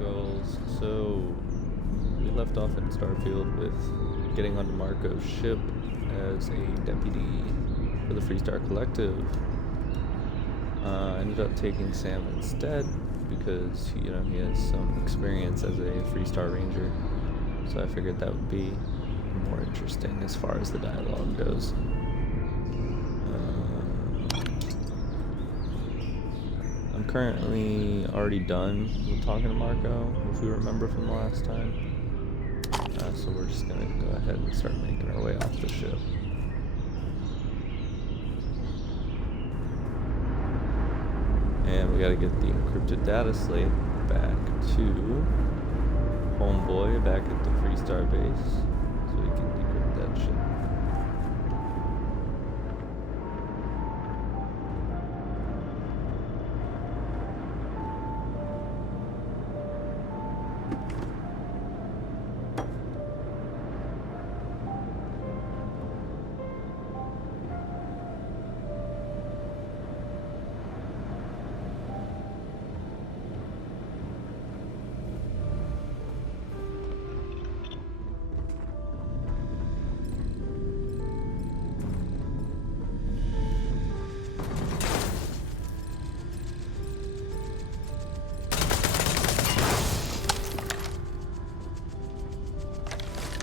goals. So we left off in Starfield with getting onto Marco's ship as a deputy for the Freestar Collective. Ended up taking Sam instead because he has some experience as a Freestar Ranger. So I figured that would be more interesting as far as the dialogue goes. I'm currently already done with talking to Marco, if we remember from the last time. So we're just gonna go ahead and start making our way off the ship. And we gotta get the encrypted data slate back to Homeboy back at the Freestar base so we can decrypt that shit.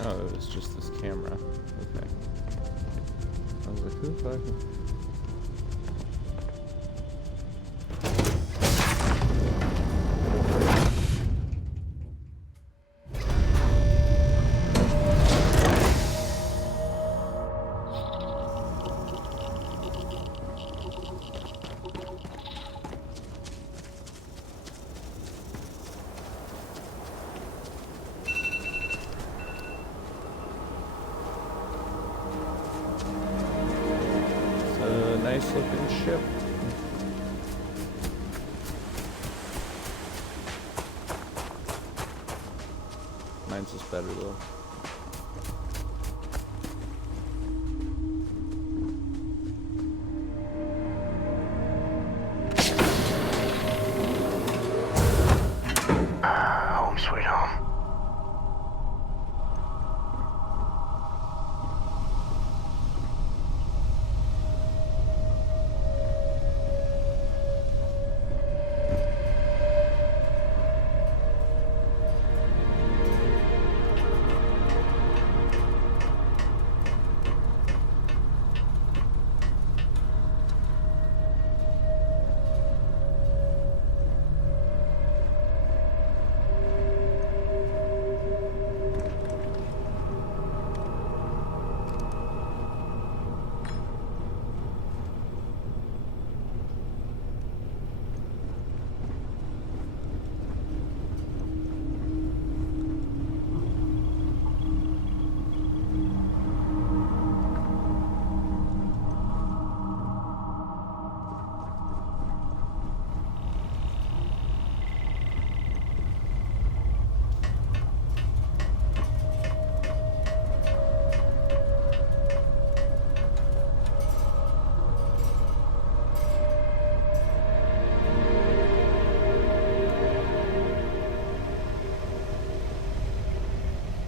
Oh, it was just this camera. Okay. I was like, who the fuck? Nice looking ship. Mine's just better though. Home sweet home.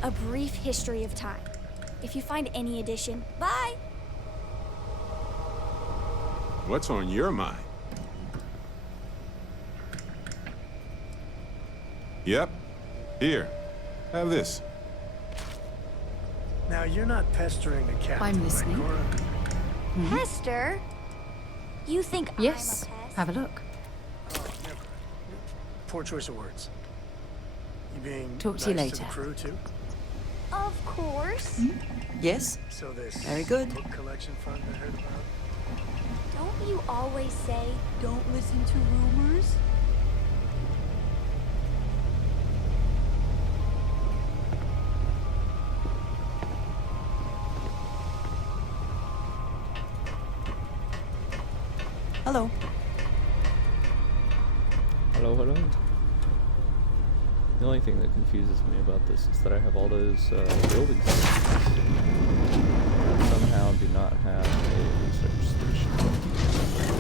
A brief history of time. If you find any addition, bye! What's on your mind? Yep. Here. Have this. Now, you're not pestering the captain, I'm listening. right, Cora? Hester? You think Yes, I'm a pest? have a look. Oh, never. Poor choice of words. You being Talk to you nice later. to the crew, too? Of course. Yes, So this very good. book collection fund I heard about? Don't you always say, don't listen to rumors? Hello. Hello, hello. The only thing that confuses me about this is that I have all those buildings that somehow do not have a research station.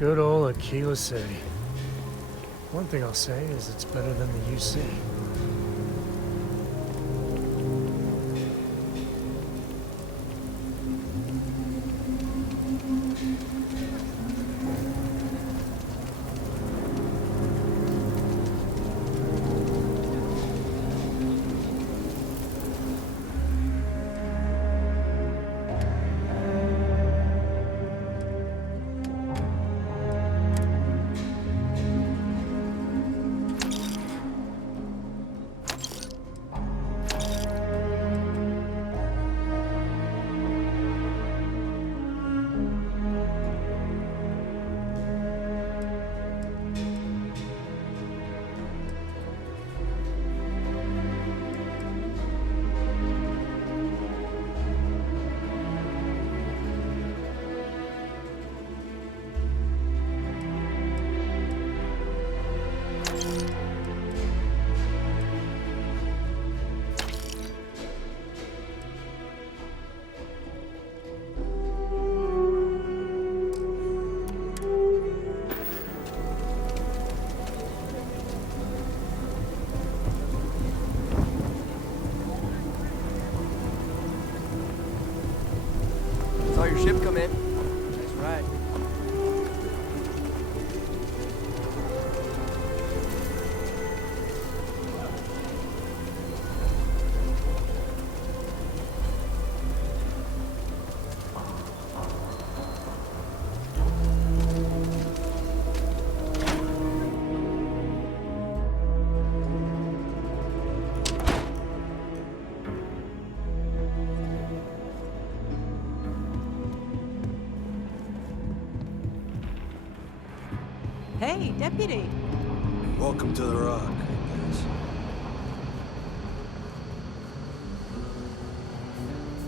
Good old Aquila City. One thing I'll say is it's better than the UC. Saw your ship come in. Nice ride. Hey, Deputy. Welcome to the Rock, I guess.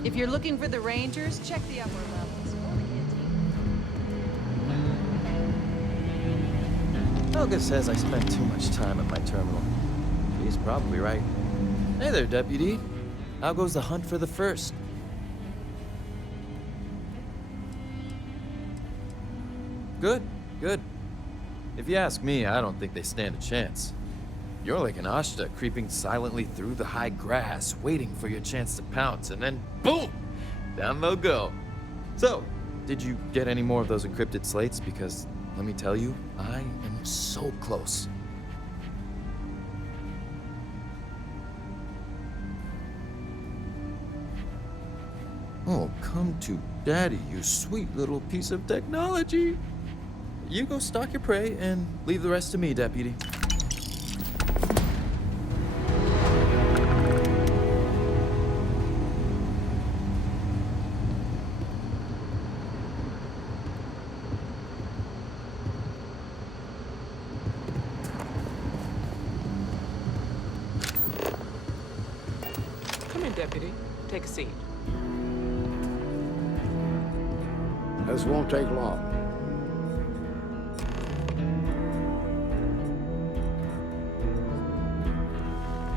If you're looking for the Rangers, check the upper levels or the canteen. Helga says I spend too much time at my terminal. She's probably right. Hey there, Deputy. How goes the hunt for the first? Good, good. If you ask me, I don't think they stand a chance. You're like an Ashta creeping silently through the high grass, waiting for your chance to pounce, and then boom! Down they'll go. So, did you get any more of those encrypted slates? Because, let me tell you, I am so close. Oh, come to Daddy, you sweet little piece of technology. You go stalk your prey and leave the rest to me, Deputy. Come in, Deputy. Take a seat. This won't take long.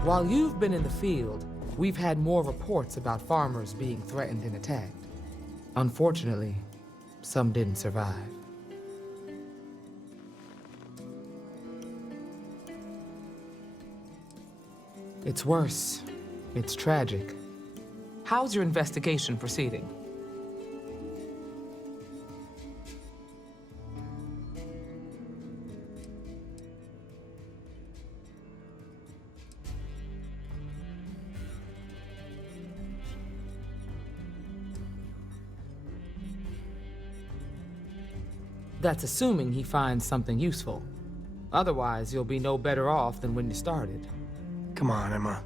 While you've been in the field, we've had more reports about farmers being threatened and attacked. Unfortunately, some didn't survive. It's worse. It's tragic. How's your investigation proceeding? That's assuming he finds something useful. Otherwise, you'll be no better off than when you started. Come on, Emma.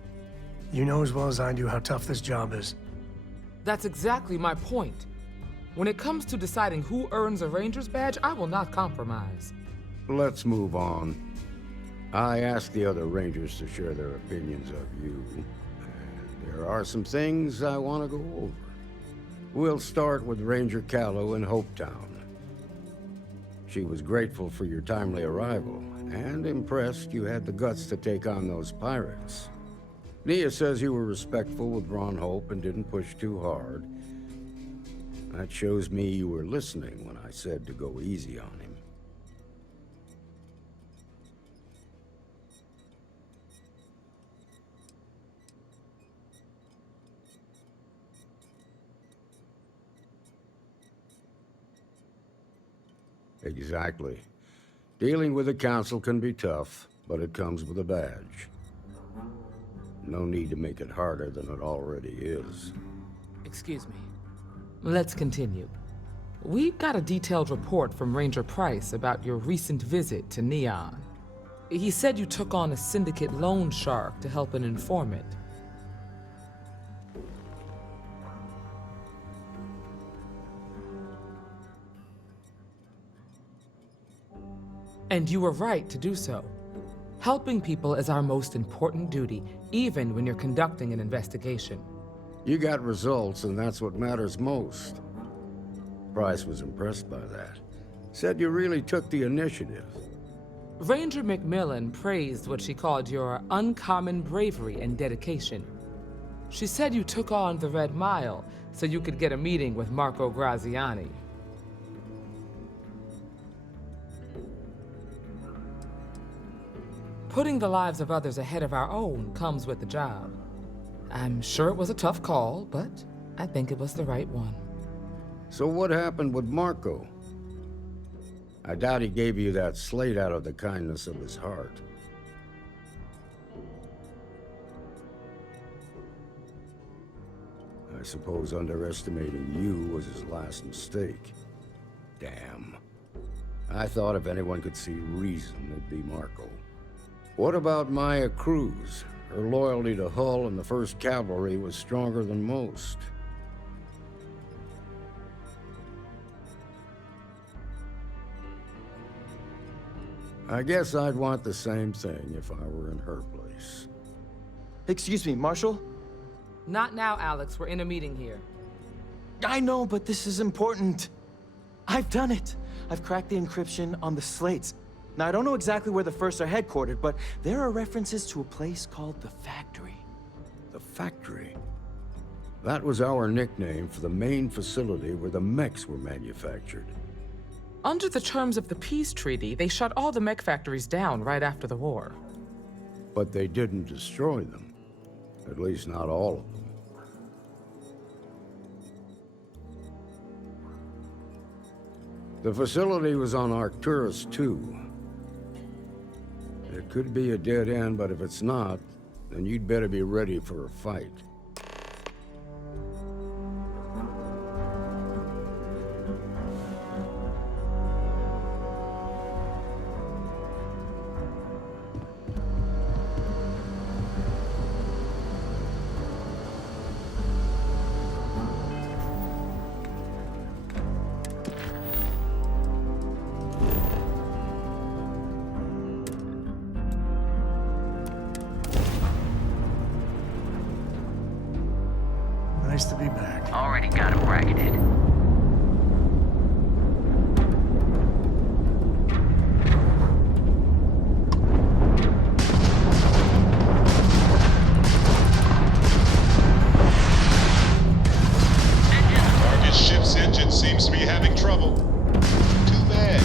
You know as well as I do how tough this job is. That's exactly my point. When it comes to deciding who earns a Ranger's badge, I will not compromise. Let's move on. I asked the other Rangers to share their opinions of you. And there are some things I want to go over. We'll start with Ranger Callow in Hopetown. She was grateful for your timely arrival, and impressed you had the guts to take on those pirates. Nia says you were respectful with Ron Hope and didn't push too hard. That shows me you were listening when I said to go easy on him. Exactly. Dealing with the Council can be tough, but it comes with a badge. No need to make it harder than it already is. Excuse me. Let's continue. We've got a detailed report from Ranger Price about your recent visit to Neon. He said you took on a syndicate loan shark to help an informant. And you were right to do so. Helping people is our most important duty, even when you're conducting an investigation. You got results, and that's what matters most. Price was impressed by that. Said you really took the initiative. Ranger McMillan praised what she called your uncommon bravery and dedication. She said you took on the Red Mile so you could get a meeting with Marco Graziani. Putting the lives of others ahead of our own comes with the job. I'm sure it was a tough call, but I think it was the right one. So what happened with Marco? I doubt he gave you that slate out of the kindness of his heart. I suppose underestimating you was his last mistake. Damn. I thought if anyone could see reason, it'd be Marco. What about Maya Cruz? Her loyalty to Hull and the 1st Cavalry was stronger than most. I guess I'd want the same thing if I were in her place. Excuse me, Marshal? Not now, Alex. We're in a meeting here. I know, but this is important. I've done it. I've cracked the encryption on the slates. Now, I don't know exactly where the First are headquartered, but there are references to a place called the Factory. The Factory? That was our nickname for the main facility where the mechs were manufactured. Under the terms of the peace treaty, they shut all the mech factories down right after the war. But they didn't destroy them. At least not all of them. The facility was on Arcturus 2. It could be a dead end, but if it's not, then you'd better be ready for a fight. Nice to be back. Already got him bracketed. Target ship's engine seems to be having trouble. Too bad.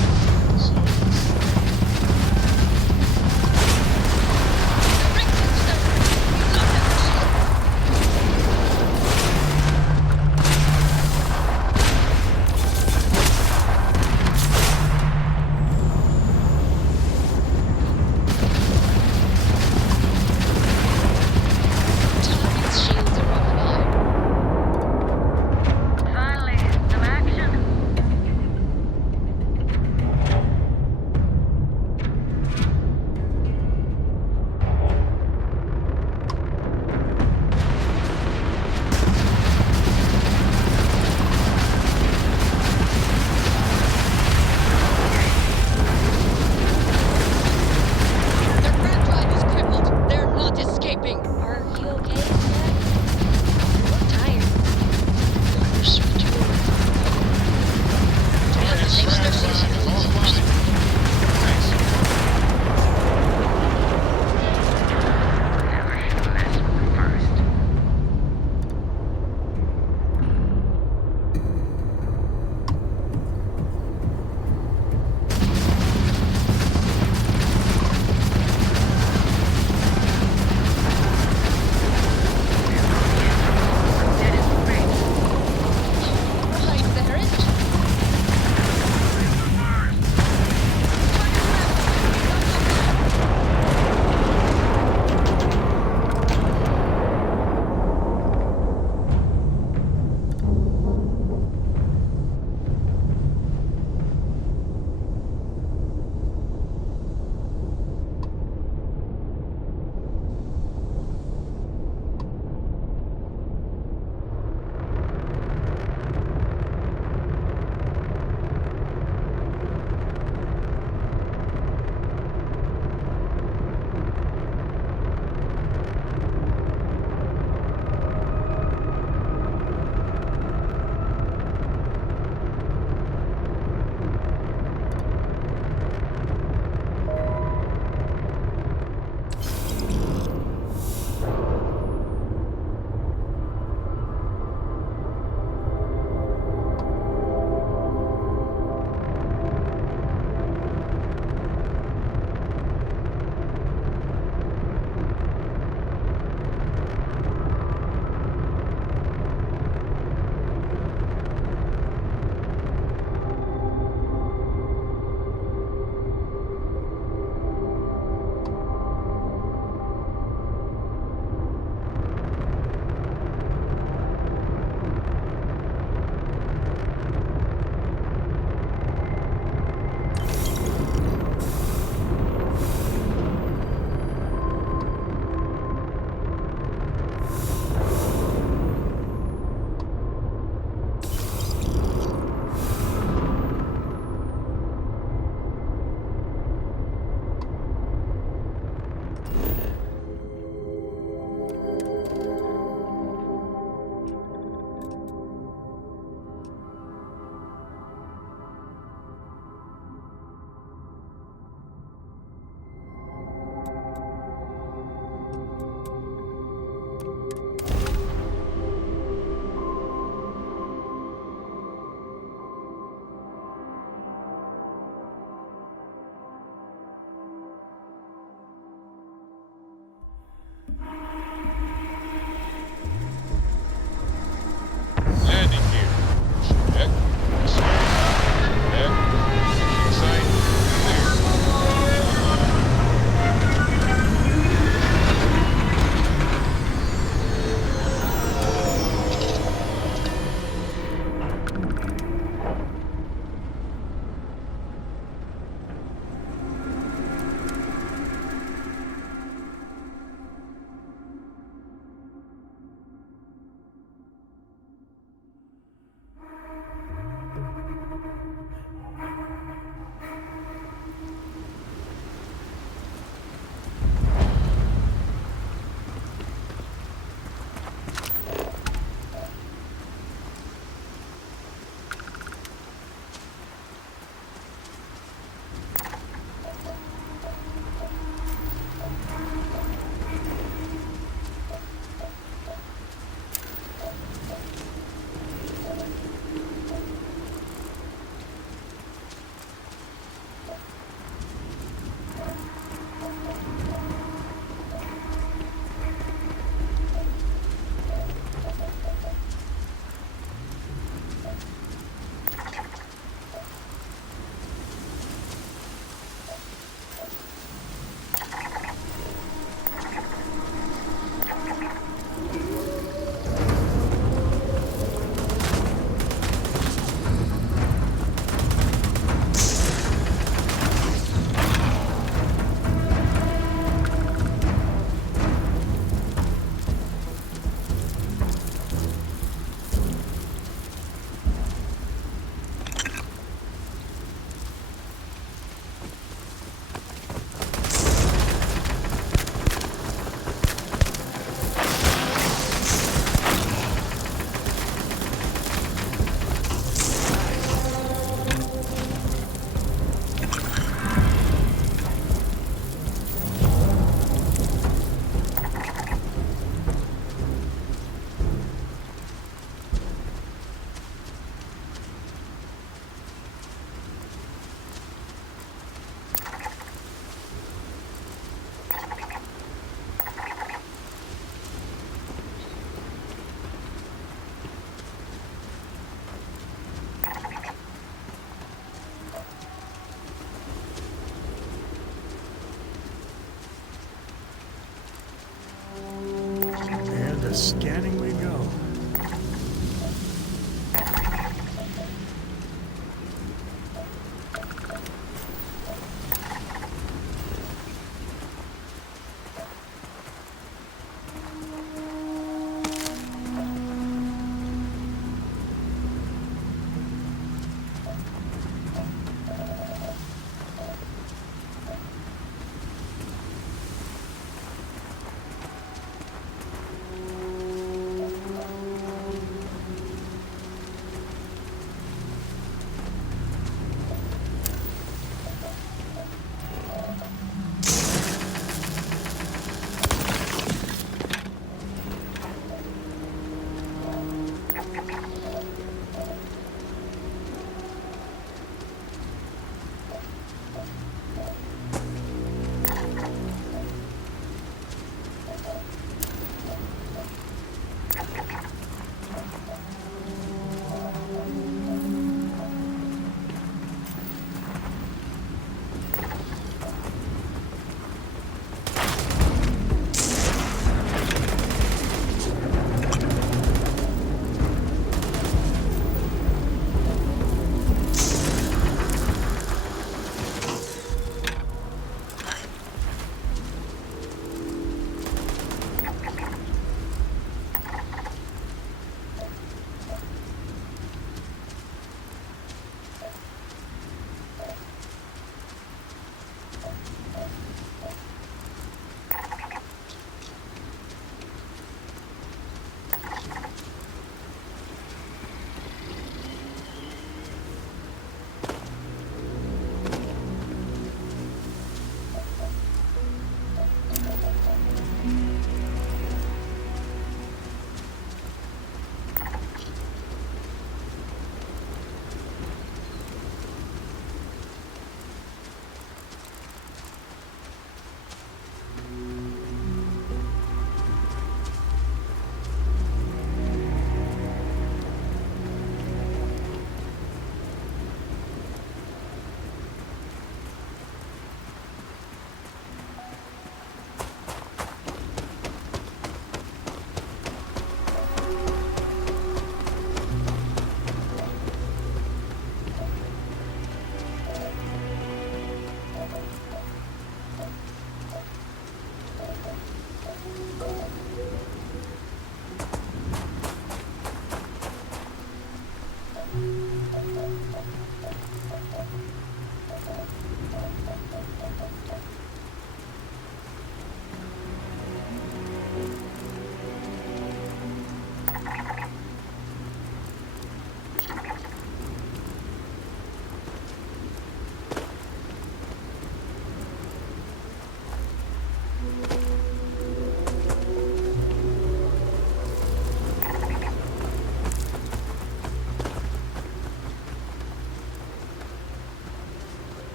Scanning we go.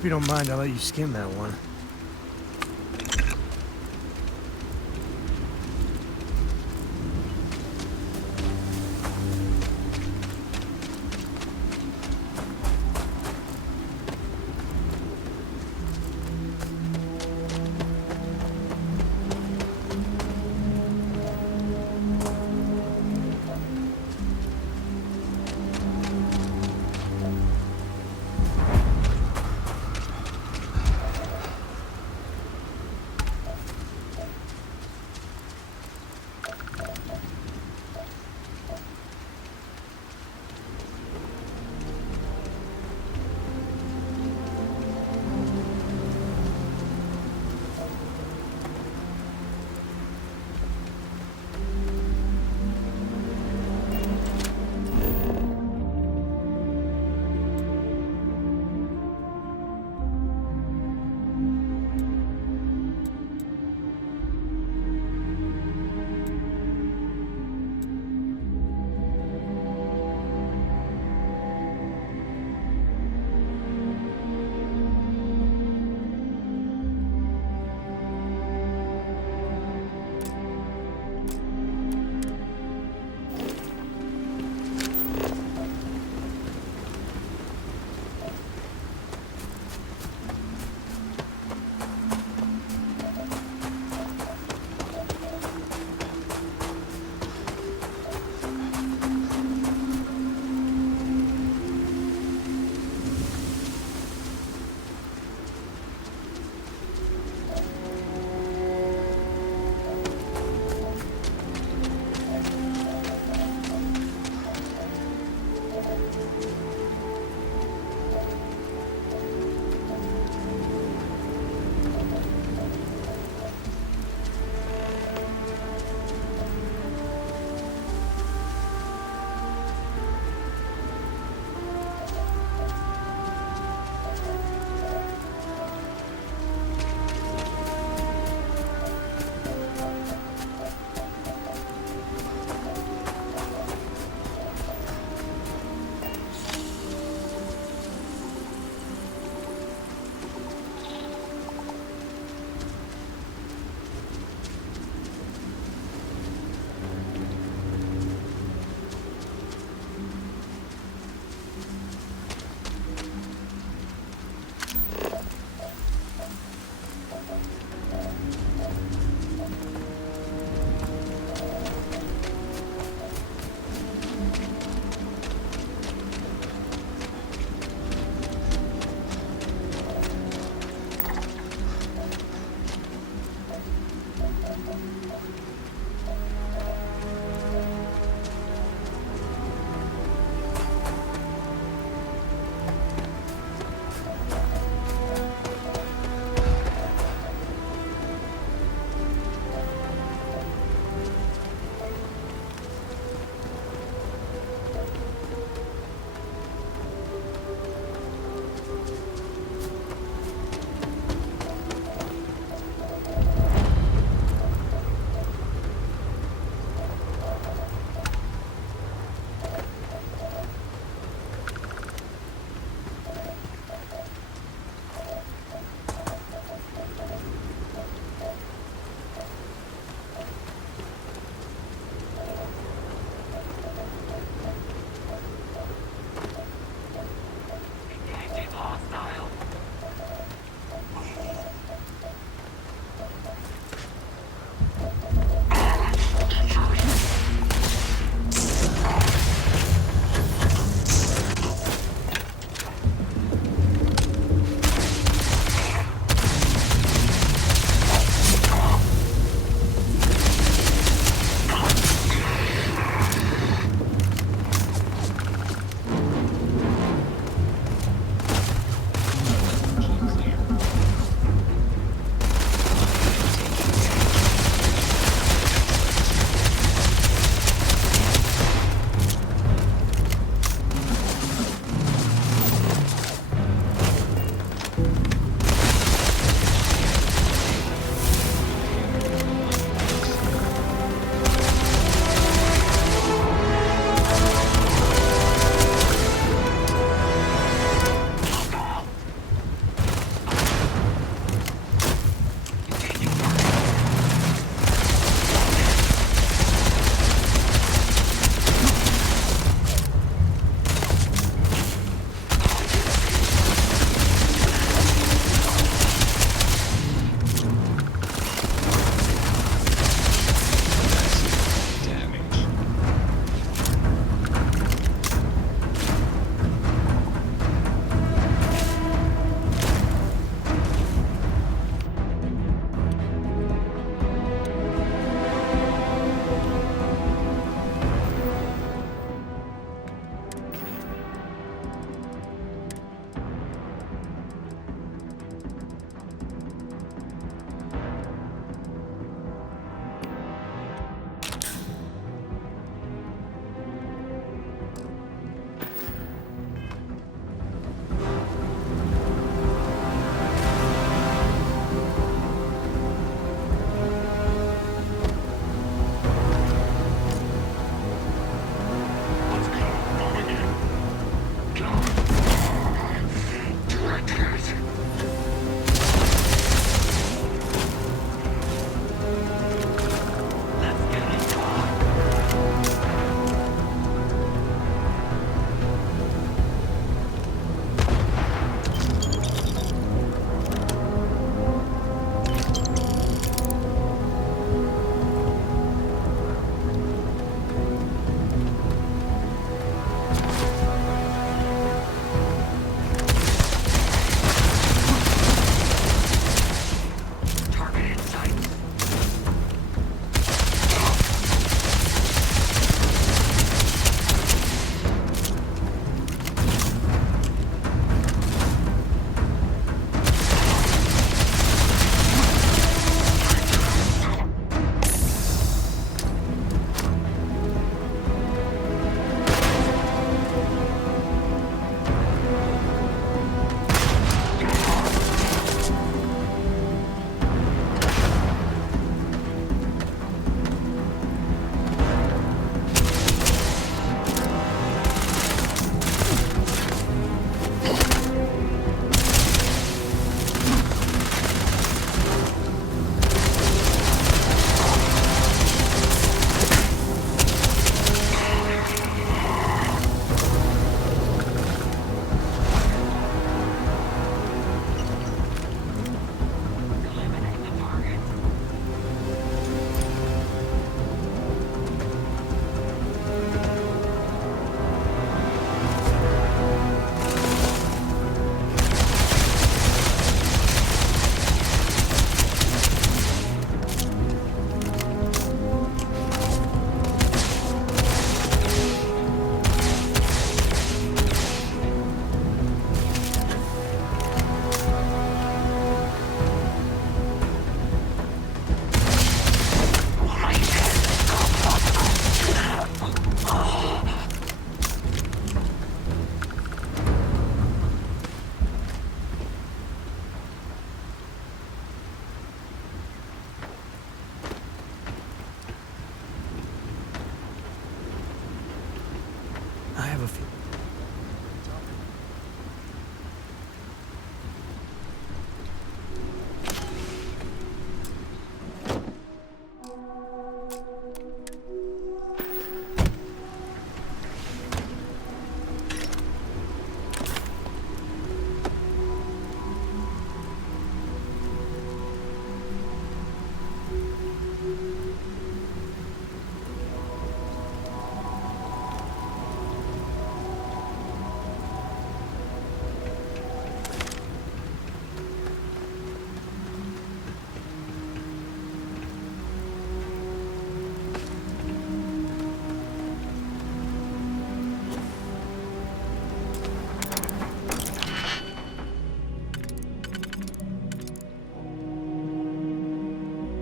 Hope you don't mind, I'll let you skim that one.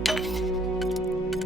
Starfield.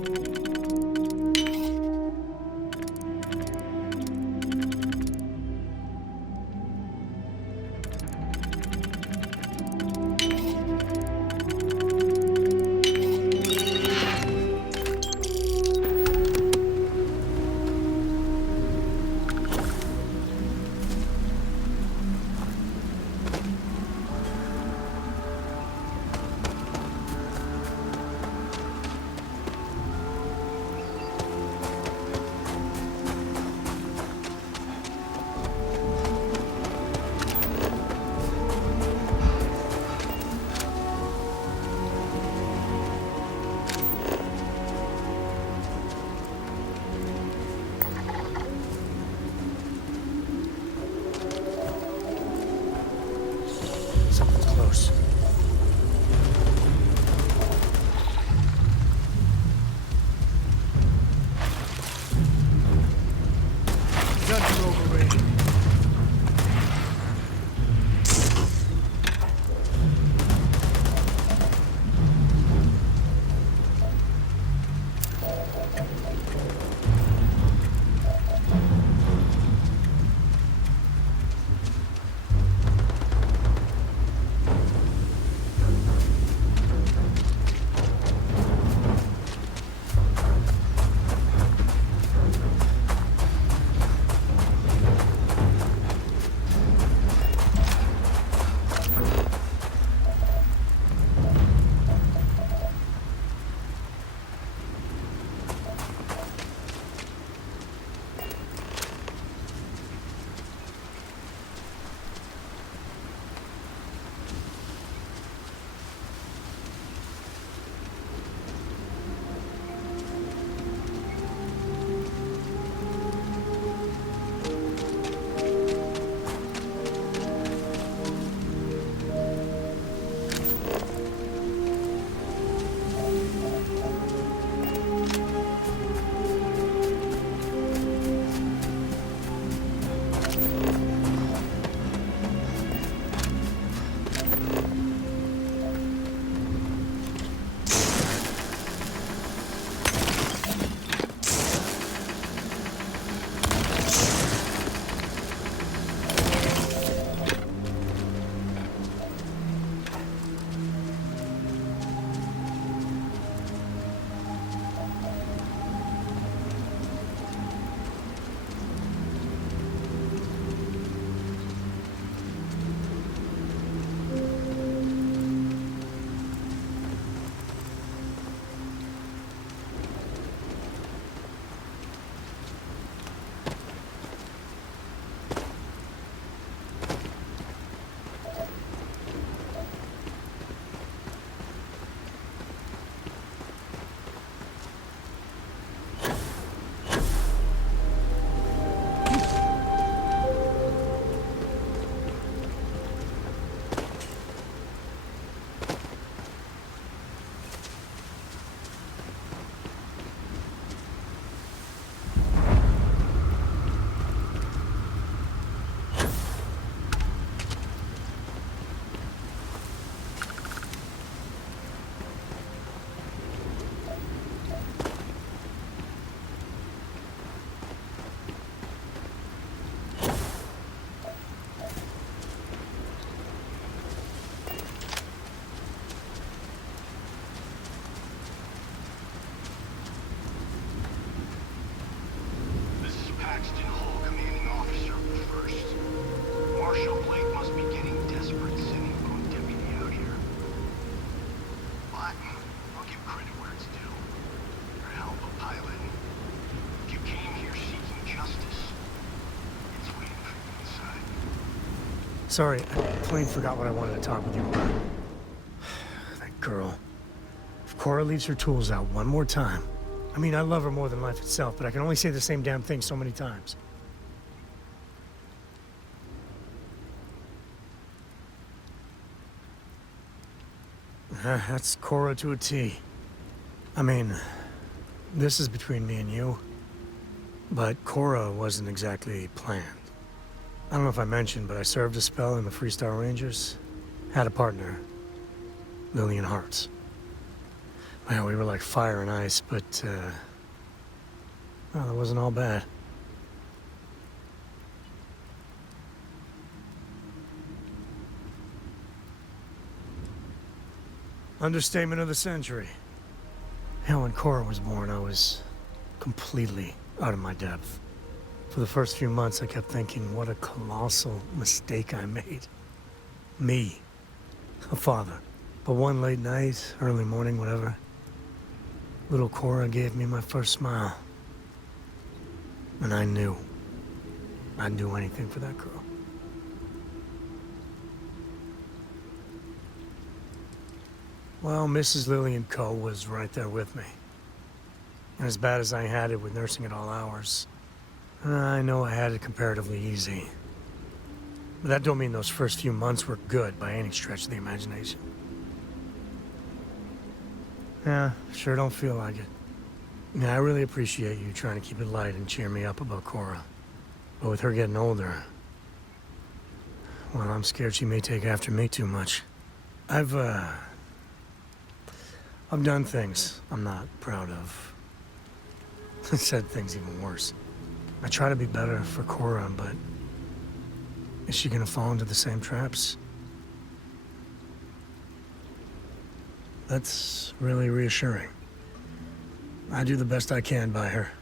Sorry, I plain forgot what I wanted to talk with you about. That girl. If Cora leaves her tools out one more time... I mean, I love her more than life itself, but I can only say the same damn thing so many times. That's Cora to a T. I mean, this is between me and you, but Cora wasn't exactly planned. I don't know if I mentioned, but I served a spell in the Freestar Rangers. Had a partner, Lillian Hartz. Well, we were like fire and ice, but, well, it wasn't all bad. Understatement of the century. Hell, when Cora was born, I was completely out of my depth. For the first few months, I kept thinking, what a colossal mistake I made. Me, a father. But one late night, early morning, whatever, little Cora gave me my first smile. And I knew I'd do anything for that girl. Well, Mrs. Lillian Coe was right there with me. And as bad as I had it with nursing at all hours, I know I had it comparatively easy. But that don't mean those first few months were good by any stretch of the imagination. Yeah, sure don't feel like it. Yeah, I really appreciate you trying to keep it light and cheer me up about Cora. But with her getting older, well, I'm scared she may take after me too much. I've done things I'm not proud of. Said things even worse. I try to be better for Cora, but is she gonna fall into the same traps? That's really reassuring. I do the best I can by her.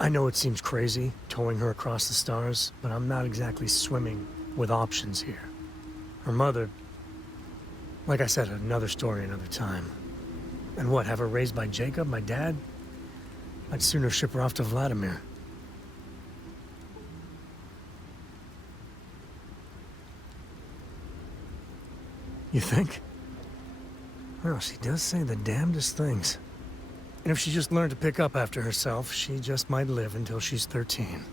I know it seems crazy, towing her across the stars, but I'm not exactly swimming with options here. Her mother... Like I said, another story, another time. And what, have her raised by Jacob, my dad? I'd sooner ship her off to Vladimir. You think? Well, she does say the damnedest things. And if she just learned to pick up after herself, she just might live until she's 13.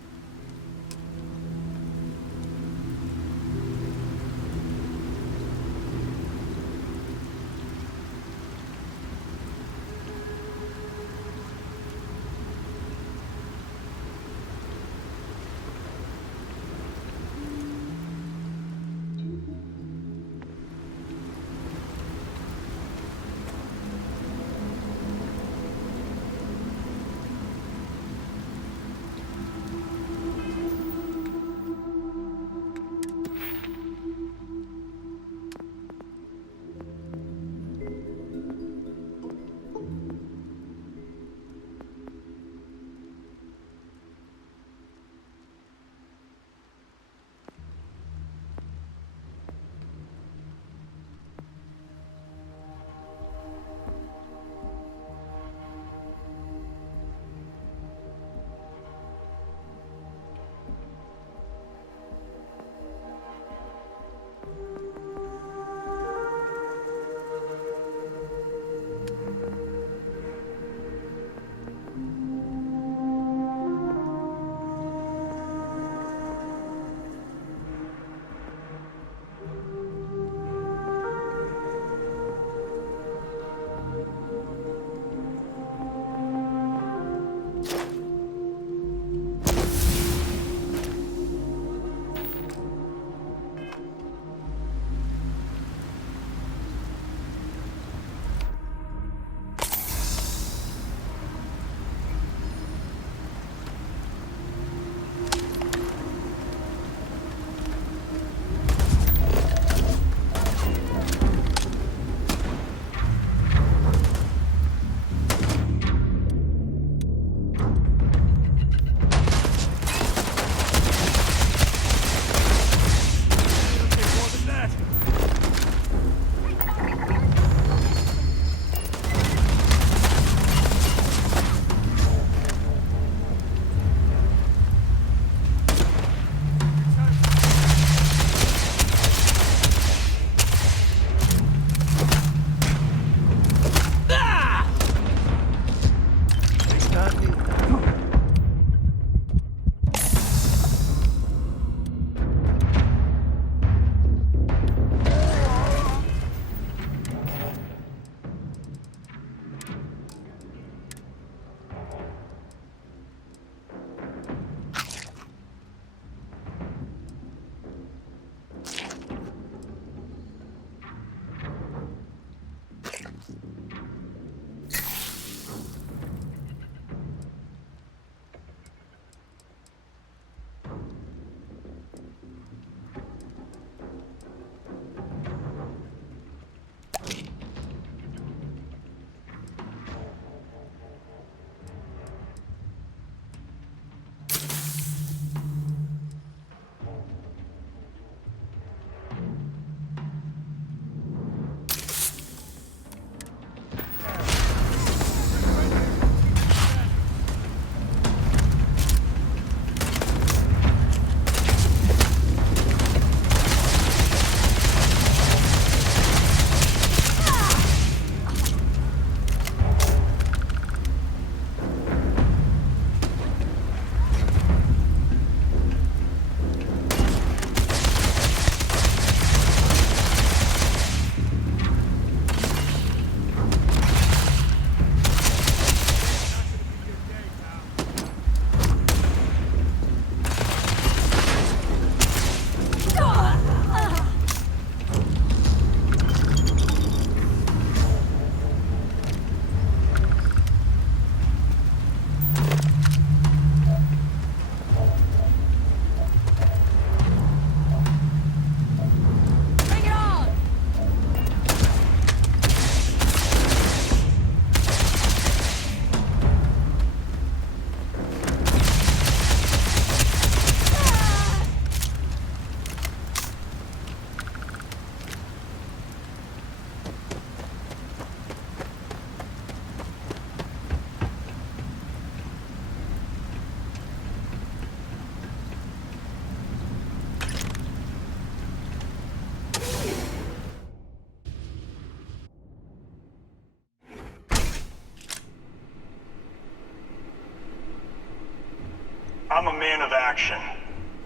I'm a man of action.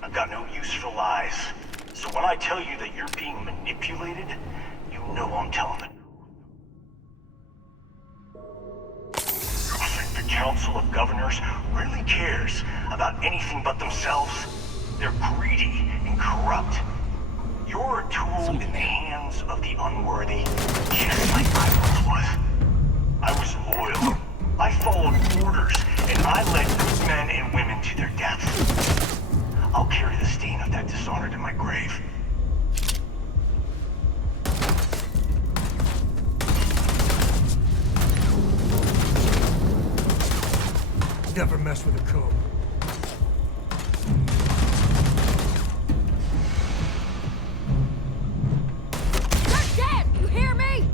I've got no use for lies. So when I tell you that you're being manipulated, you know I'm telling the truth. You think the Council of Governors really cares about anything but themselves? They're greedy and corrupt. You're a tool in the hands of the unworthy, just like I once was. I was loyal. I followed orders, and I led good men and women to their deaths. I'll carry the stain of that dishonor to my grave. Never mess with a code. You're dead! You hear me?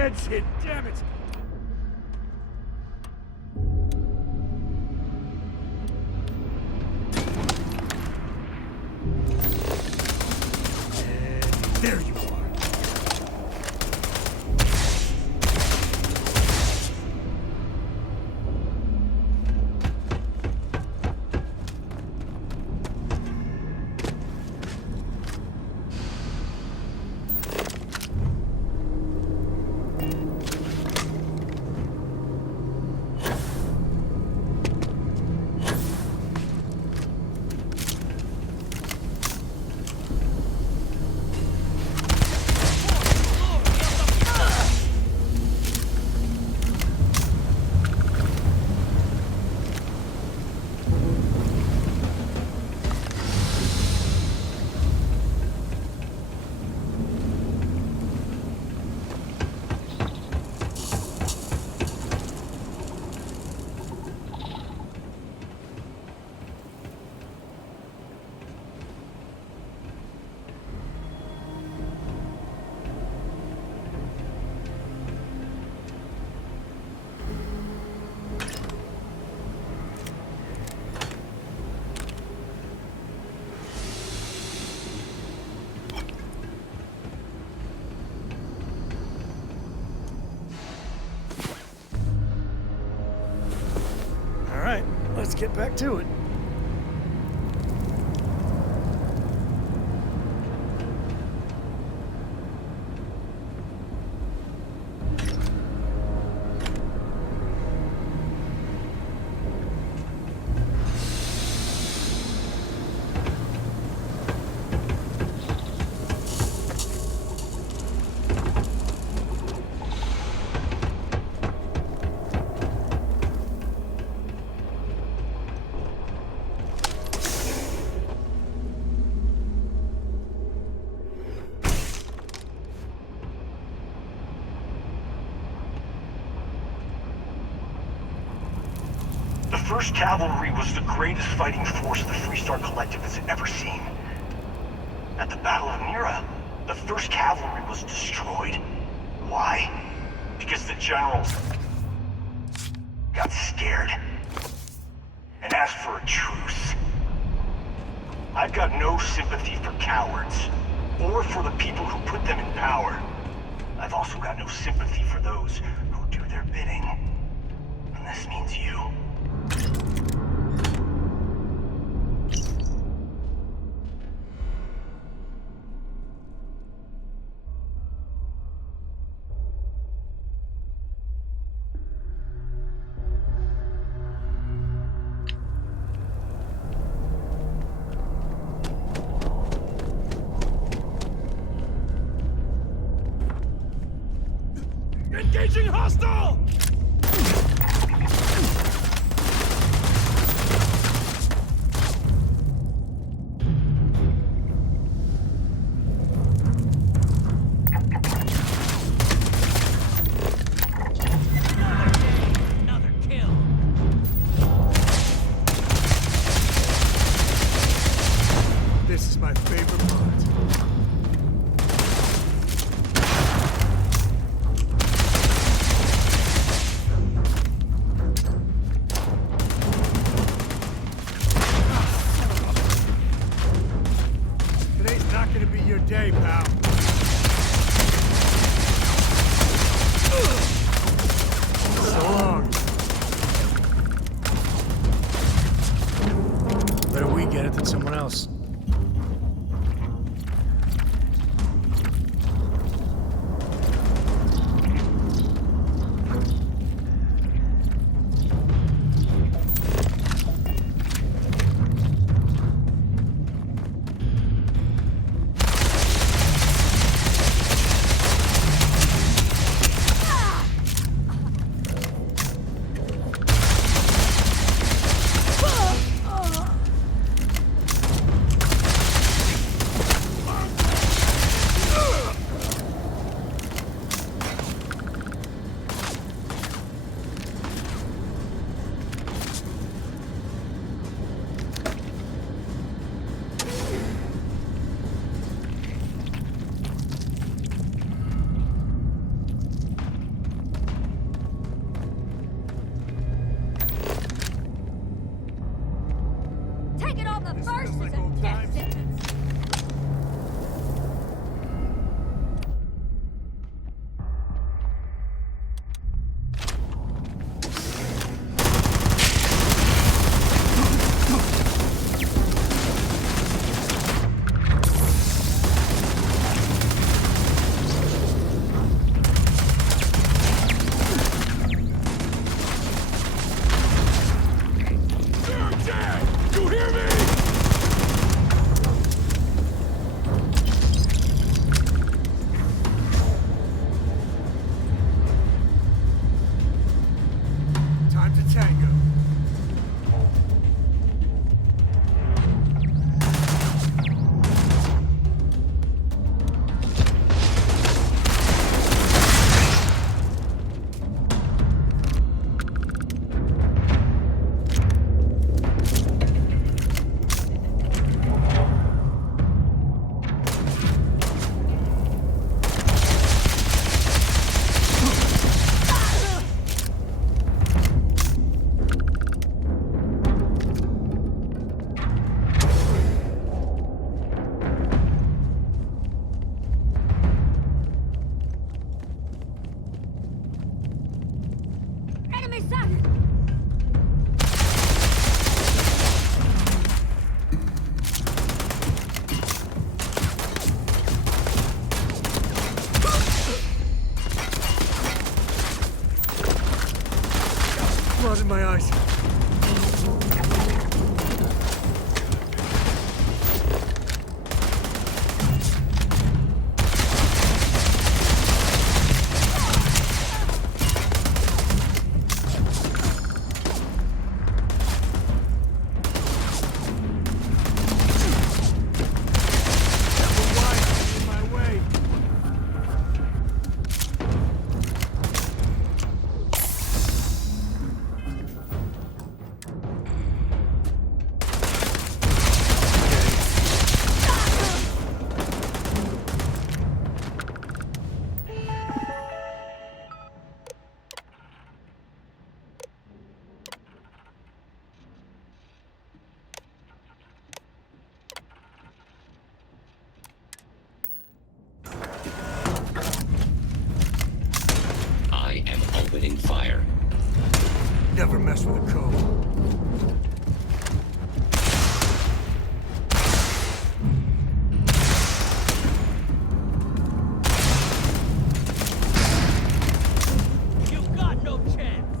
head's hit, damn it! And there you are. Let's get back to it. The 1st Cavalry was the greatest fighting force the Freestar Collective has ever seen. At the Battle of Mira, the 1st Cavalry was destroyed. Why? Because the generals got scared and asked for a truce. I've got no sympathy for cowards, or for the people who put them in power. I've also got no sympathy for those who do their bidding. And this means you. Engaging hostile! Another kill. This is my favorite part. Blood in my eyes. Opening fire. Never mess with a code. You've got no chance.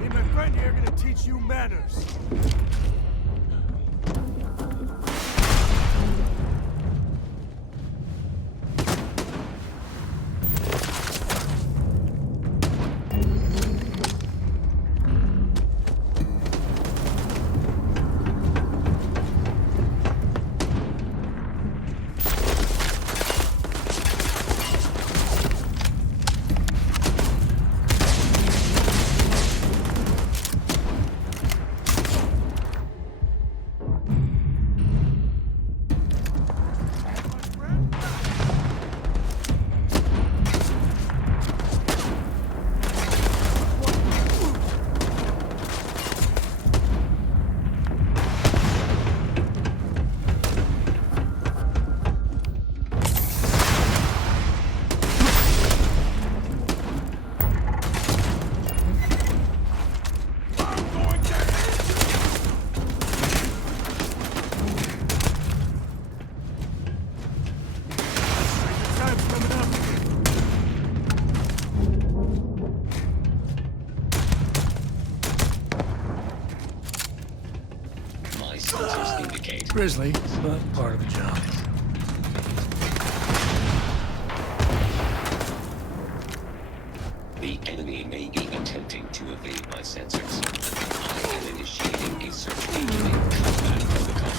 Me and my friend here are gonna teach you manners. Grizzly, but part of the job. The enemy may be attempting to evade my sensors. I am initiating a search engine combat protocol.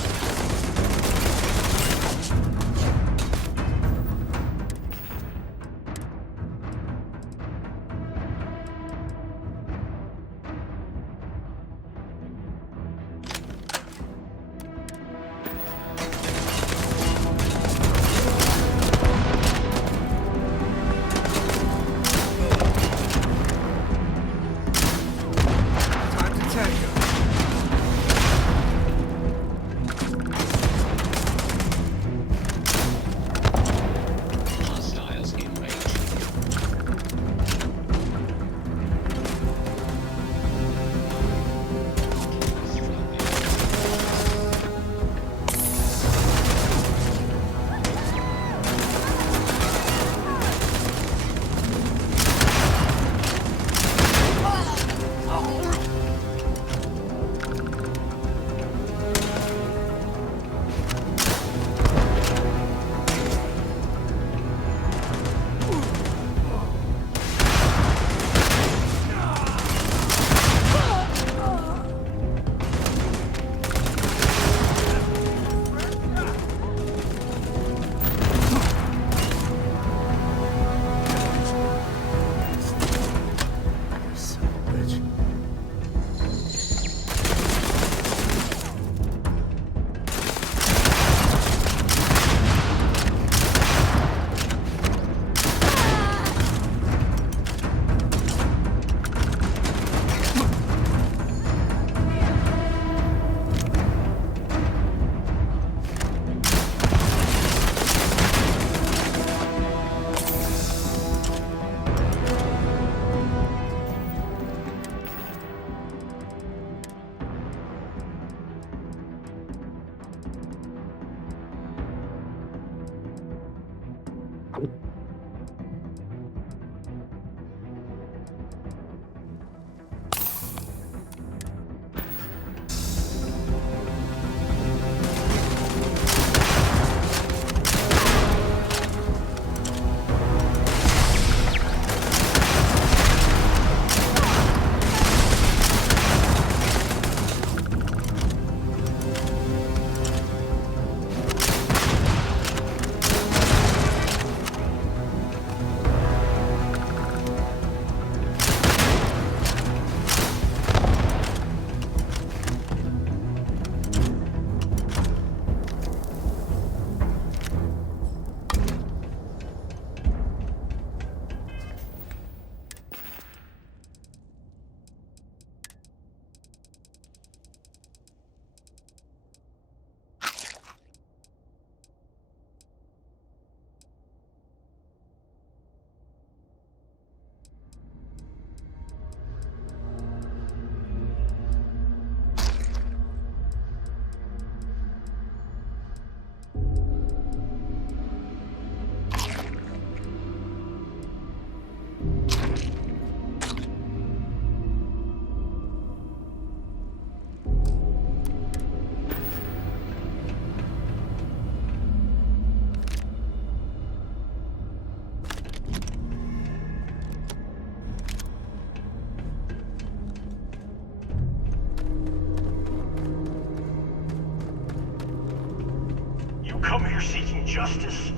come here seeking justice?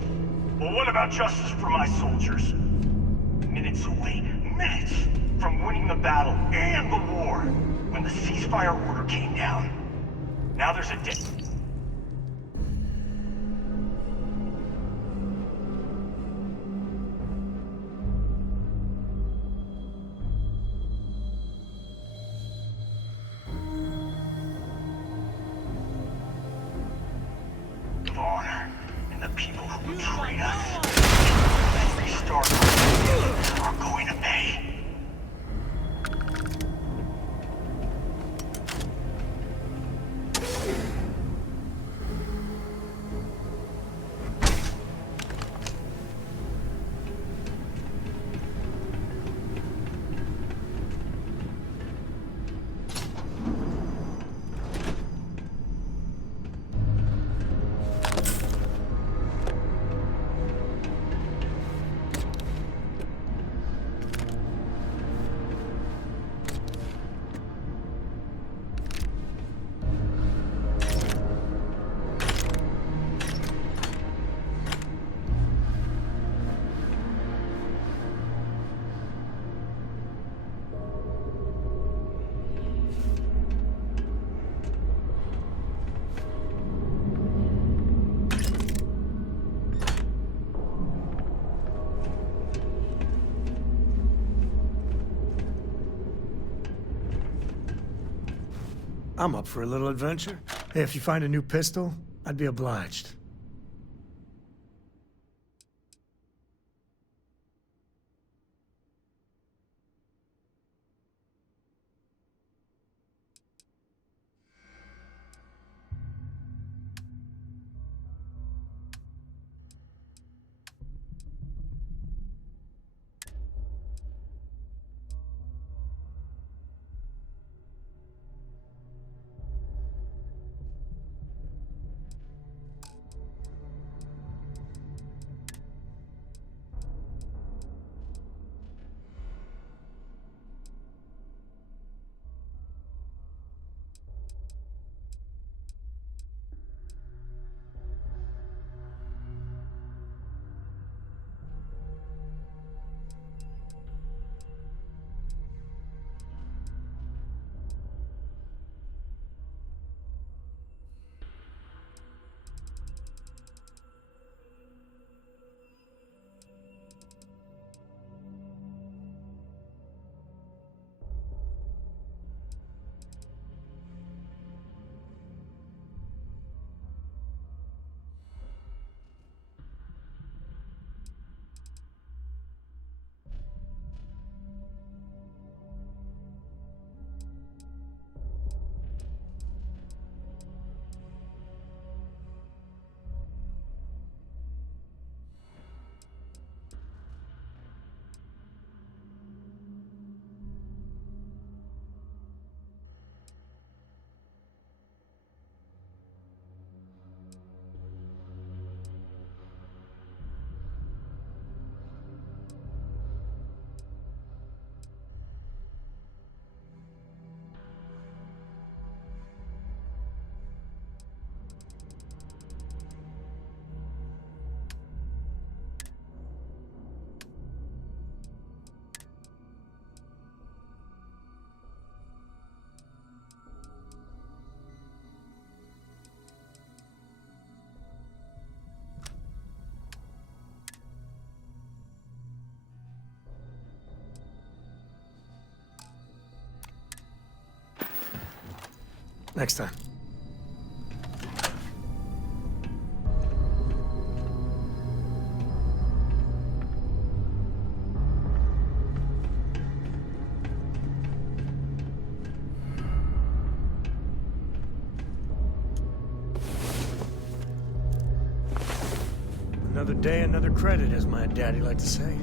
Well, what about justice for my soldiers? Minutes away, minutes from winning the battle and the war, when the ceasefire order came down. Now there's a day. Of honor, and the people who betrayed us. Freestar are going to pay. I'm up for a little adventure. Hey, if you find a new pistol, I'd be obliged. Next time. Another day, another credit, as my daddy liked to say.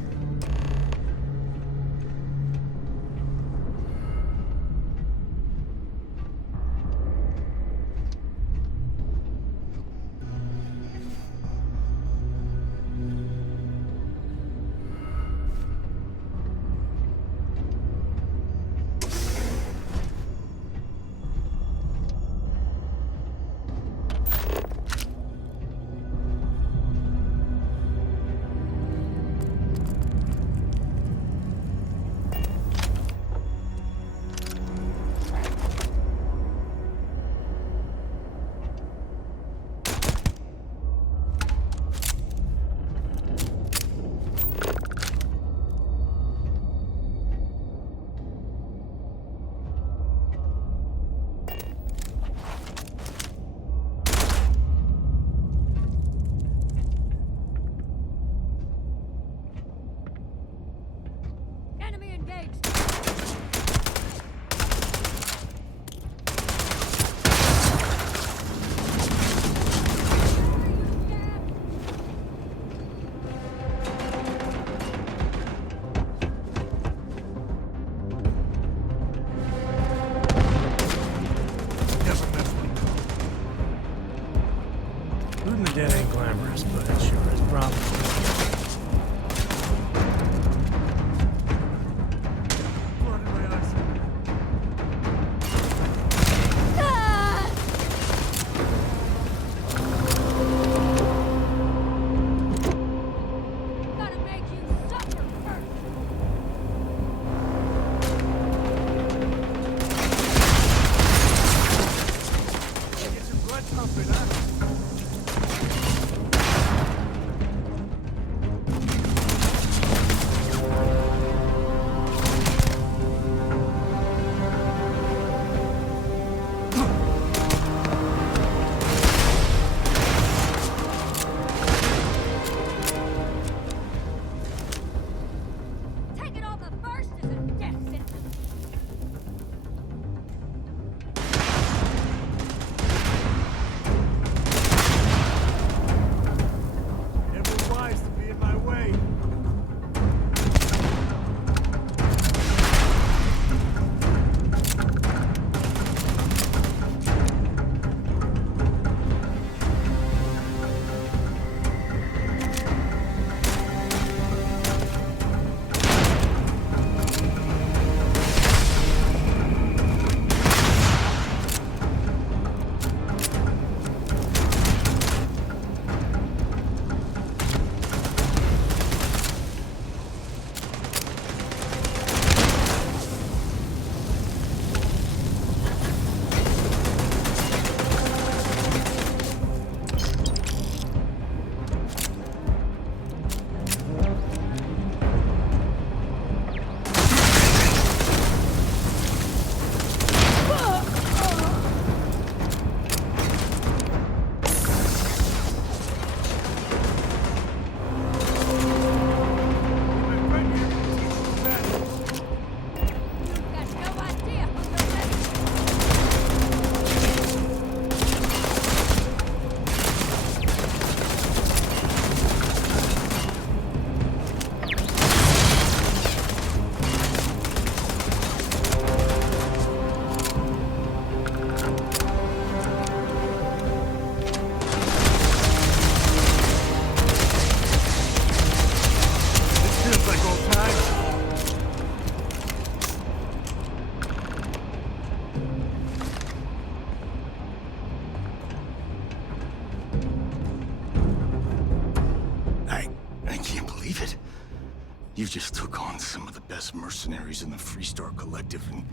You just took on some of the best mercenaries in the Freestar Collective and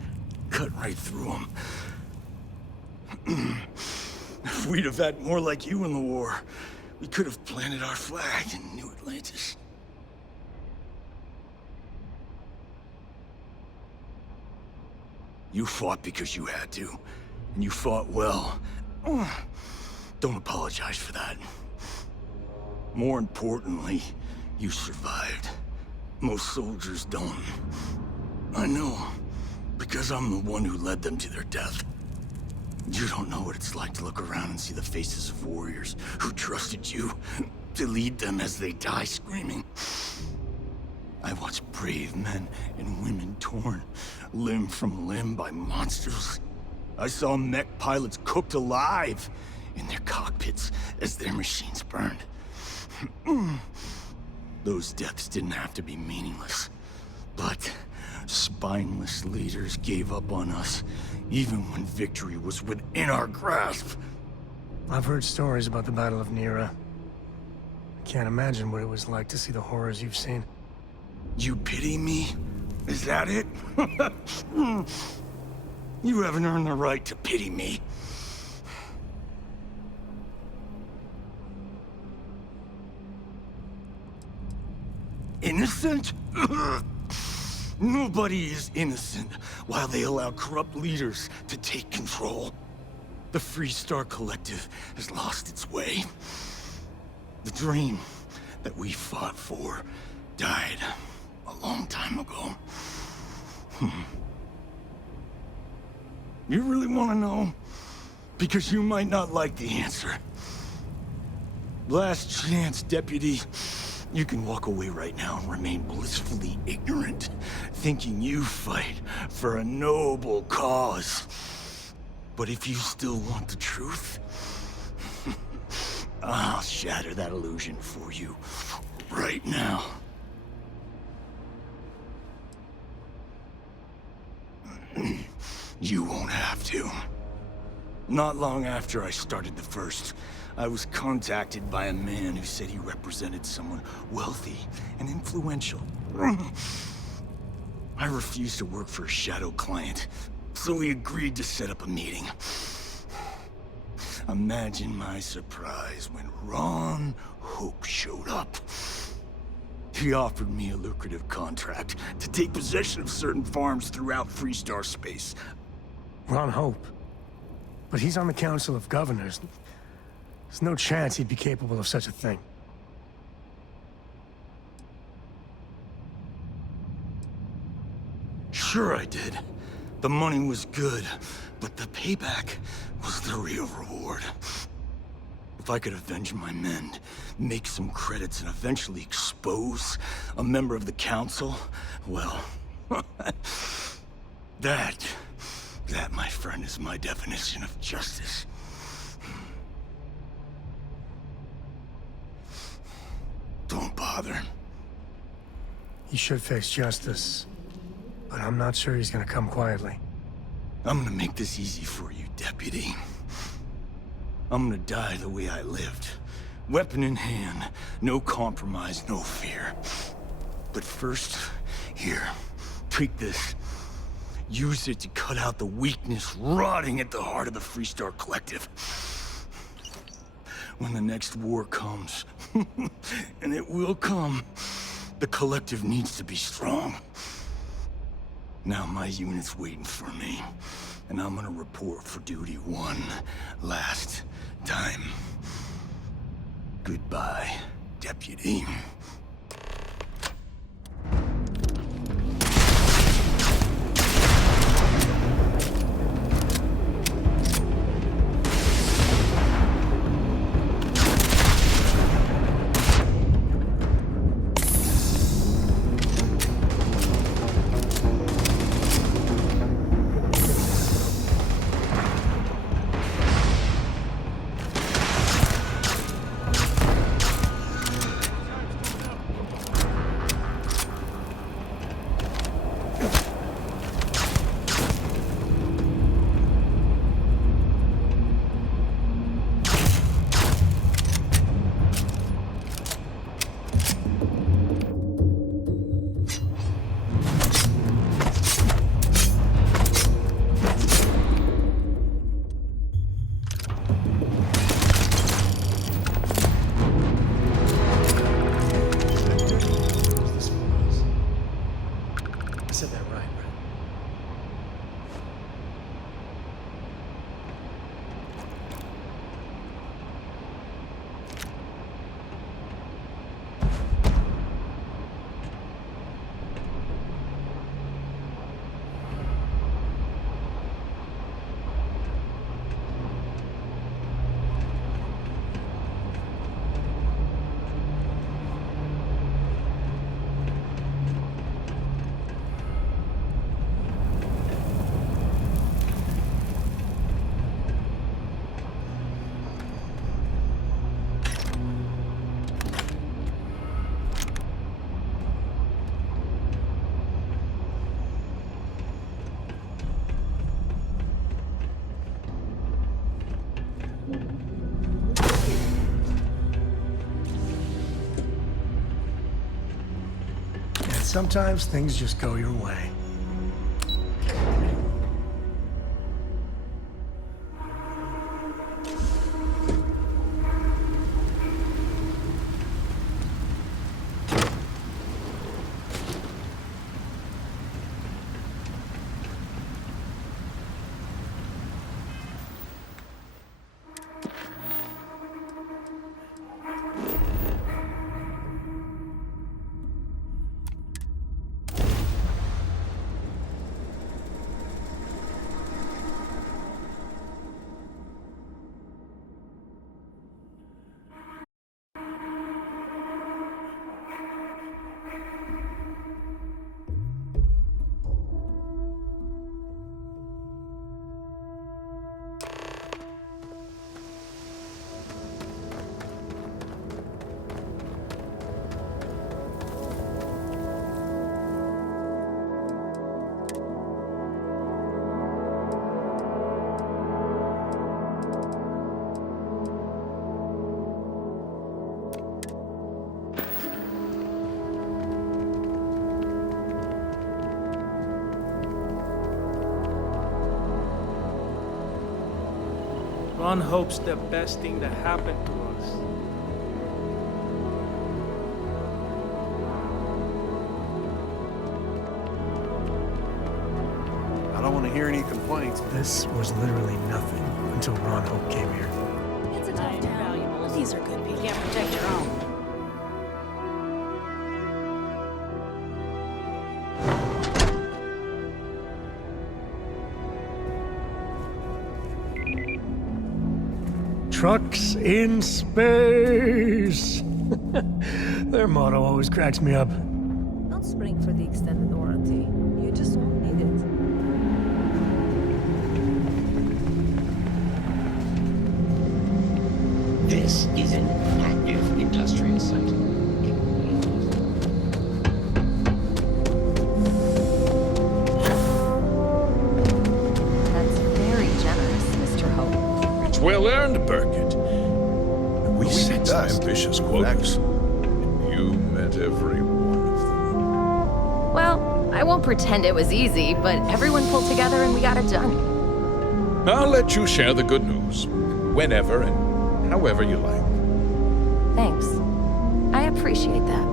cut right through them. If we'd have had more like you in the war, we could have planted our flag in New Atlantis. You fought because you had to, and you fought well. Don't apologize for that. More importantly, you survived. Most soldiers don't. I know, because I'm the one who led them to their death. You don't know what it's like to look around and see the faces of warriors who trusted you to lead them as they die screaming. I watched brave men and women torn limb from limb by monsters. I saw mech pilots cooked alive in their cockpits as their machines burned. Those deaths didn't have to be meaningless, but spineless leaders gave up on us, even when victory was within our grasp. I've heard stories about the Battle of Nira. I can't imagine what it was like to see the horrors you've seen. You pity me? Is that it? You haven't earned the right to pity me. Innocent? Nobody is innocent while they allow corrupt leaders to take control. The Freestar Collective has lost its way. The dream that we fought for died a long time ago. You really want to know? Because you might not like the answer. Last chance, Deputy. You can walk away right now and remain blissfully ignorant, thinking you fight for a noble cause. But if you still want the truth, I'll shatter that illusion for you right now. You won't have to. Not long after I started the First, I was contacted by a man who said he represented someone wealthy and influential. I refused to work for a shadow client, so he agreed to set up a meeting. Imagine my surprise when Ron Hope showed up. He offered me a lucrative contract to take possession of certain farms throughout Freestar space. Ron Hope. But he's on the Council of Governors. There's no chance he'd be capable of such a thing. Sure I did. The money was good, but the payback was the real reward. If I could avenge my men, make some credits, and eventually expose a member of the Council, well, that, my friend, is my definition of justice. Don't bother. He should face justice, but I'm not sure he's gonna come quietly. I'm gonna make this easy for you, Deputy. I'm gonna die the way I lived. Weapon in hand, no compromise, no fear. But first, here, take this. Use it to cut out the weakness rotting at the heart of the Freestar Collective. When the next war comes, and it will come, the Collective needs to be strong. Now my unit's waiting for me, and I'm gonna report for duty one last time. Goodbye, Deputy. I said that right? Sometimes things just go your way. Ron hopes the best thing that happened to us. I don't want to hear any complaints. This was literally nothing until Ron Hope came here. It's a tough town. These are good people. You can't protect your own. Trucks in space! Their motto always cracks me up. Don't spring for the extended warranty. You just won't need it. This is an active industrial site. That's very generous, Mr. Hope. It's well earned, Burkett. We set some ambitious quotas. You met every one of them. Well, I won't pretend it was easy, but everyone pulled together and we got it done. I'll let you share the good news. Whenever and however you like. Thanks. I appreciate that.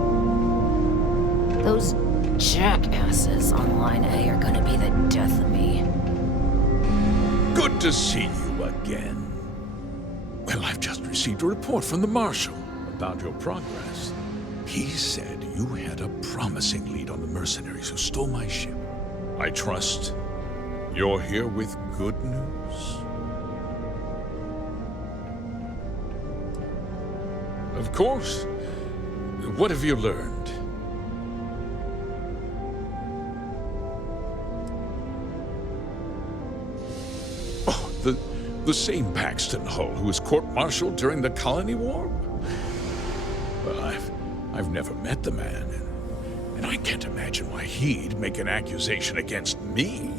Those jackasses on Line A are gonna be the death of me. Good to see you again. Well, I've just received a report from the Marshal about your progress. He said you had a promising lead on the mercenaries who stole my ship. I trust you're here with good news. Of course. What have you learned? Oh, the same Paxton Hull who was court-martialed during the Colony War? Well, I've never met the man, and I can't imagine why he'd make an accusation against me.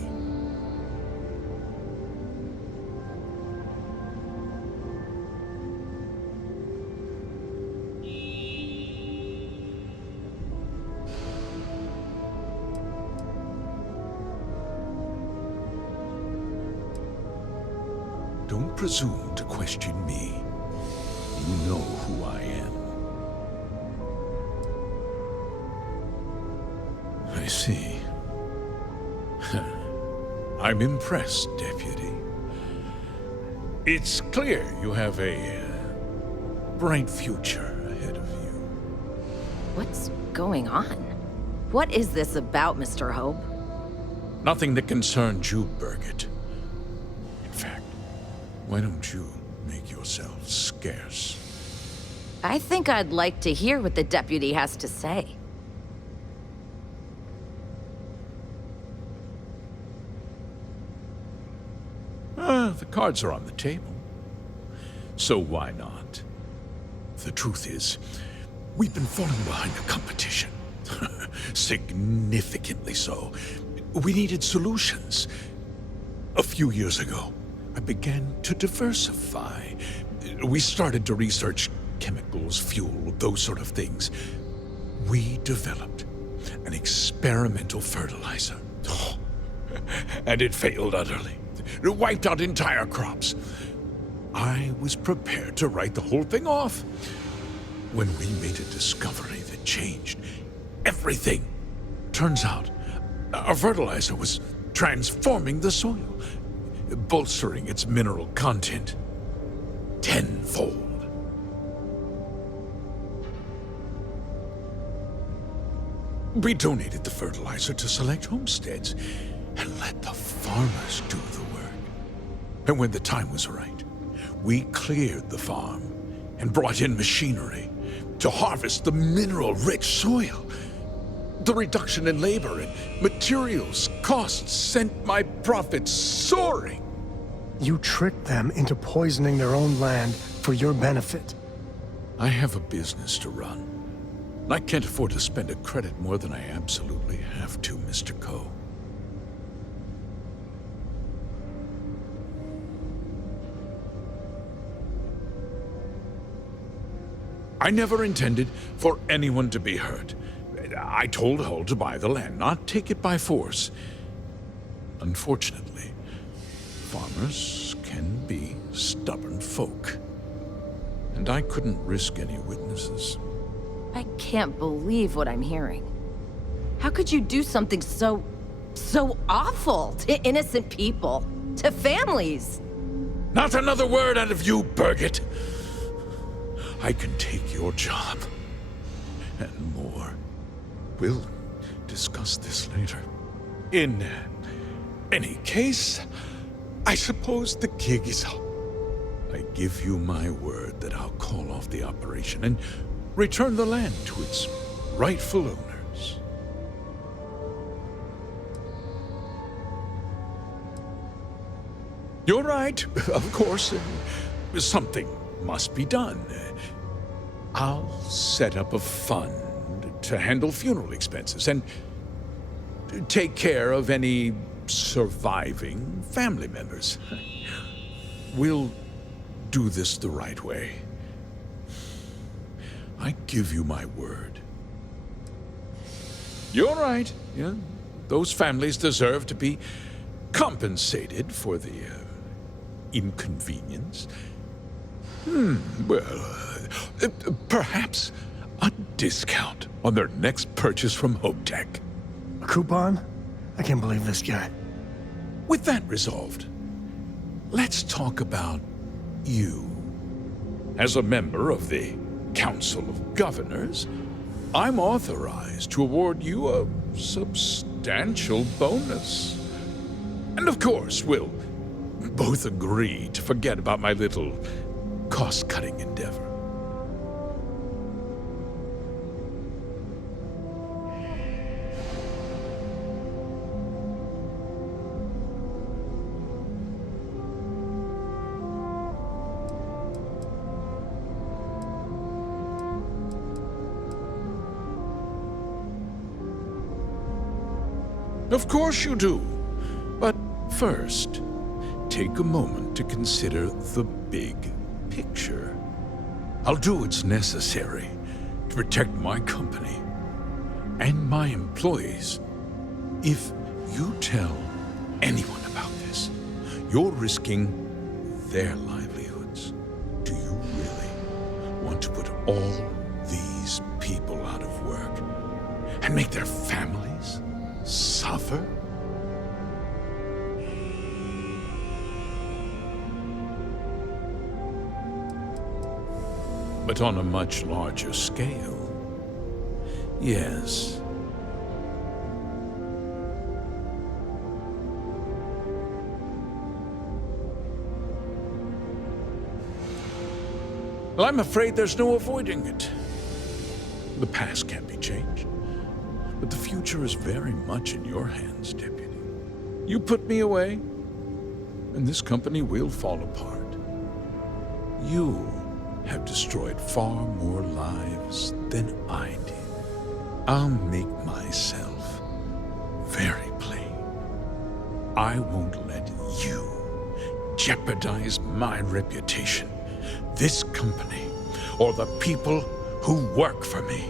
Don't presume to question me. You know who I am. I see. I'm impressed, Deputy. It's clear you have a bright future ahead of you. What's going on? What is this about, Mr. Hope? Nothing that concerns you, Birgit. In fact, why don't you make yourself scarce? I think I'd like to hear what the deputy has to say. The cards are on the table. So why not? The truth is, we've been falling behind the competition. Significantly so. We needed solutions. A few years ago, I began to diversify. We started to research chemicals, fuel, those sort of things. We developed an experimental fertilizer. And it failed utterly. It wiped out entire crops. I was prepared to write the whole thing off when we made a discovery that changed everything. Turns out, our fertilizer was transforming the soil, bolstering its mineral content tenfold. We donated the fertilizer to select homesteads and let the farmers do the work. And when the time was right, we cleared the farm and brought in machinery to harvest the mineral-rich soil. The reduction in labor and materials costs sent my profits soaring. You tricked them into poisoning their own land for your benefit. I have a business to run. I can't afford to spend a credit more than I absolutely have to, Mr. Coe. I never intended for anyone to be hurt. I told Hull to buy the land, not take it by force. Unfortunately, farmers can be stubborn folk. And I couldn't risk any witnesses. I can't believe what I'm hearing. How could you do something so awful to innocent people, to families? Not another word out of you, Birgit. I can take your job, and more. We'll discuss this later. In any case, I suppose the gig is up. I give you my word that I'll call off the operation and return the land to its rightful owners. You're right, of course. Something must be done. I'll set up a fund to handle funeral expenses and take care of any surviving family members. We'll do this the right way. I give you my word. You're right. Yeah, those families deserve to be compensated for the inconvenience. Perhaps a discount on their next purchase from HopeTech. A coupon? I can't believe this guy. With that resolved, let's talk about you. As a member of the Council of Governors, I'm authorized to award you a substantial bonus. And of course, we'll both agree to forget about my little cost-cutting endeavor. Of course you do. But first, take a moment to consider the big picture. I'll do what's necessary to protect my company and my employees. If you tell anyone about this, you're risking their livelihoods. Do you really want to put all these people out of work and make their families suffer? but on a much larger scale. Yes. Well, I'm afraid there's no avoiding it. The past can't be changed, but the future is very much in your hands, Deputy. You put me away, and this company will fall apart. You have destroyed far more lives than I did. I'll make myself very plain. I won't let you jeopardize my reputation, this company, or the people who work for me.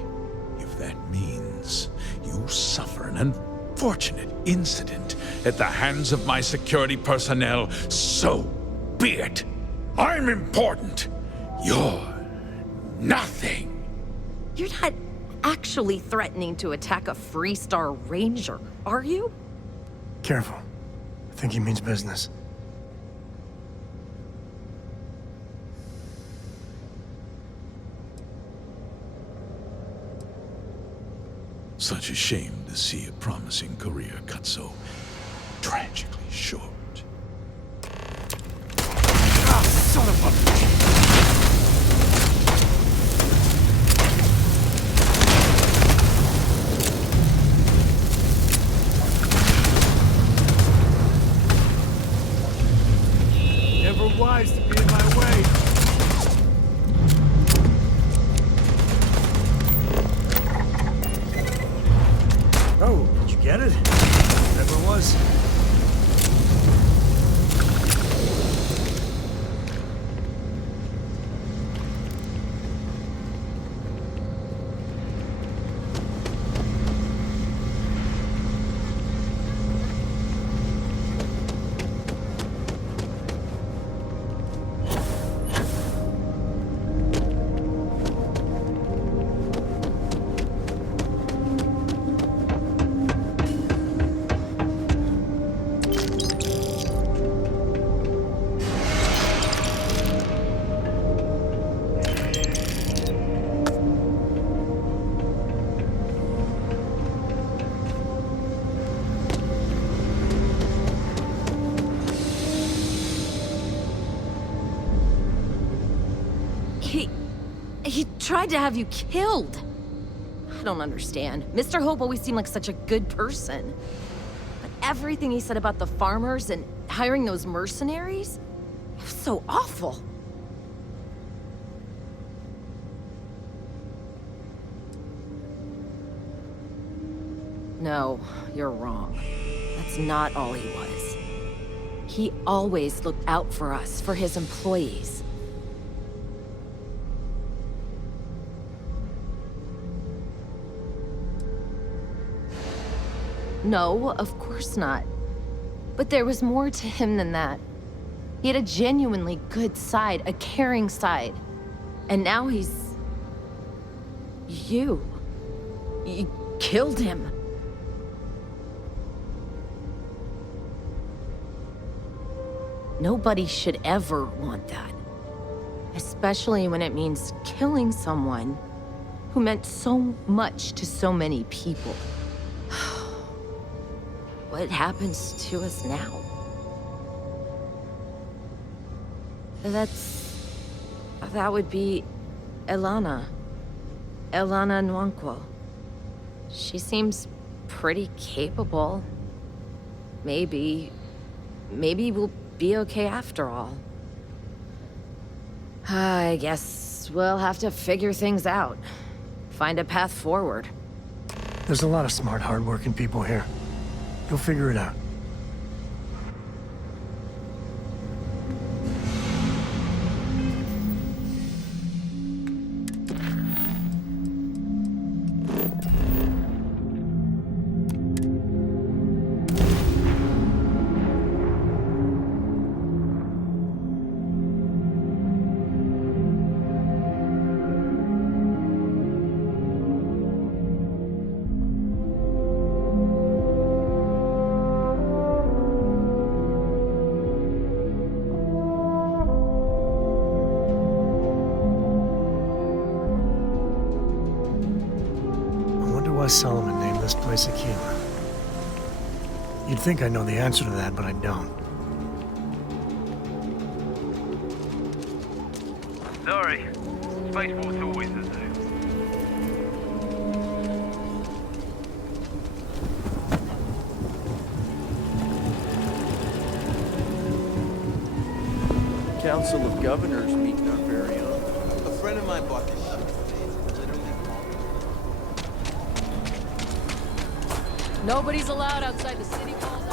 If that means you suffer an unfortunate incident at the hands of my security personnel, so be it. I'm important. You're nothing. You're not actually threatening to attack a Freestar Ranger, are you? Careful. I think he means business. Such a shame to see a promising career cut so tragically short. Ah, son of a... Never wise to be in my way. Oh, did you get it? Whatever it was. He tried to have you killed. I don't understand. Mr. Hope always seemed like such a good person. But everything he said about the farmers and hiring those mercenaries, it was so awful. No, you're wrong. That's not all he was. He always looked out for us, for his employees. No, of course not. But there was more to him than that. He had a genuinely good side, a caring side. And now he's... You killed him. Nobody should ever want that. Especially when it means killing someone who meant so much to so many people. What happens to us now? That would be Elana. Elana Nwankwo. She seems pretty capable. Maybe we'll be okay after all. I guess we'll have to figure things out. Find a path forward. There's a lot of smart, hard-working people here. You'll figure it out. Solomon named this place Aquila? You'd think I know the answer to that, but I don't. Sorry. Spaceport's always the zoo. Council of Governors meeting our very own. A friend of mine bought this shit. Nobody's allowed outside the city walls.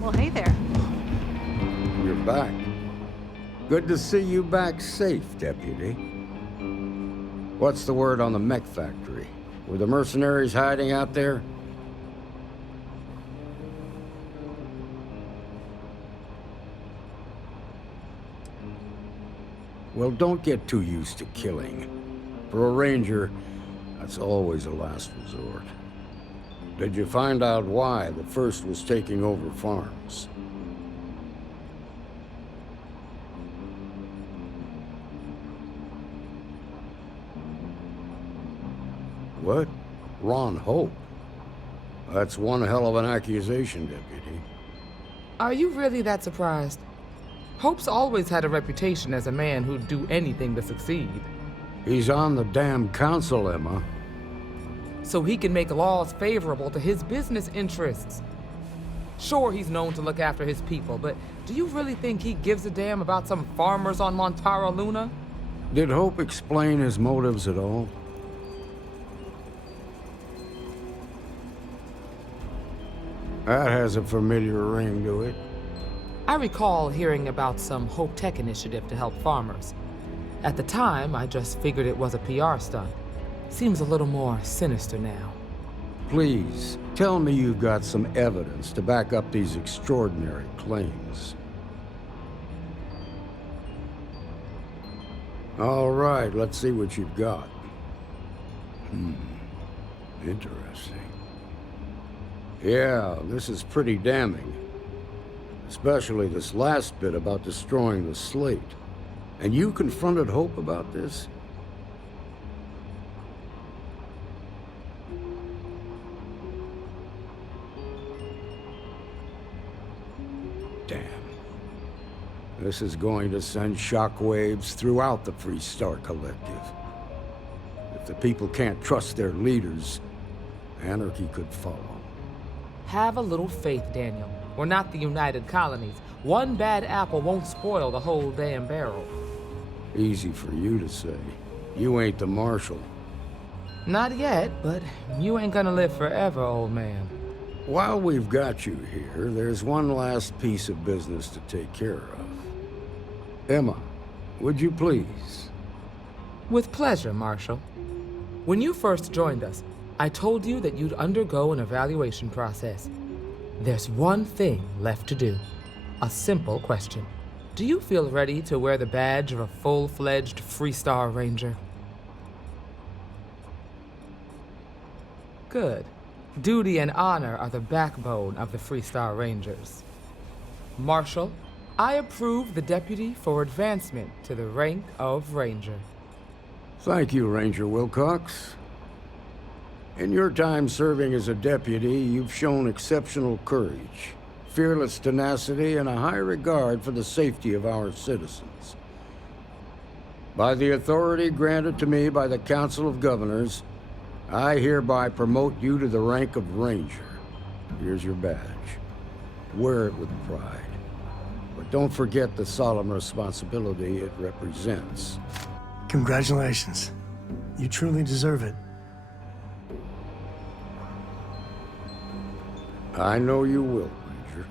Well, hey there. You're back. Good to see you back safe, Deputy. What's the word on the mech factory? Were the mercenaries hiding out there? Well, don't get too used to killing. For a ranger, that's always a last resort. Did you find out why the first was taking over farms? What? Ron Hope? That's one hell of an accusation, Deputy. Are you really that surprised? Hope's always had a reputation as a man who'd do anything to succeed. He's on the damn council, Emma. So he can make laws favorable to his business interests. Sure, he's known to look after his people, but do you really think he gives a damn about some farmers on Montara Luna? Did Hope explain his motives at all? That has a familiar ring to it. I recall hearing about some Hope Tech initiative to help farmers. At the time, I just figured it was a PR stunt. Seems a little more sinister now. Please, tell me you've got some evidence to back up these extraordinary claims. All right, let's see what you've got. Interesting. Yeah, this is pretty damning. Especially this last bit about destroying the slate. And you confronted Hope about this? Damn. This is going to send shockwaves throughout the Freestar Collective. If the people can't trust their leaders, anarchy could follow. Have a little faith, Daniel. We're not the United Colonies. One bad apple won't spoil the whole damn barrel. Easy for you to say. You ain't the Marshal. Not yet, but you ain't gonna live forever, old man. While we've got you here, there's one last piece of business to take care of. Emma, would you please? With pleasure, Marshal. When you first joined us, I told you that you'd undergo an evaluation process. There's one thing left to do. A simple question. Do you feel ready to wear the badge of a full-fledged Freestar Ranger? Good. Duty and honor are the backbone of the Freestar Rangers. Marshal, I approve the deputy for advancement to the rank of Ranger. Thank you, Ranger Wilcox. In your time serving as a deputy, you've shown exceptional courage, fearless tenacity, and a high regard for the safety of our citizens. By the authority granted to me by the Council of Governors, I hereby promote you to the rank of Ranger. Here's your badge. Wear it with pride. But don't forget the solemn responsibility it represents. Congratulations. You truly deserve it. I know you will, Ranger.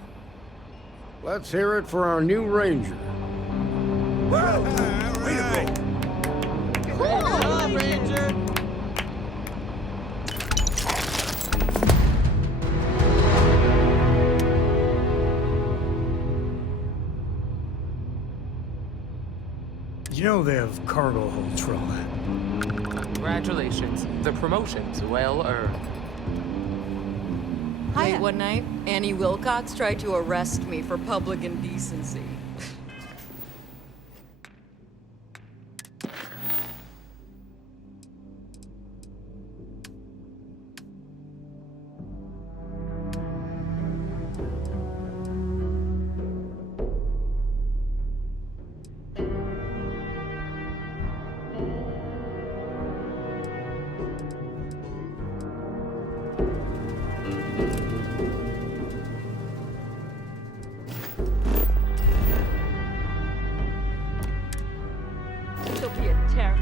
Let's hear it for our new Ranger. Way to go! Cool! Good job, Ranger! You know they have cargo holds for all that. Congratulations. The promotion's well earned. Hiya. Late one night, Annie Wilcox tried to arrest me for public indecency. Utopia terror.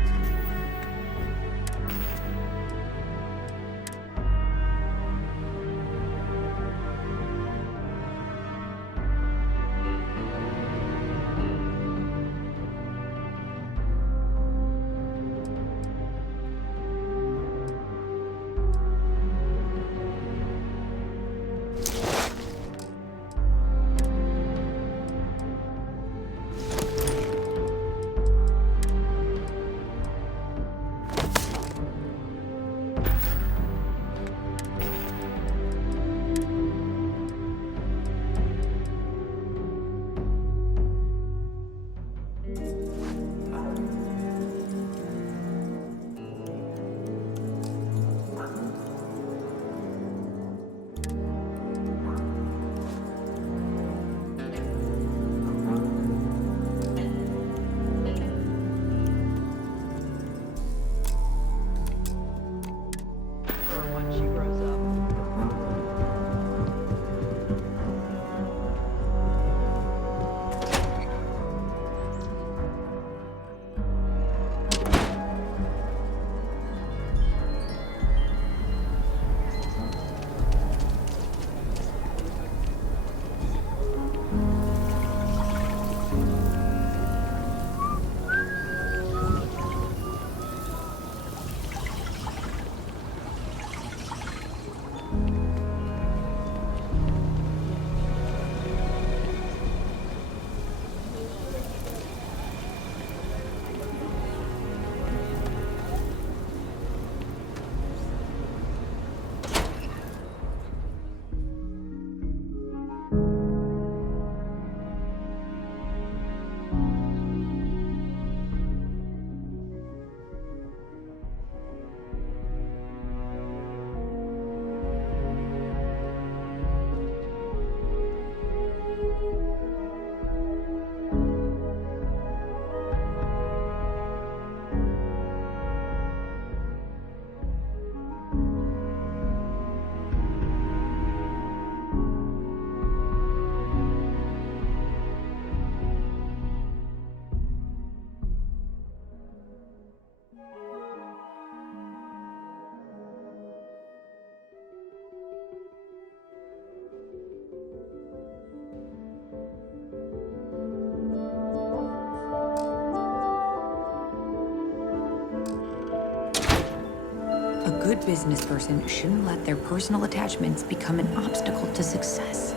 A good business person shouldn't let their personal attachments become an obstacle to success.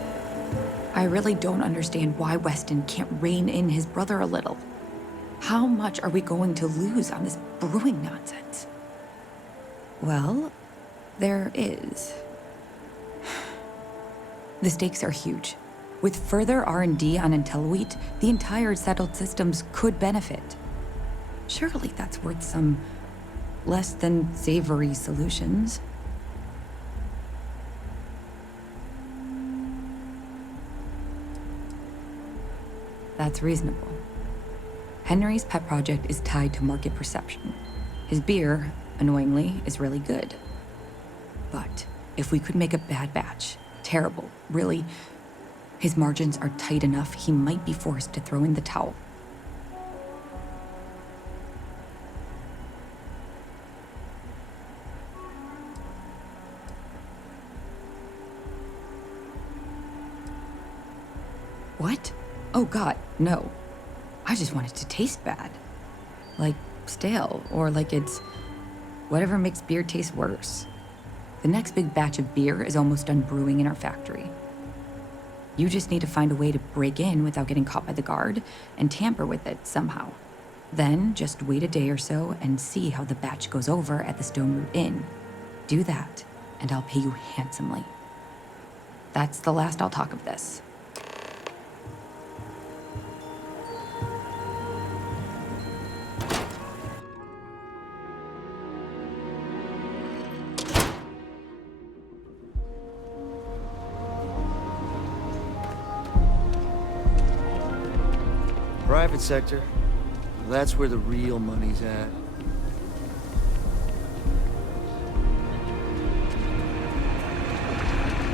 I really don't understand why Weston can't rein in his brother a little. How much are we going to lose on this brewing nonsense? Well, there is. The stakes are huge. With further R&D on IntelliWheat, the entire settled systems could benefit. Surely that's worth some less than savory solutions. That's reasonable. Henry's pet project is tied to market perception. His beer, annoyingly, is really good. But if we could make a bad batch, terrible, really, his margins are tight enough he might be forced to throw in the towel. What? Oh God, no. I just want it to taste bad. Like stale, or like it's whatever makes beer taste worse. The next big batch of beer is almost done brewing in our factory. You just need to find a way to break in without getting caught by the guard and tamper with it somehow. Then just wait a day or so and see how the batch goes over at the Stone Root Inn. Do that, and I'll pay you handsomely. That's the last I'll talk of this. Private sector. That's where the real money's at.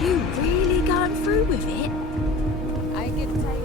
You really gone through with it? I can tell you.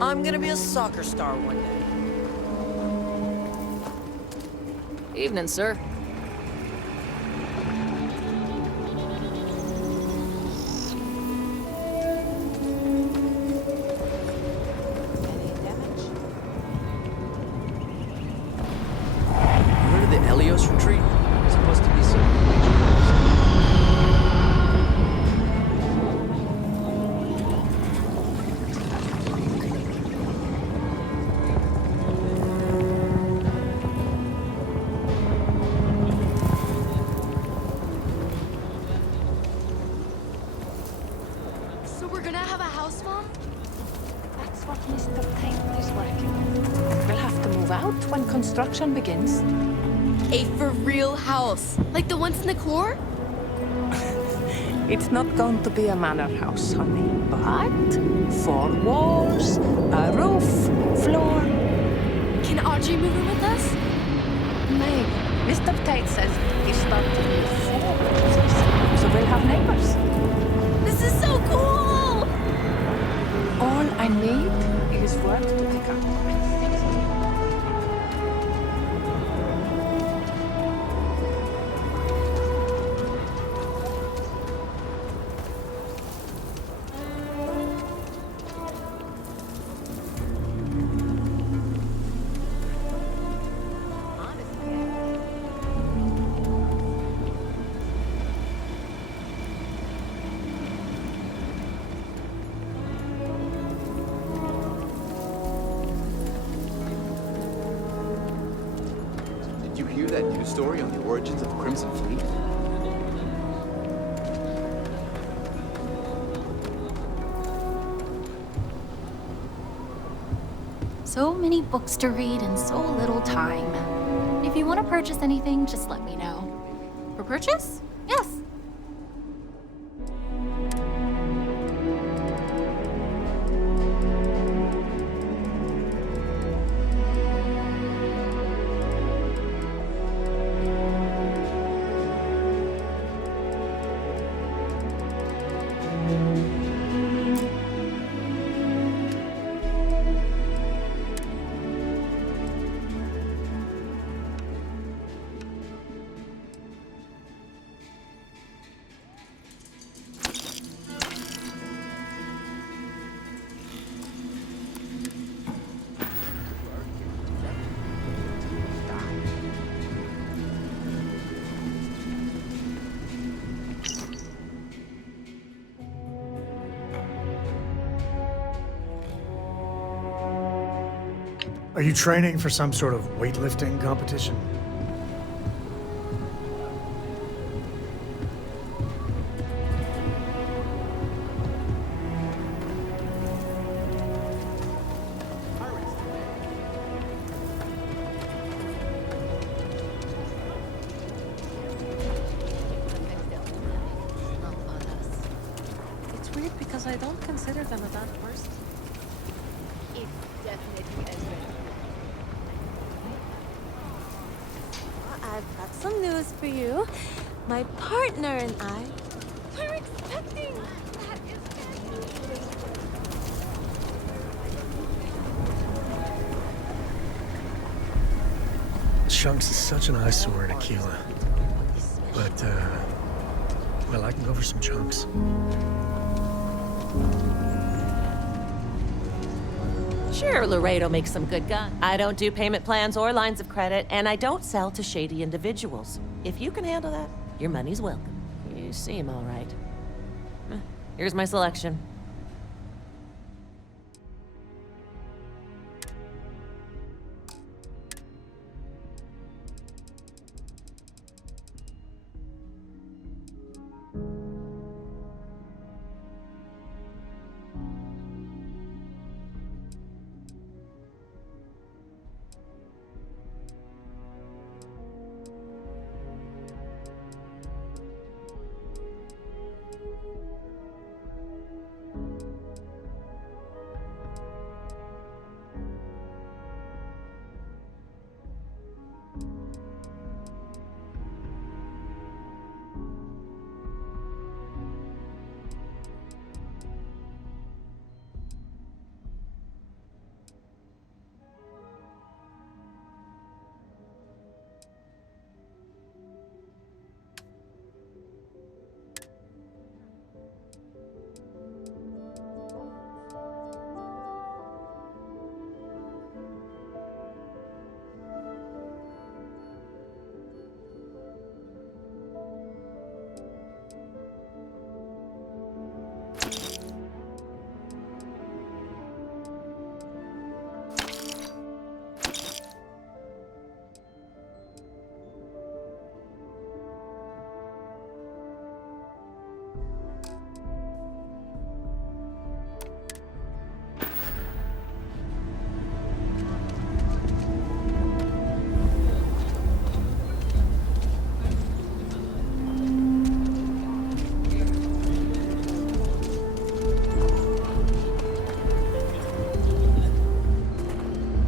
I'm gonna be a soccer star one day. Evening, sir. Where did the Helios retreat? There's supposed to be some. So we're gonna have a house, Mom? That's what Mr. Tate is working on. We'll have to move out when construction begins. A for real house? Like the ones in the core? It's not going to be a manor house, honey, but 4 walls, a roof, floor. Can Audrey move in with us? Maybe. Mr. Tate says he's starting with 4 houses, so we'll have neighbors. This is so cool! All I need is work to pick up. Did you hear that news story on the origins of the Crimson Fleet? So many books to read and so little time. If you want to purchase anything, just let me know. For purchase? Yes. Are you training for some sort of weightlifting competition? weird because I don't consider them a bad person. It definitely has been. I've got some news for you. My partner and I are expecting. That is Chunks is such an eyesore in Aquila. But, well, I can go for some chunks. Sure, Laredo makes some good guns. I don't do payment plans or lines of credit, and I don't sell to shady individuals. If you can handle that, your money's welcome. You seem all right. Here's my selection.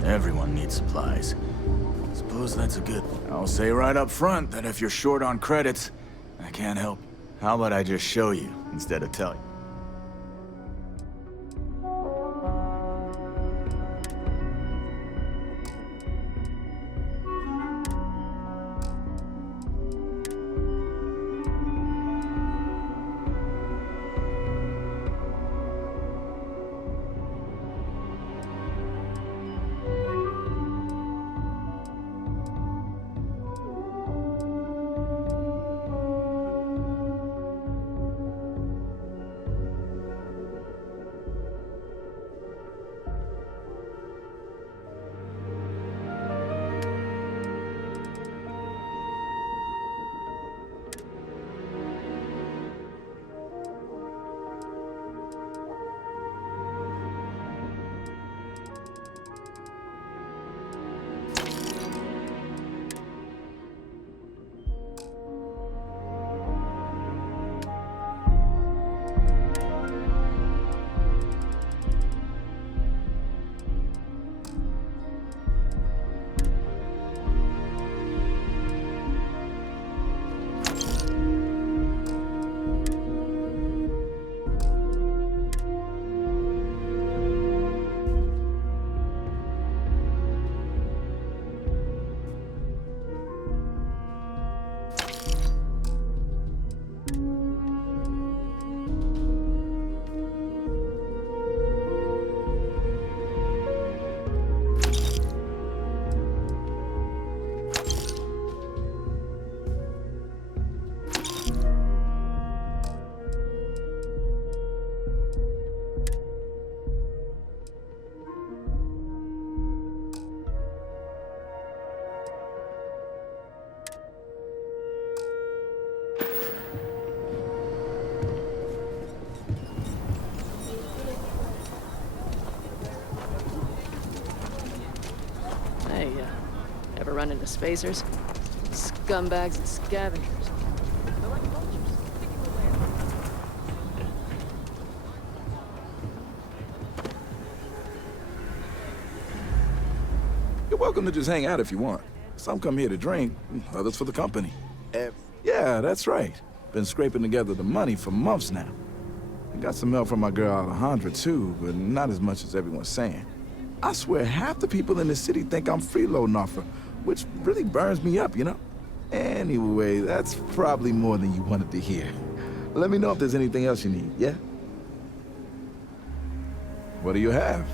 Everyone needs supplies. Suppose that's a good thing. I'll say right up front that if you're short on credits, I can't help you. How about I just show you instead of tell you? Ever run into spacers? Scumbags and scavengers. They're like vultures, picking away. You're welcome to just hang out if you want. Some come here to drink, others for the company. Yeah, that's right. Been scraping together the money for months now. I got some help from my girl Alejandra too, but not as much as everyone's saying. I swear half the people in the city think I'm freeloading off her, which really burns me up, you know? Anyway, that's probably more than you wanted to hear. Let me know if there's anything else you need, yeah? What do you have?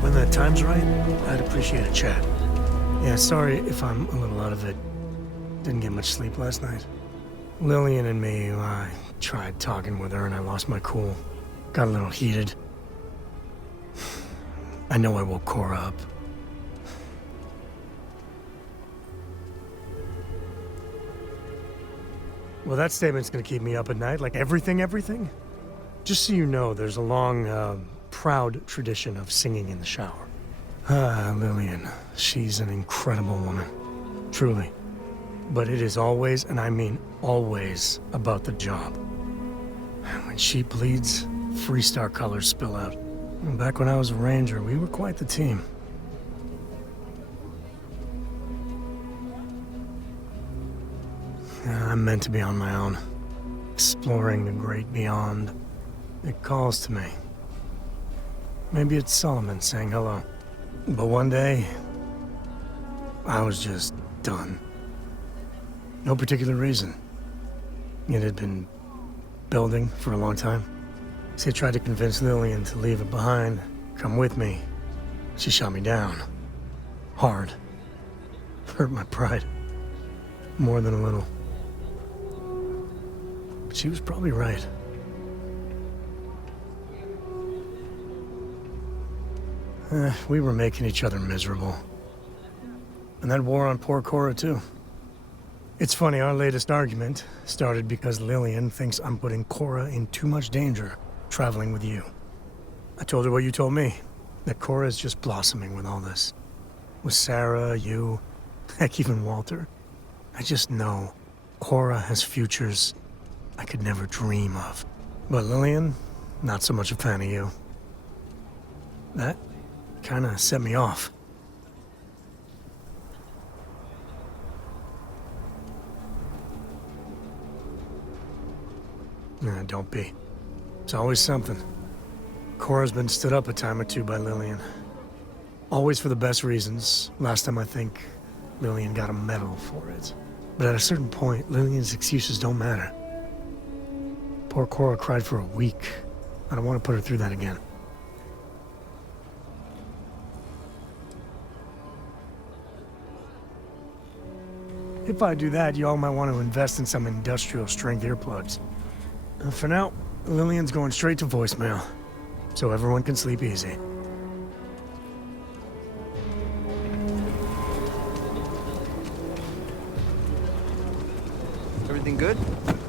When the time's right, I'd appreciate a chat. Yeah, sorry if I'm a little out of it. Didn't get much sleep last night. Lillian and me, I tried talking with her and I lost my cool. Got a little heated. I know I woke Cora up. Well, that statement's gonna keep me up at night, like everything? Just so you know, there's a long, proud tradition of singing in the shower. Lillian, she's an incredible woman. Truly. But it is always, and I mean always, about the job. When she bleeds, Freestar colors spill out. Back when I was a ranger, we were quite the team. I'm meant to be on my own, exploring the great beyond. It calls to me. Maybe it's Solomon saying hello. But one day, I was just done. No particular reason. It had been building for a long time. See, I tried to convince Lillian to leave it behind, come with me. She shot me down. Hard. Hurt my pride. More than a little. But she was probably right. We were making each other miserable. And that wore on poor Cora, too. It's funny, our latest argument started because Lillian thinks I'm putting Cora in too much danger traveling with you. I told her what you told me, that Cora is just blossoming with all this. With Sarah, you, heck, even Walter. I just know Cora has futures I could never dream of. But Lillian, not so much a fan of you. That kinda set me off. Nah, don't be. It's always something. Cora's been stood up a time or two by Lillian. Always for the best reasons. Last time I think Lillian got a medal for it. But at a certain point, Lillian's excuses don't matter. Poor Cora cried for a week. I don't want to put her through that again. If I do that, y'all might want to invest in some industrial strength earplugs. For now, Lillian's going straight to voicemail, so everyone can sleep easy. Everything good?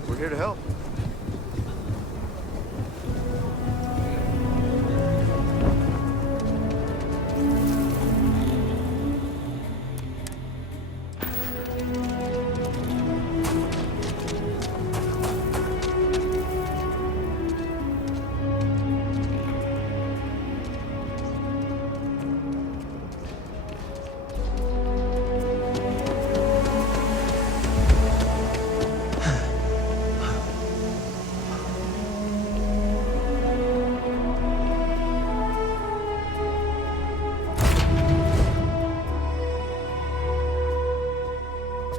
We're here to help.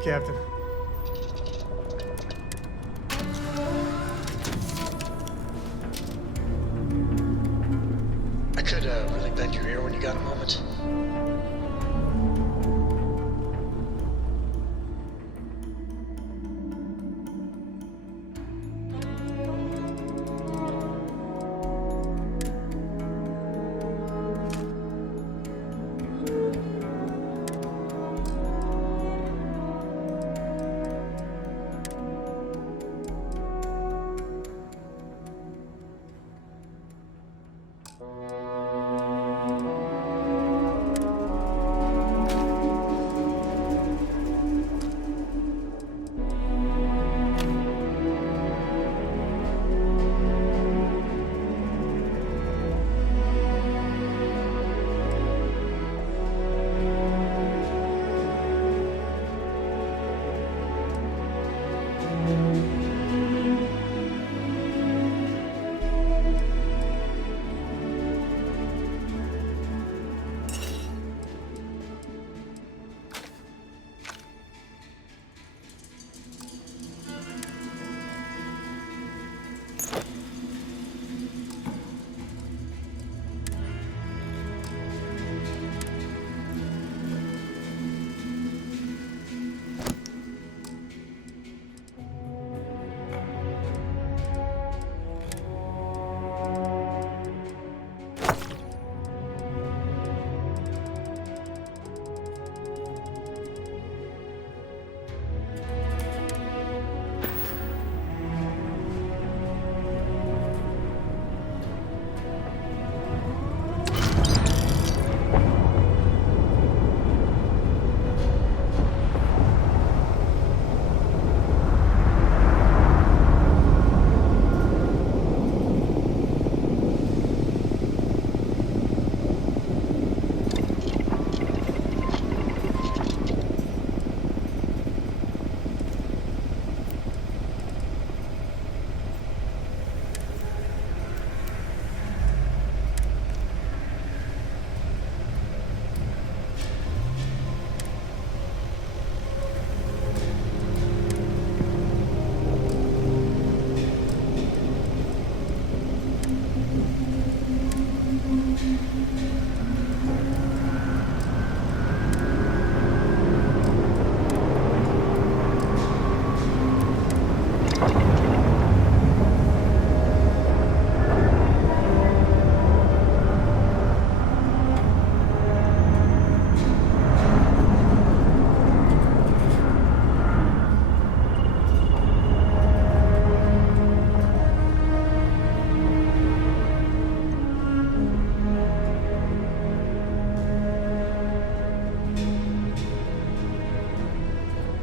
off, Captain. I could really bend your ear when you got a moment.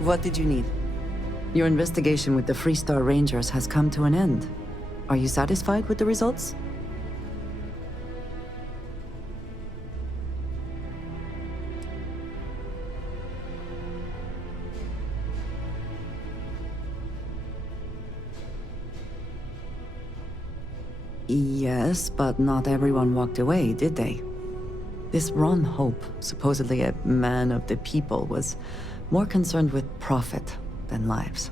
What did you need? Your investigation with the Freestar Rangers has come to an end. Are you satisfied with the results? Yes, but not everyone walked away, did they? This Ron Hope, supposedly a man of the people, was more concerned with profit than lives.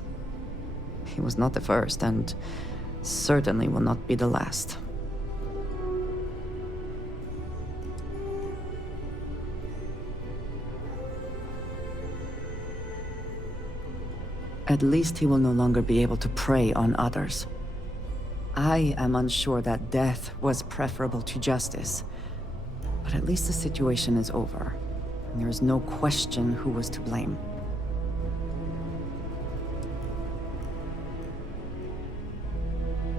He was not the first, and certainly will not be the last. At least he will no longer be able to prey on others. I am unsure that death was preferable to justice, but at least the situation is over. There is no question who was to blame.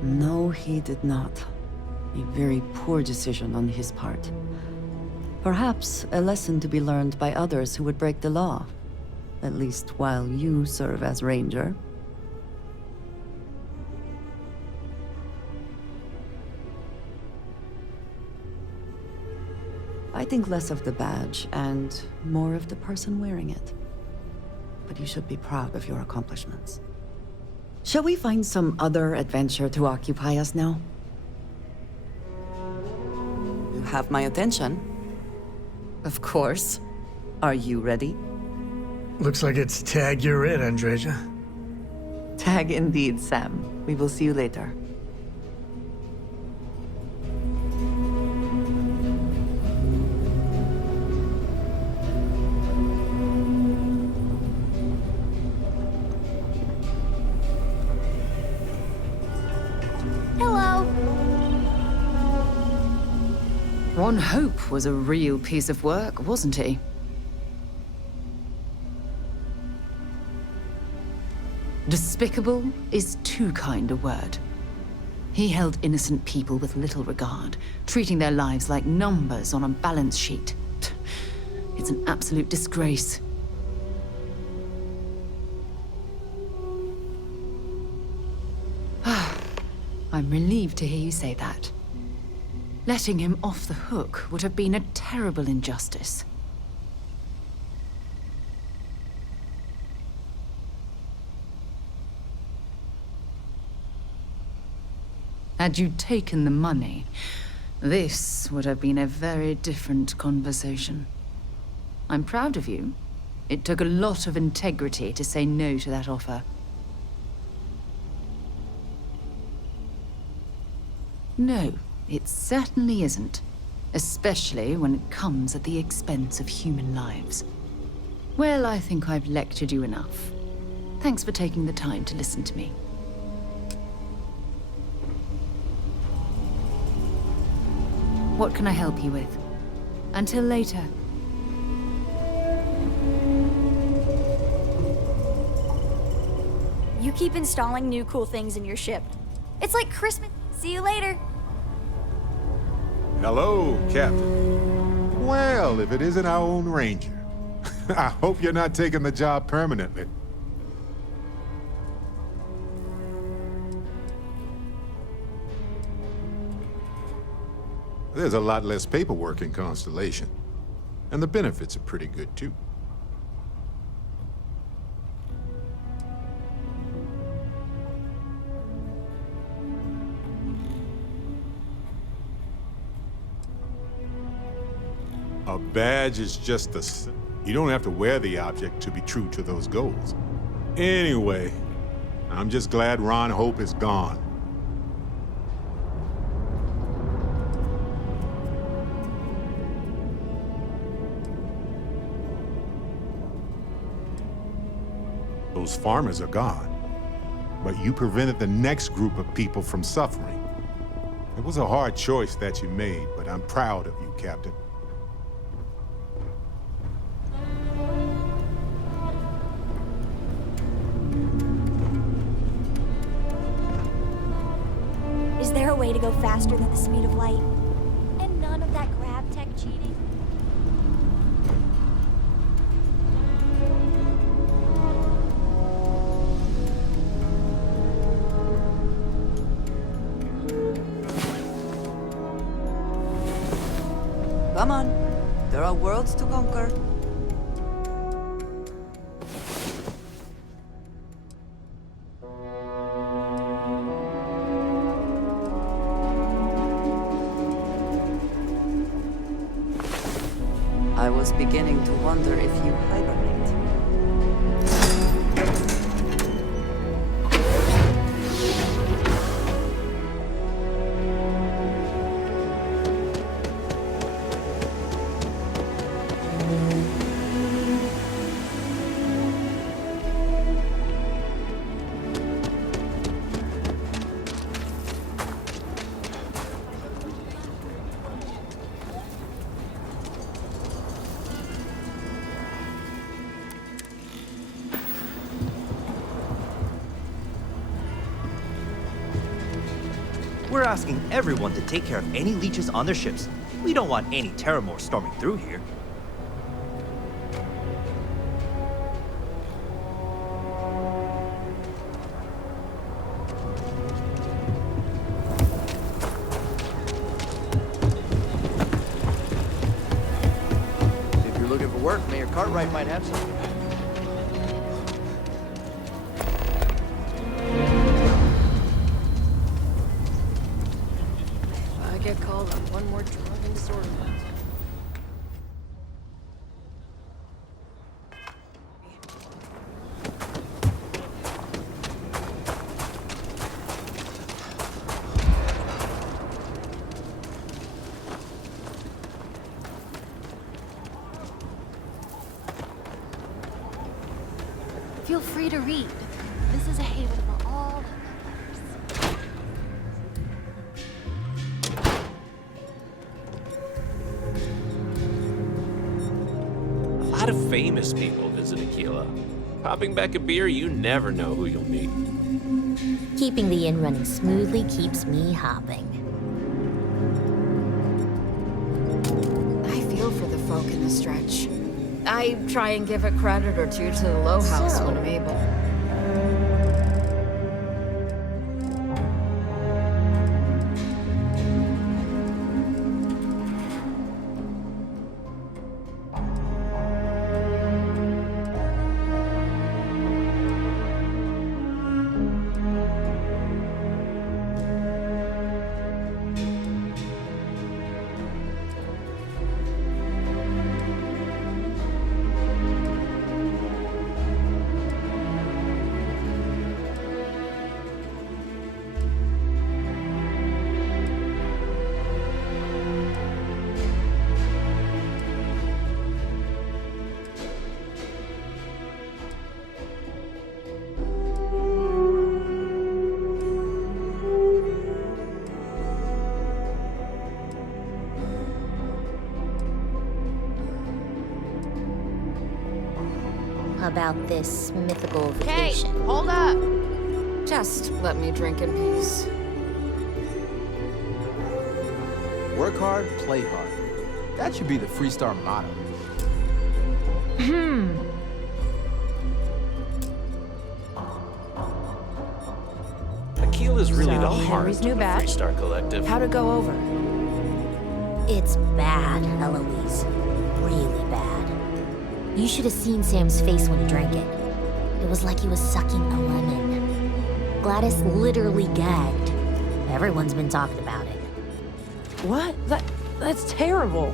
No, he did not. A very poor decision on his part. Perhaps a lesson to be learned by others who would break the law. At least while you serve as Ranger. I think less of the badge and more of the person wearing it. But you should be proud of your accomplishments. Shall we find some other adventure to occupy us now? You have my attention. Of course. Are you ready? Looks like it's tag you're it, Andreja. Tag indeed, Sam. We will see you later. Hello. Ron Hope was a real piece of work, wasn't he? Despicable is too kind a word. He held innocent people with little regard, treating their lives like numbers on a balance sheet. It's an absolute disgrace. I'm relieved to hear you say that. Letting him off the hook would have been a terrible injustice. Had you taken the money, this would have been a very different conversation. I'm proud of you. It took a lot of integrity to say no to that offer. No, it certainly isn't. Especially when it comes at the expense of human lives. Well, I think I've lectured you enough. Thanks for taking the time to listen to me. What can I help you with? Until later. You keep installing new cool things in your ship. It's like Christmas. See you later. Hello, Captain. Well, if it isn't our own Ranger. I hope you're not taking the job permanently. There's a lot less paperwork in Constellation. And the benefits are pretty good, too. A badge is just a... You don't have to wear the object to be true to those goals. Anyway, I'm just glad Ron Hope is gone. Those farmers are gone. But you prevented the next group of people from suffering. It was a hard choice that you made, but I'm proud of you, Captain. Is there a way to go faster than the speed of light? And none of that grab tech cheating? Come on. There are worlds to conquer. I was beginning to wonder if you hibernate. We're asking everyone to take care of any leeches on their ships. We don't want any Terramore storming through here. If you're looking for work, Mayor Cartwright might have some. I get called on one more drug and disorder. Feel free to read. This is a haven for all lovers. A lot of famous people visit Aquila. Popping back a beer, you never know who you'll meet. Keeping the inn running smoothly keeps me hopping. I feel for the folk in the stretch. I try and give a credit or two to the Low House when I'm able. About this mythical Hey, vacation. hold up! Just let me drink in peace. Work hard, play hard. That should be the Freestar motto. Aquila's really So, the heart Henry's of new the batch. Freestar Collective. How'd it go over? It's bad, Eloise. Really bad. You should have seen Sam's face when he drank it. It was like he was sucking a lemon. Gladys literally gagged. Everyone's been talking about it. What? That's terrible.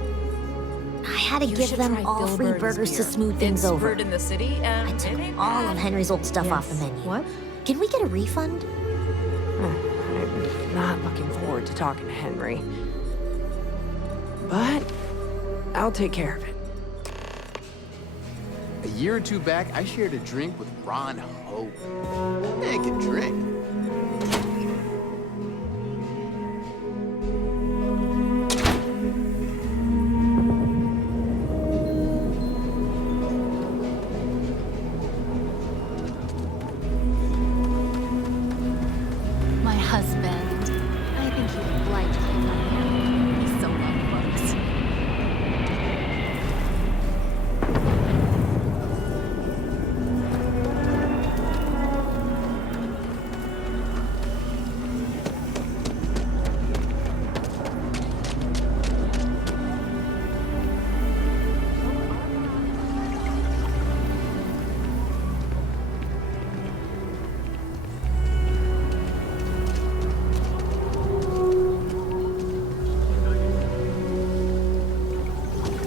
I had to You give should them try all Bill free Burton's burgers to beer. smooth things It's over. brewed in the city, and I took it ain't all bad. of Henry's old stuff off the Yes. menu. What? Can we get a refund? I'm not looking forward to talking to Henry. But I'll take care of it. A year or two back, I shared a drink with Ron Hope. That man can drink. My husband. I think he would like to hang out here. He's so well books.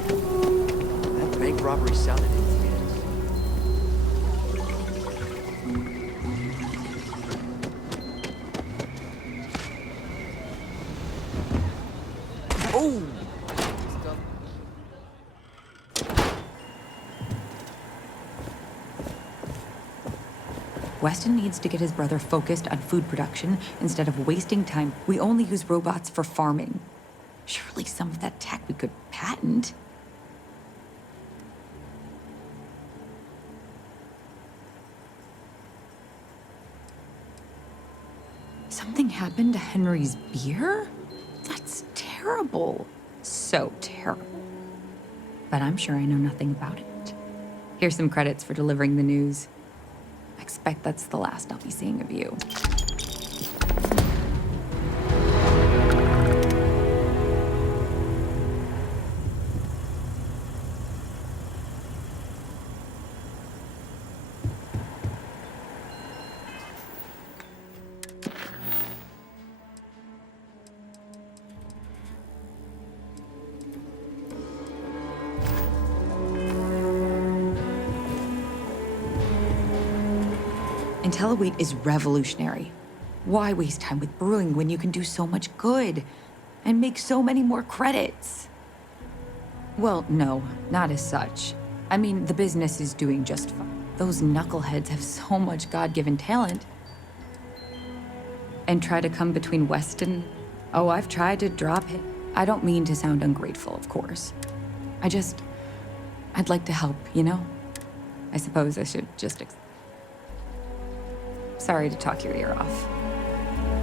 That bank robbery sounded intense. Oh! Weston needs to get his brother focused on food production instead of wasting time. We only use robots for farming. Surely some of that tech we could patent. Something happened to Henry's beer? That's terrible. So terrible. But I'm sure I know nothing about it. Here's some credits for delivering the news. I expect that's the last I'll be seeing of you. IntelliWheat is revolutionary. Why waste time with brewing when you can do so much good and make so many more credits? Well, no, not as such. I mean, the business is doing just fine. those knuckleheads have so much God-given talent. And try to come between West and... Oh, I've tried to drop it. I don't mean to sound ungrateful, of course. I'd like to help, you know? I suppose I should just... Sorry to talk your ear off.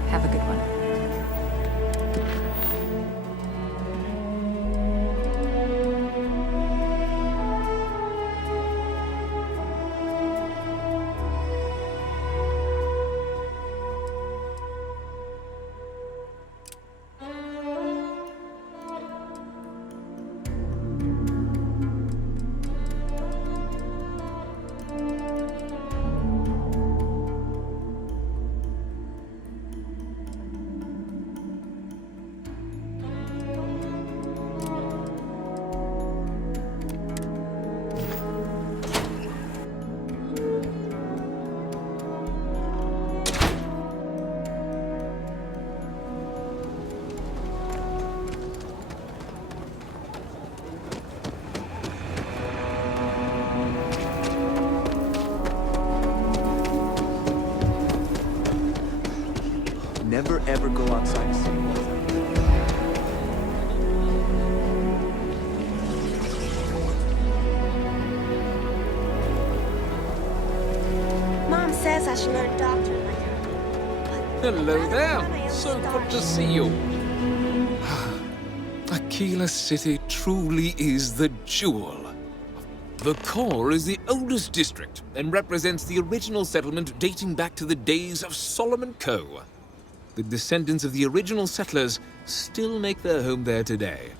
Have a good one. Never ever go outside the city. Mom says I should learn doctoring like her. Hello there. So good to see you. Aquila City truly is the jewel. The core is the oldest district and represents the original settlement dating back to the days of Solomon Coe. The descendants of the original settlers still make their home there today.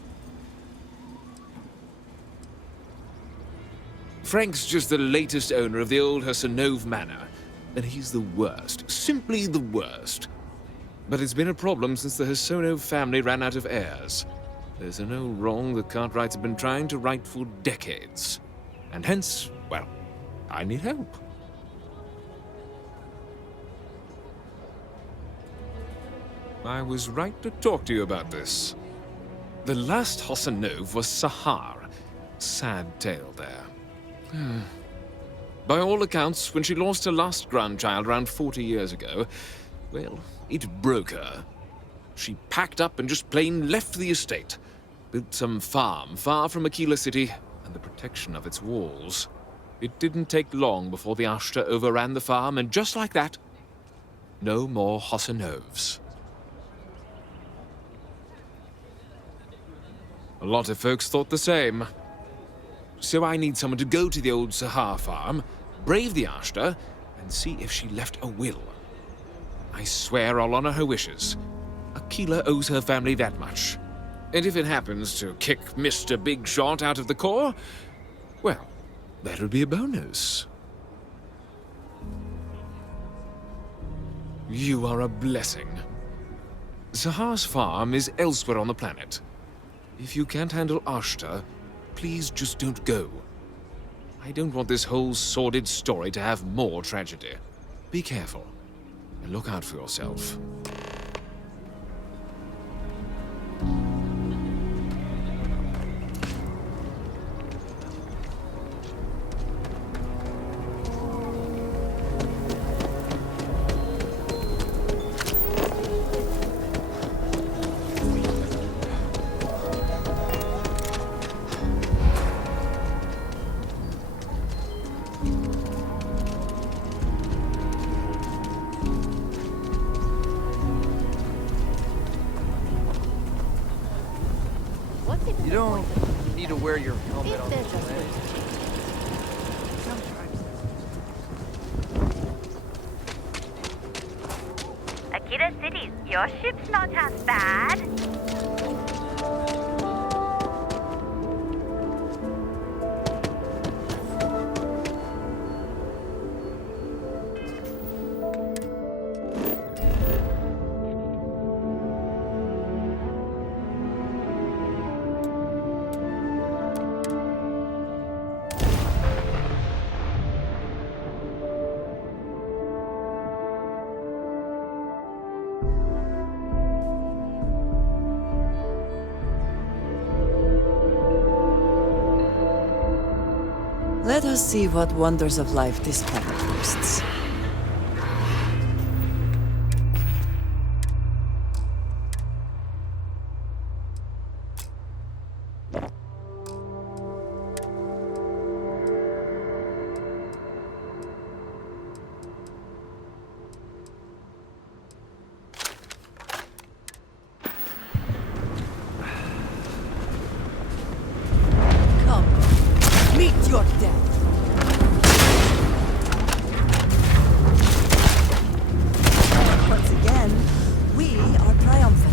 Frank's just the latest owner of the old Hassanove Manor, and he's the worst, simply the worst. But it's been a problem since the Hassanove family ran out of heirs. There's a no wrong the Cartwrights have been trying to right for decades. And hence, well, I need help. I was right to talk to you about this. The last Hassanove was Sahar. Sad tale there. By all accounts, when she lost her last grandchild around 40 years ago, well, it broke her. She packed up and just plain left the estate. Built some farm far from Aquila City and the protection of its walls. It didn't take long before the Ashta overran the farm, and just like that, no more Hassanoves. A lot of folks thought the same. So I need someone to go to the old Sahar farm, brave the Ashta, and see if she left a will. I swear I'll honor her wishes. Aquila owes her family that much. And if it happens to kick Mr. Big Shot out of the core, well, that'll be a bonus. You are a blessing. Sahar's farm is elsewhere on the planet. If you can't handle Ashta, please just don't go. I don't want this whole sordid story to have more tragedy. Be careful, and look out for yourself. You don't need to wear your helmet on the way. Akira City, your ship's not as bad. Let us see what wonders of life this planet boasts. Meet your death! Once again, we are triumphant.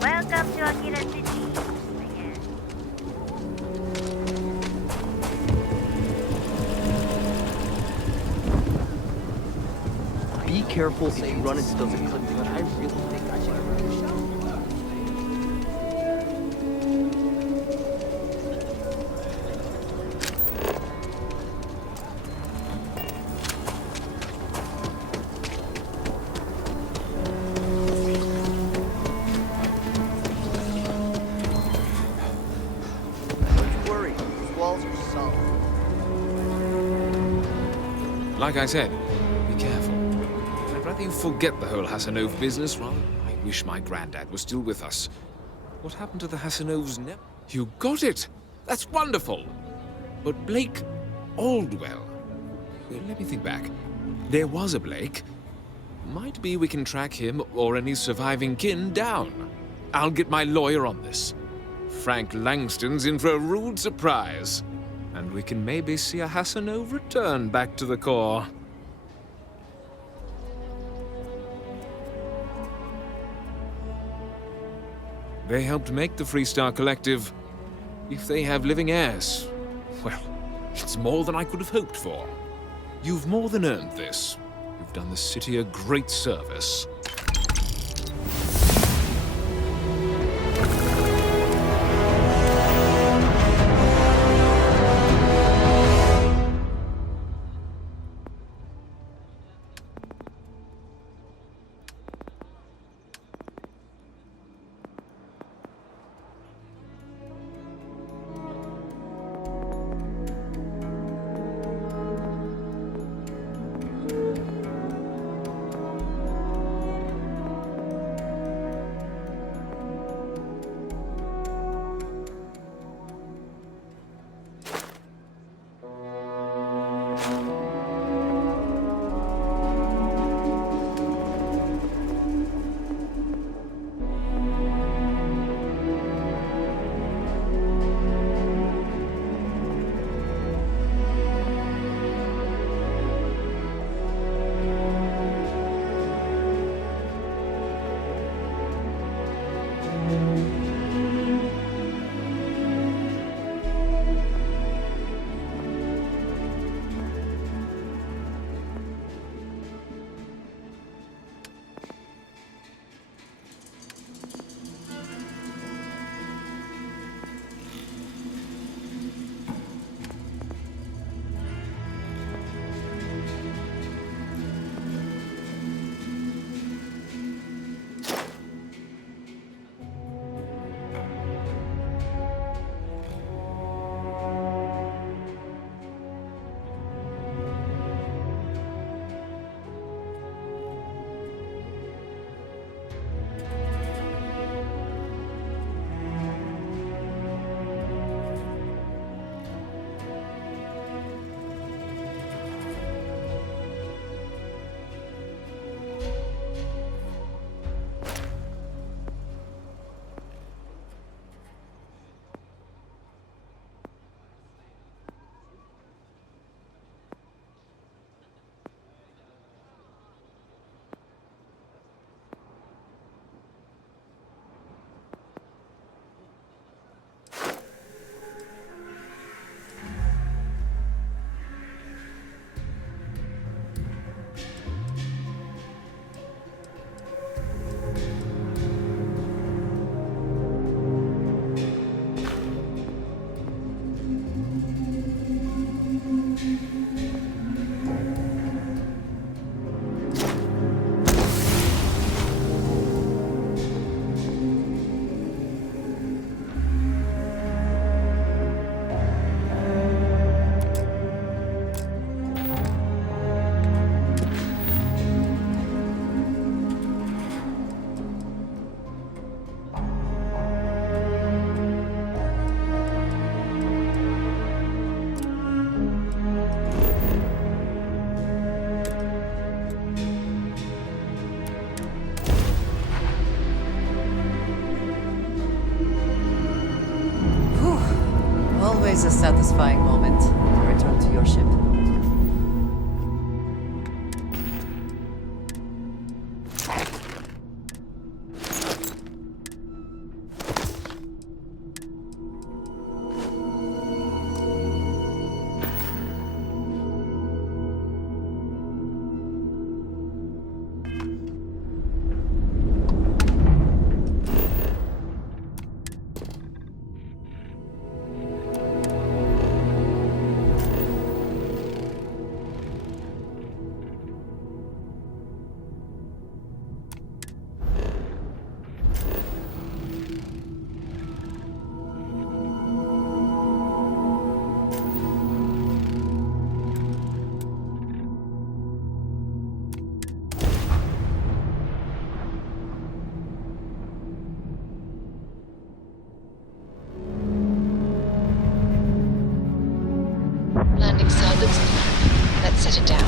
Welcome to Akira City. Be careful if you run into those eclipses. But I really think I should give her a shot. Like I said, be careful. I'd rather you forget the whole Hassanov business, rather. I wish my granddad was still with us. What happened to the Hassanovs now? You got it! That's wonderful! But Blake Aldwell... Well, let me think back. There was a Blake. Might be we can track him or any surviving kin down. I'll get my lawyer on this. Frank Langston's in for a rude surprise. And we can maybe see a Hassanov return back to the core. They helped make the Freestar Collective. If they have living heirs, well, it's more than I could have hoped for. You've more than earned this. You've done the city a great service. a satisfying moment. Return to your ship. Landing site looks clear. Let's set it down.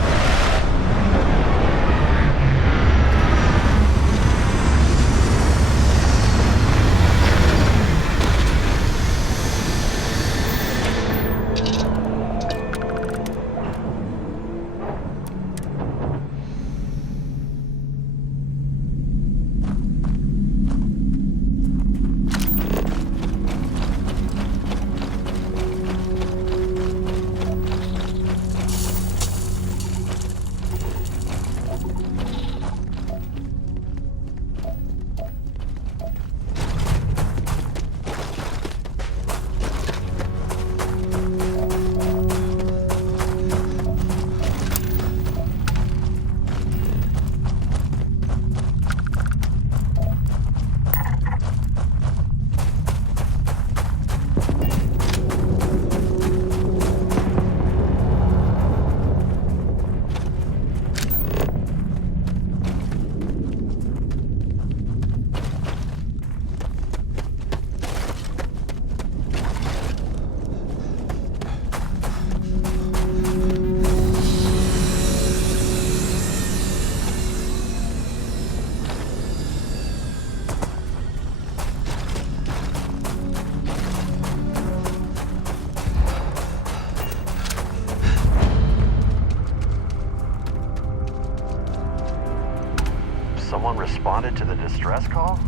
Someone responded to the distress call?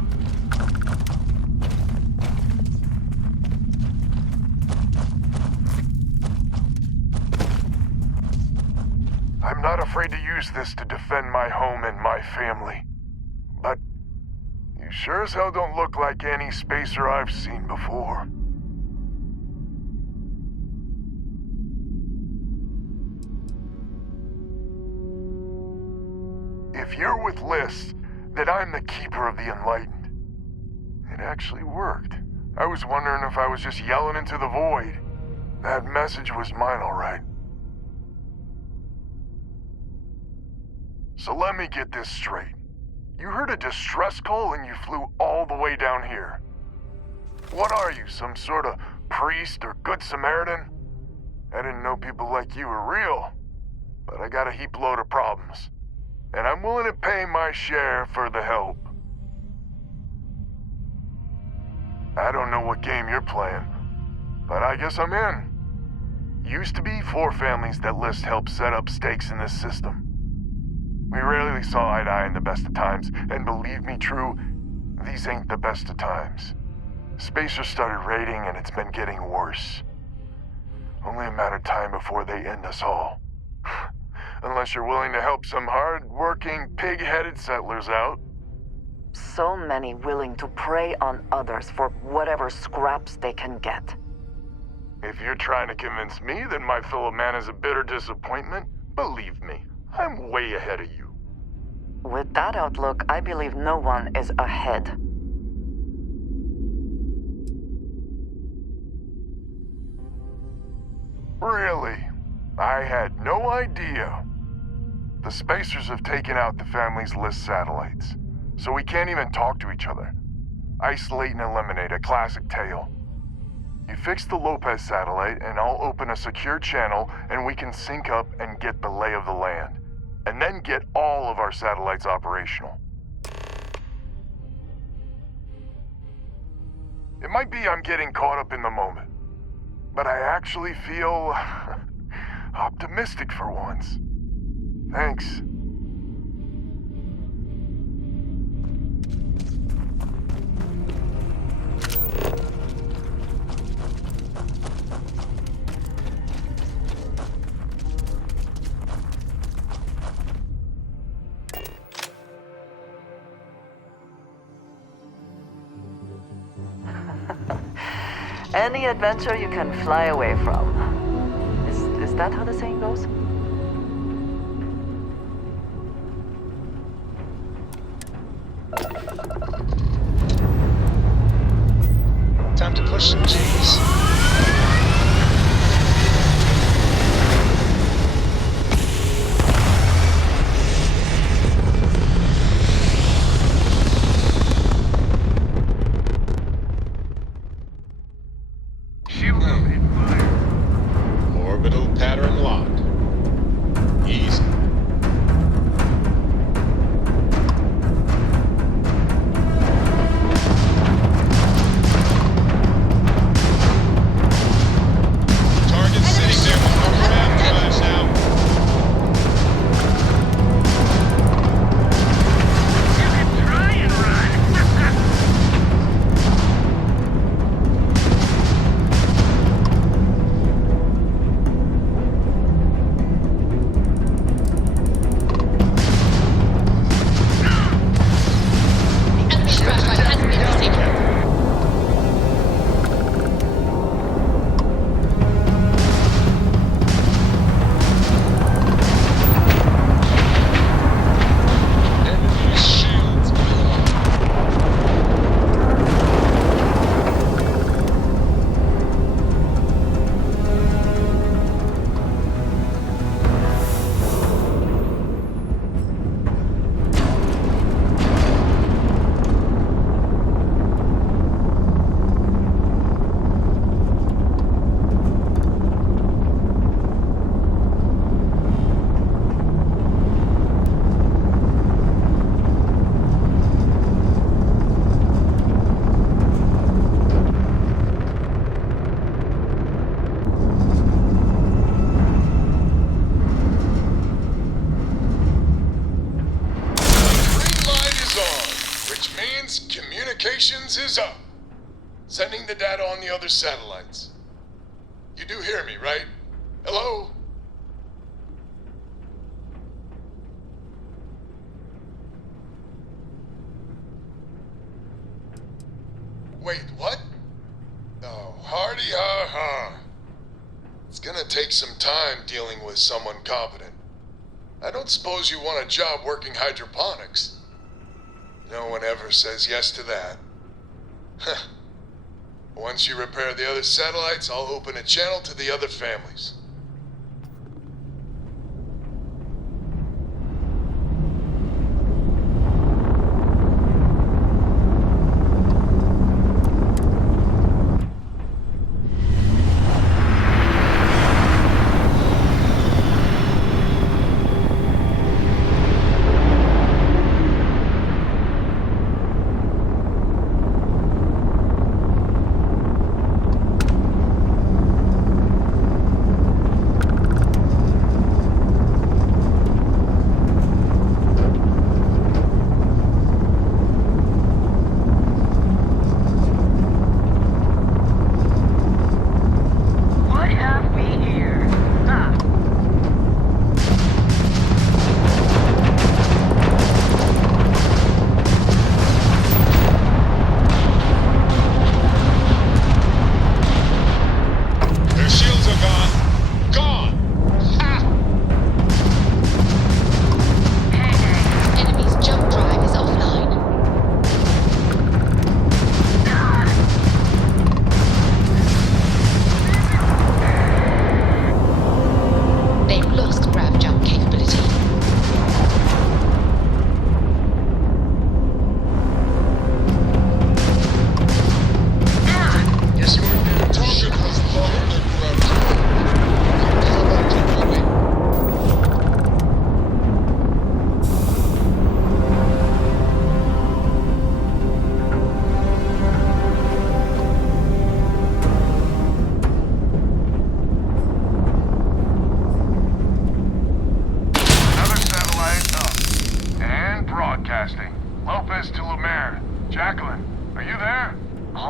I'm not afraid to use this to defend my home and my family. But you sure as hell don't look like any spacer I've seen before. If you're with List, then I'm the Keeper of the Enlightened. It actually worked. I was wondering if I was just yelling into the void. That message was mine, all right. So let me get this straight. You heard a distress call and you flew all the way down here. What are you, some sort of priest or good Samaritan? I didn't know people like you were real, but I got a heap load of problems. And I'm willing to pay my share for the help. I don't know what game you're playing, but I guess I'm in. Used to be 4 families that List helped set up stakes in this system. We rarely saw eye to eye in the best of times, and believe me, True, these ain't the best of times. Spacers started raiding, and it's been getting worse. Only a matter of time before they end us all. Unless you're willing to help some hard-working, pig-headed settlers out. So many willing to prey on others for whatever scraps they can get. If you're trying to convince me that my fellow man is a bitter disappointment, believe me, I'm way ahead of you. With that outlook, I believe no one is ahead. Really? I had no idea. The Spacers have taken out the family's List satellites, so we can't even talk to each other. Isolate and eliminate, a classic tale. You fix the Lopez satellite, and I'll open a secure channel, and we can sync up and get the lay of the land. And then get all of our satellites operational. It might be I'm getting caught up in the moment, but I actually feel optimistic for once. Thanks. Any adventure you can fly away from. Is that how the saying goes? Time to push some cheese. Orbital pattern locked. Easy. Target sitting there with no ground flash now. You can try and run. Enemy strike has been disabled. Enemy shields below. Green light is on, which means communications is up. Sending the data on the other satellites. You do hear me, right? Hello? Wait, what? Oh, hardy ha ha. It's gonna take some time dealing with someone competent. I don't suppose you want a job working hydroponics. No one ever says yes to that. Huh. Once you repair the other satellites, I'll open a channel to the other families.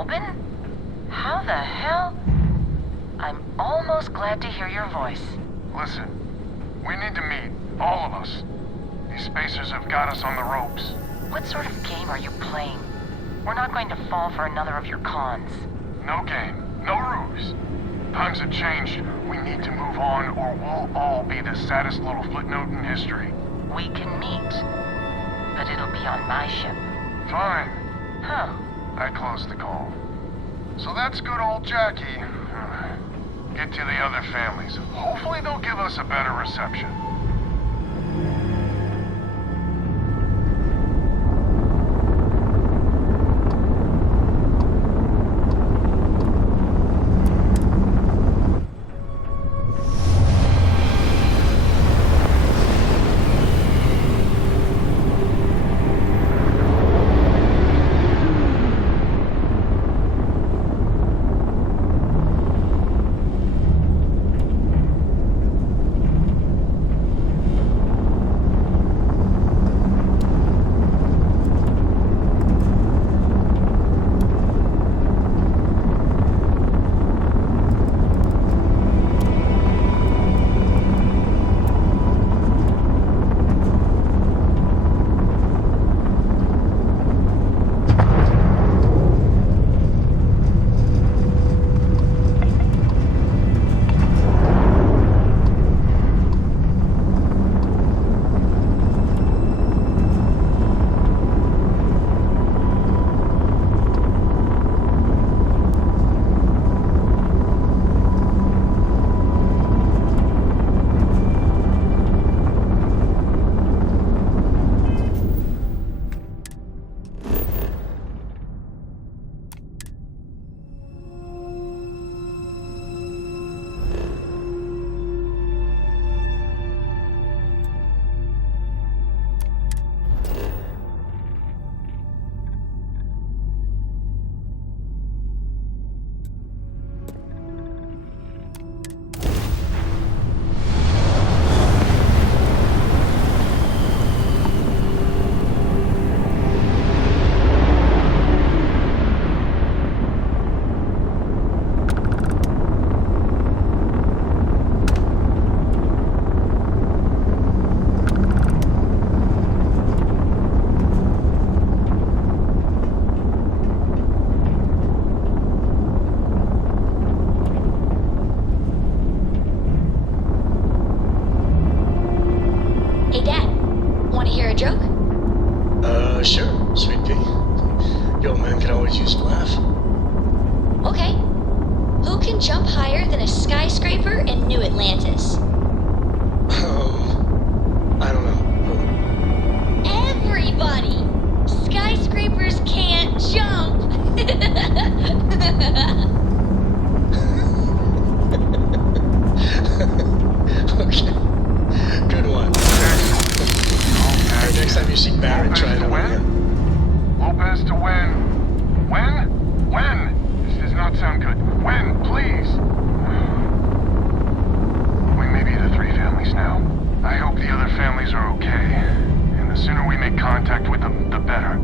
Albin? How the hell? I'm almost glad to hear your voice. Listen, we need to meet, all of us. These spacers have got us on the ropes. What sort of game are you playing? We're not going to fall for another of your cons. No game, no ruse. Times have changed. We need to move on, or we'll all be the saddest little footnote in history. We can meet, but it'll be on my ship. Fine. Huh. I closed the call. So that's good old Jackie. Get to the other families. Hopefully they'll give us a better reception. Sure, sweet pea. Yo, man can always use a laugh. Okay. Who can jump higher than a skyscraper in New Atlantis? I don't know. Everybody! Skyscrapers can't jump! Okay. Good one. Next time you see Barrett, try it on him. Lopez to win. When? This does not sound good. When, please. We may be the 3 families now. I hope the other families are okay. And the sooner we make contact with them, the better.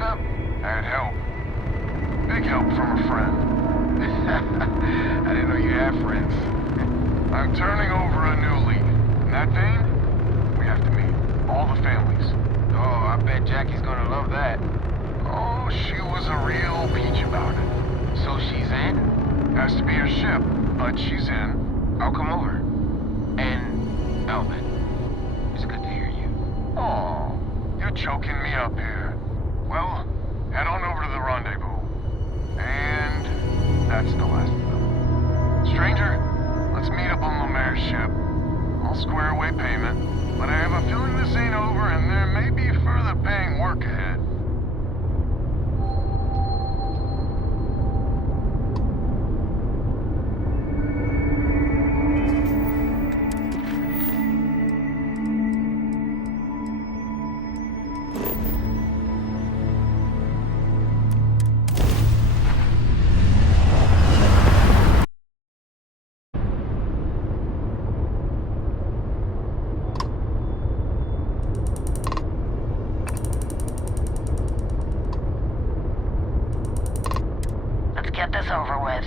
backup? I had help. Big help from a friend. I didn't know you had friends. I'm turning over a new leaf. In that vein, we have to meet. All the families. Oh, I bet Jackie's gonna love that. Oh, she was a real peach about it. So she's in? Has to be her ship, but she's in. I'll come over. And Alvin, it's good to hear you. Oh, you're choking me up here. Well, head on over to the rendezvous. And that's the last of them. Stranger, let's meet up on Lemaire's ship. I'll square away payment, but I have a feeling this ain't over and there may be further paying work ahead. Get this over with.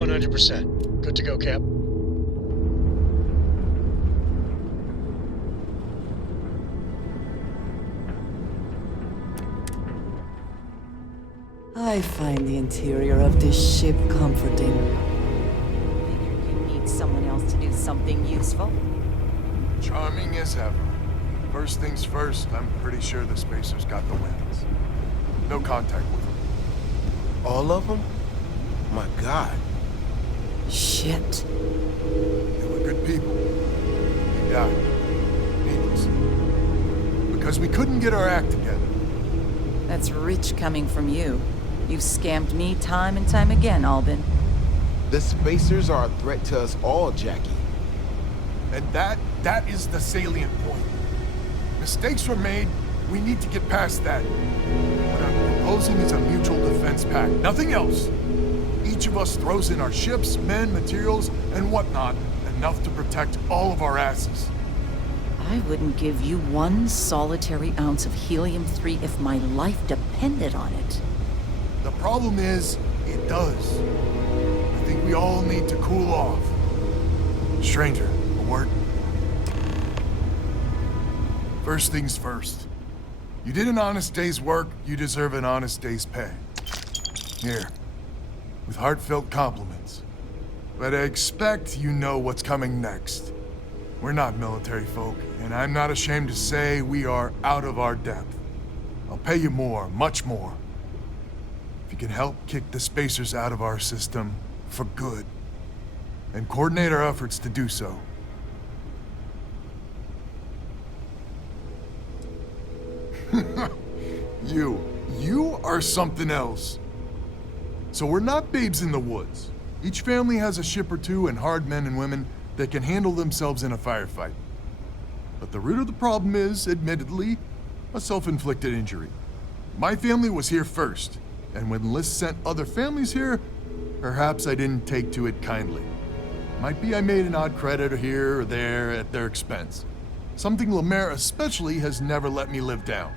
%. Good to go, Cap. I find the interior of this ship comforting. Figured you need someone else to do something useful. Charming as ever. First things first, I'm pretty sure the Spacers got the wins. No contact with them. All of them? My God. Shit. They were good people. They died. Needlessly. Because we couldn't get our act together. That's rich coming from you. You've scammed me time and time again, Albin. The Spacers are a threat to us all, Jackie. And that is the salient point. Mistakes were made, we need to get past that. What I'm proposing is a mutual defense pact, nothing else. Each of us throws in our ships, men, materials, and whatnot, enough to protect all of our asses. I wouldn't give you one solitary ounce of helium-3 if my life depended on it. The problem is, it does. I think we all need to cool off. Stranger, a word? First things first. You did an honest day's work, you deserve an honest day's pay. Here, with heartfelt compliments. But I expect you know what's coming next. We're not military folk, and I'm not ashamed to say we are out of our depth. I'll pay you more, much more. If you can help kick the Spacers out of our system for good, and coordinate our efforts to do so. You are something else. So we're not babes in the woods. Each family has a ship or two and hard men and women that can handle themselves in a firefight. But the root of the problem is, admittedly, a self-inflicted injury. My family was here first, and when Liz sent other families here, perhaps I didn't take to it kindly. Might be I made an odd credit here or there at their expense. Something Lemaire especially has never let me live down.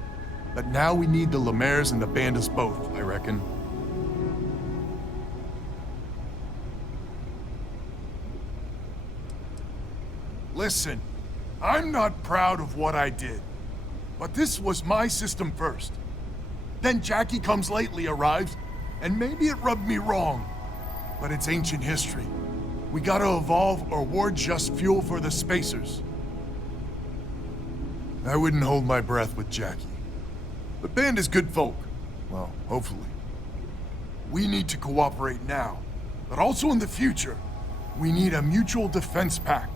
But now we need the Lemaires and the Bandas both, I reckon. Listen, I'm not proud of what I did, but this was my system first. Then Jackie comes lately arrives, and maybe it rubbed me wrong, but it's ancient history. We gotta evolve or we're just fuel for the Spacers. I wouldn't hold my breath with Jackie. The band is good folk. Well, hopefully. We need to cooperate now, but also in the future. We need a mutual defense pact.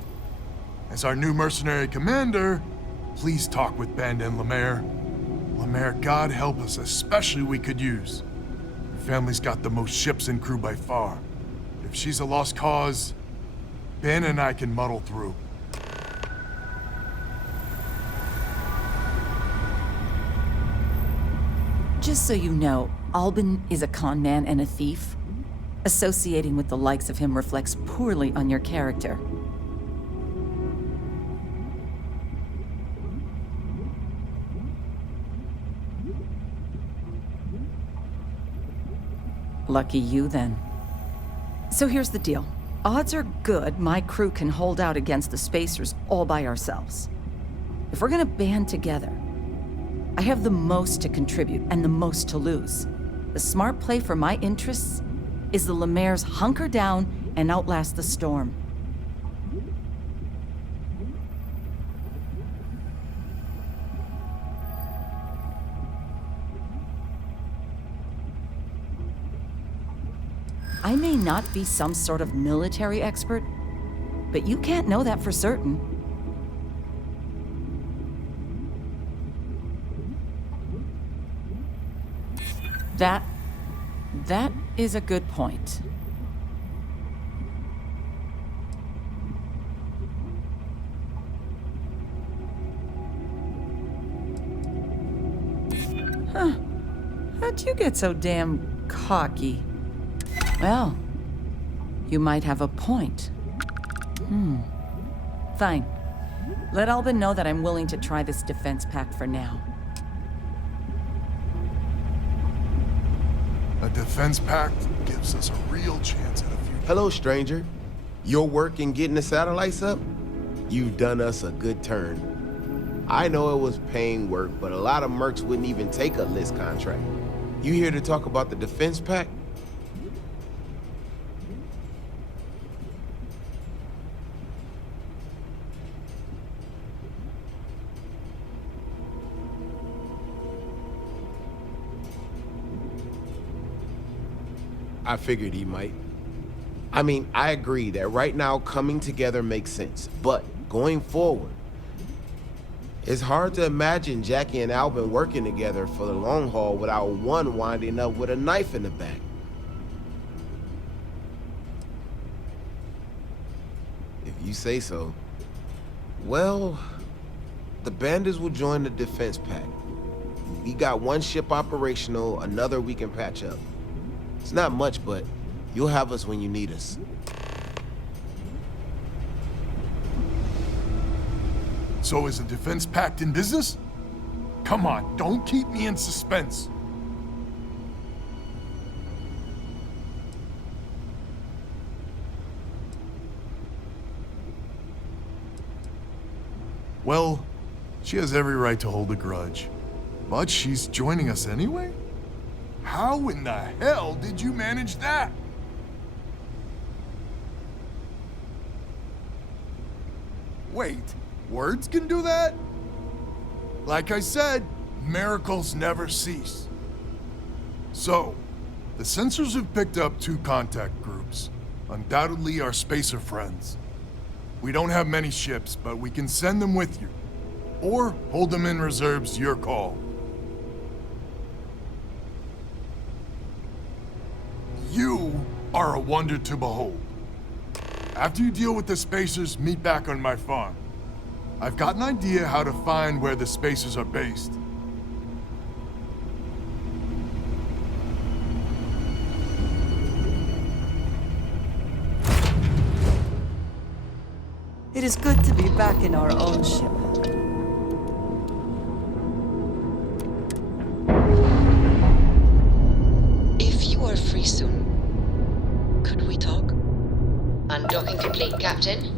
As our new mercenary commander, please talk with Band and Lemaire. Lemaire, God help us, especially we could use. Her family's got the most ships and crew by far. If she's a lost cause, Ben and I can muddle through. Just so you know, Albin is a con man and a thief. Associating with the likes of him reflects poorly on your character. Lucky you, then. So here's the deal. Odds are good my crew can hold out against the Spacers all by ourselves. If we're gonna band together, I have the most to contribute and the most to lose. The smart play for my interests is the Lemaire's hunker down and outlast the storm. I may not be some sort of military expert, but you can't know that for certain. That is a good point. Huh. How'd you get so damn cocky? Well, you might have a point. Fine. Let Albin know that I'm willing to try this defense pact for now. A defense pact gives us a real chance at a future. Hello, stranger. Your work in getting the satellites up? You've done us a good turn. I know it was paying work, but a lot of mercs wouldn't even take a list contract. You here to talk about the defense pact? I figured he might. I mean, I agree that right now coming together makes sense, but going forward, it's hard to imagine Jackie and Albin working together for the long haul without one winding up with a knife in the back. If you say so. Well, the bandits will join the defense pact. We got one ship operational, another we can patch up. It's not much, but you'll have us when you need us. So is the defense pact in business? Come on, don't keep me in suspense. Well, she has every right to hold a grudge. But she's joining us anyway? How in the hell did you manage that? Wait, words can do that? Like I said, miracles never cease. So, the sensors have picked up 2 contact groups. Undoubtedly our spacer friends. We don't have many ships, but we can send them with you. Or hold them in reserves, your call. You are a wonder to behold. After you deal with the Spacers, meet back on my farm. I've got an idea how to find where the Spacers are based. It is good to be back in our own ship. If you are free soon, could we talk? Undocking complete, Captain.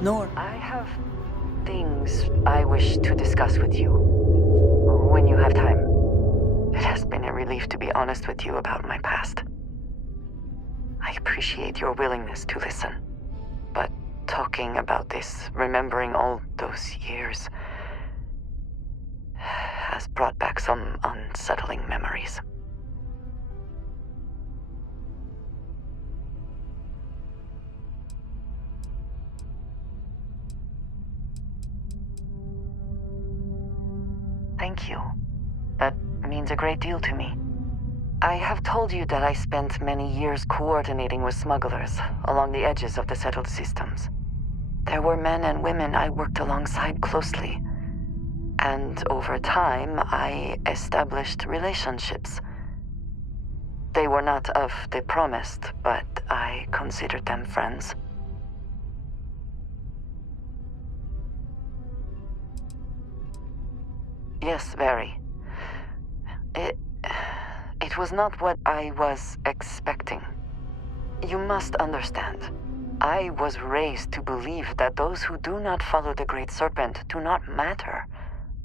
Nor. I have things I wish to discuss with you. When you have time. It has been a relief to be honest with you about my past. I appreciate your willingness to listen. But talking about this, remembering all those years, has brought back some unsettling memories. Thank you. That means a great deal to me. I have told you that I spent many years coordinating with smugglers along the edges of the settled systems. There were men and women I worked alongside closely. And over time, I established relationships. They were not of the promised, but I considered them friends. Yes, very. It was not what I was expecting. You must understand. I was raised to believe that those who do not follow the Great Serpent do not matter,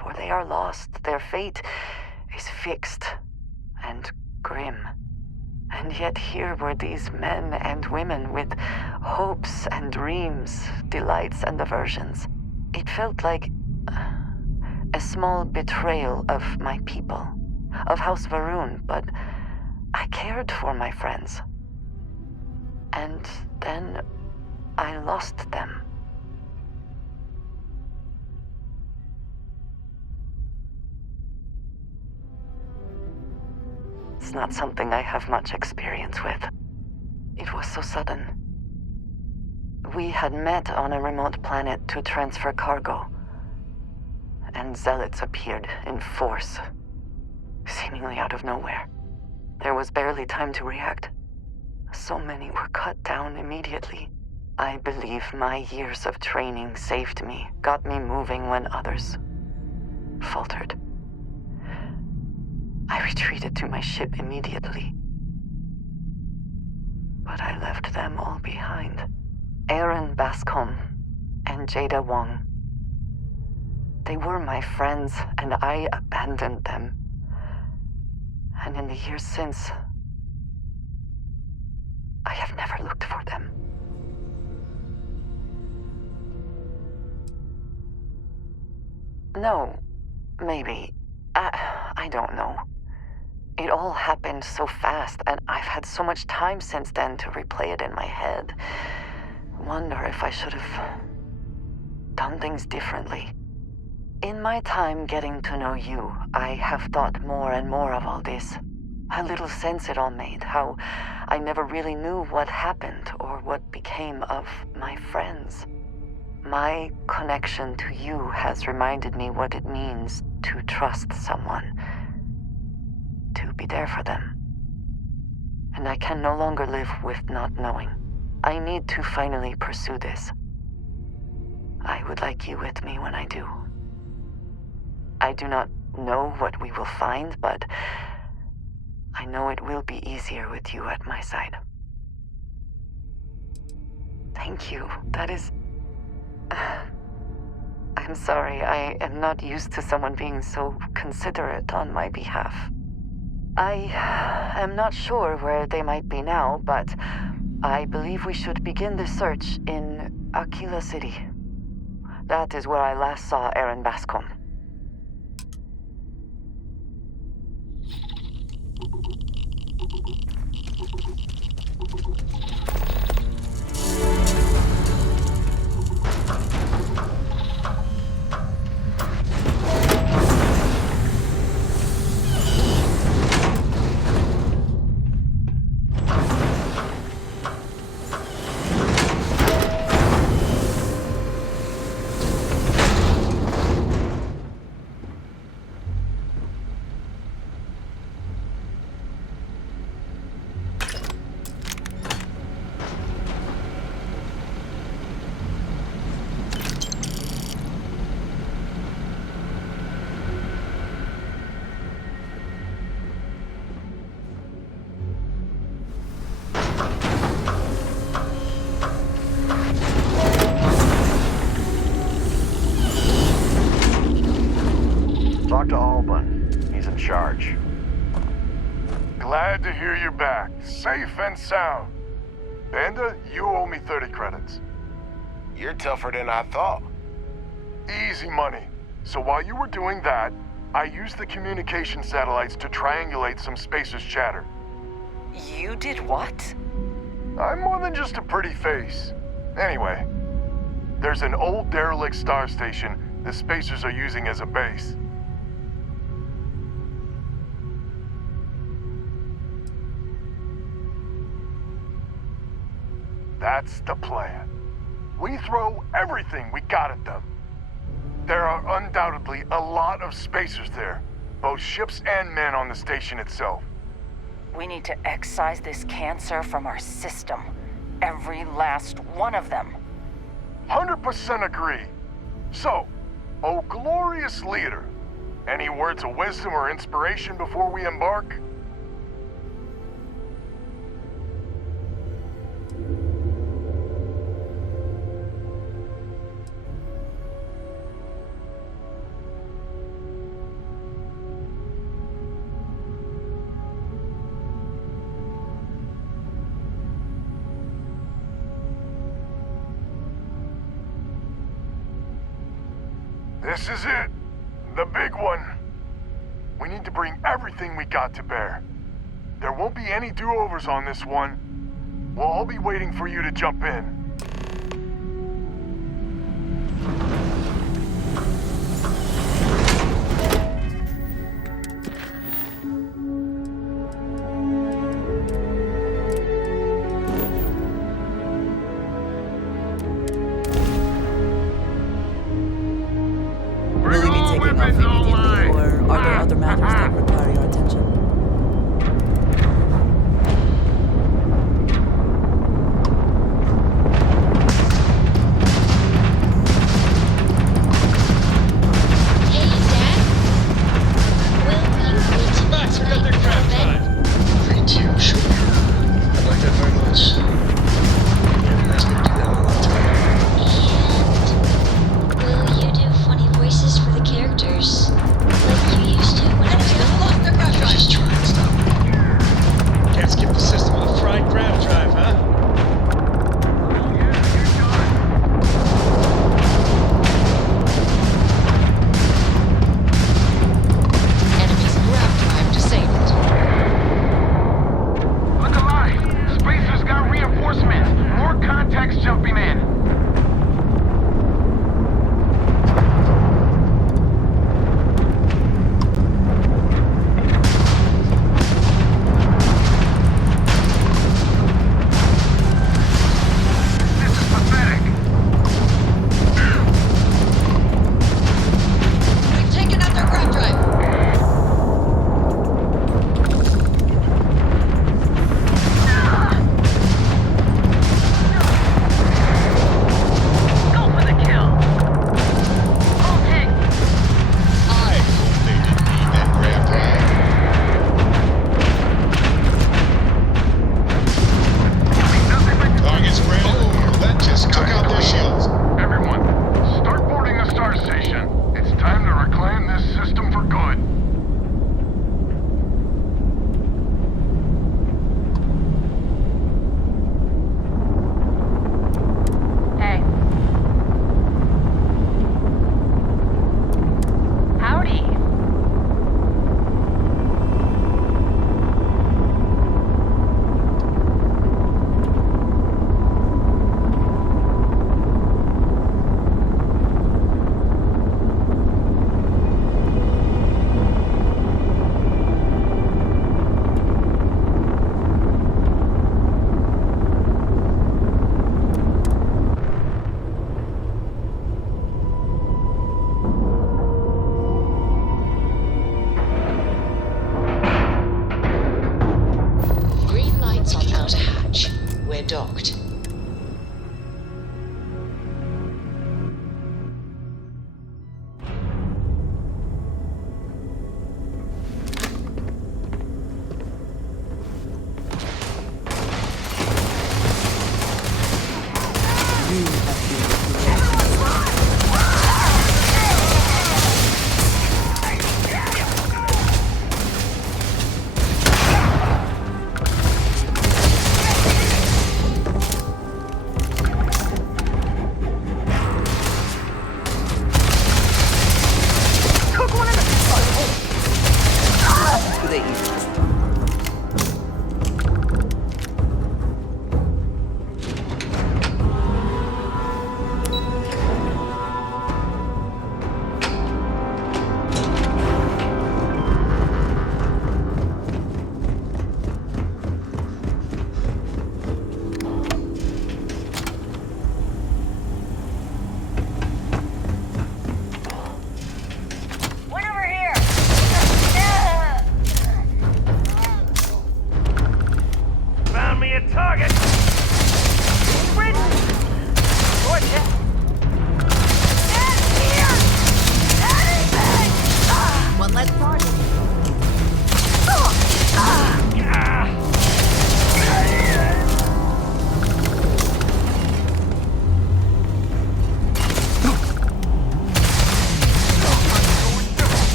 for they are lost. Their fate is fixed and grim. And yet here were these men and women with hopes and dreams, delights and aversions. It felt like a small betrayal of my people, of House Varun, but I cared for my friends. And then I lost them. It's not something I have much experience with. It was so sudden. We had met on a remote planet to transfer cargo, and zealots appeared in force, seemingly out of nowhere. There was barely time to react. So many were cut down immediately. I believe my years of training saved me, got me moving when others faltered. I retreated to my ship immediately. But I left them all behind. Aaron Bascom and Jada Wong. They were my friends, and I abandoned them. And in the years since, I have never looked for them. No, maybe. I don't know. It all happened so fast, and I've had so much time since then to replay it in my head. Wonder if I should have done things differently. In my time getting to know you, I have thought more and more of all this. How little sense it all made, how I never really knew what happened or what became of my friends. My connection to you has reminded me what it means to trust someone, to be there for them. And I can no longer live with not knowing. I need to finally pursue this. I would like you with me when I do. I do not know what we will find, but I know it will be easier with you at my side. Thank you. That is... I'm sorry, I am not used to someone being so considerate on my behalf. I am not sure where they might be now, but I believe we should begin the search in Aquila City. That is where I last saw Aaron Bascom. charge. Glad to hear you're back, safe and sound. Banda, you owe me 30 credits. You're tougher than I thought. Easy money. So while you were doing that, I used the communication satellites to triangulate some Spacers chatter. You did what? I'm more than just a pretty face. Anyway, there's an old derelict star station the Spacers are using as a base. That's the plan. We throw everything we got at them. There are undoubtedly a lot of Spacers there, both ships and men on the station itself. We need to excise this cancer from our system. Every last one of them. 100% agree. So, oh glorious leader, any words of wisdom or inspiration before we embark? This is it. The big one. We need to bring everything we got to bear. There won't be any do-overs on this one. We'll all be waiting for you to jump in. Will we be taking off immediately, or are there other matters that require your attention? Thank you, sure. I like that very much. You haven't asked me to do that in a long time. Will you do funny voices for the characters, like you used to when I was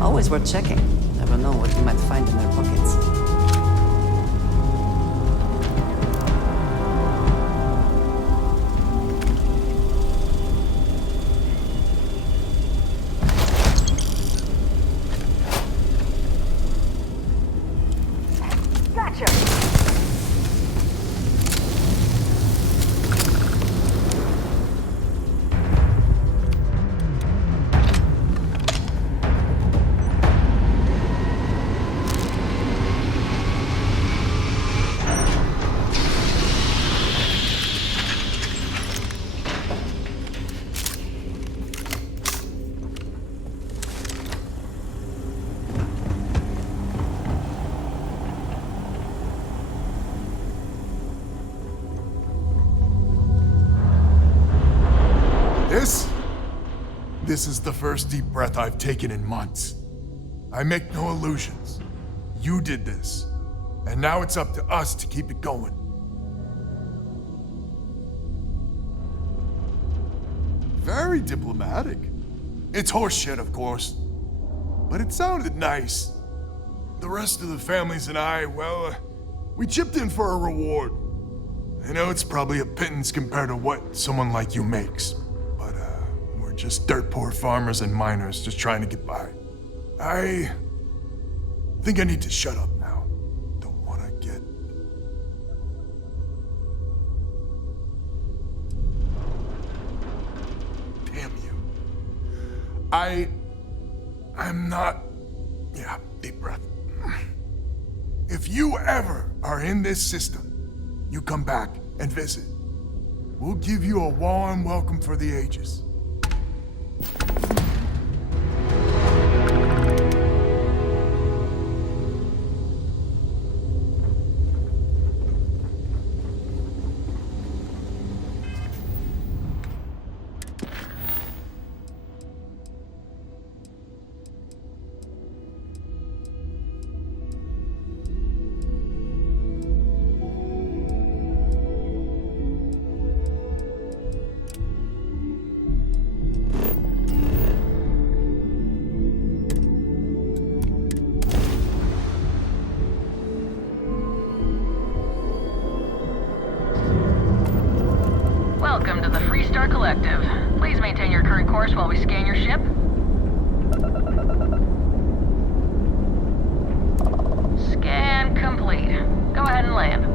Always worth checking. Never know what you might find in their pockets. This is the first deep breath I've taken in months. I make no illusions. You did this, and now it's up to us to keep it going. Very diplomatic. It's horseshit, of course, but it sounded nice. The rest of the families and I, well, we chipped in for a reward. I know it's probably a pittance compared to what someone like you makes. Just dirt poor farmers and miners just trying to get by. I think I need to shut up now. Don't want to get... Damn you. I'm not... Yeah, deep breath. If you ever are in this system, you come back and visit. We'll give you a warm welcome for the ages. Welcome to the Freestar Collective. Please maintain your current course while we scan your ship. Scan complete. Go ahead and land.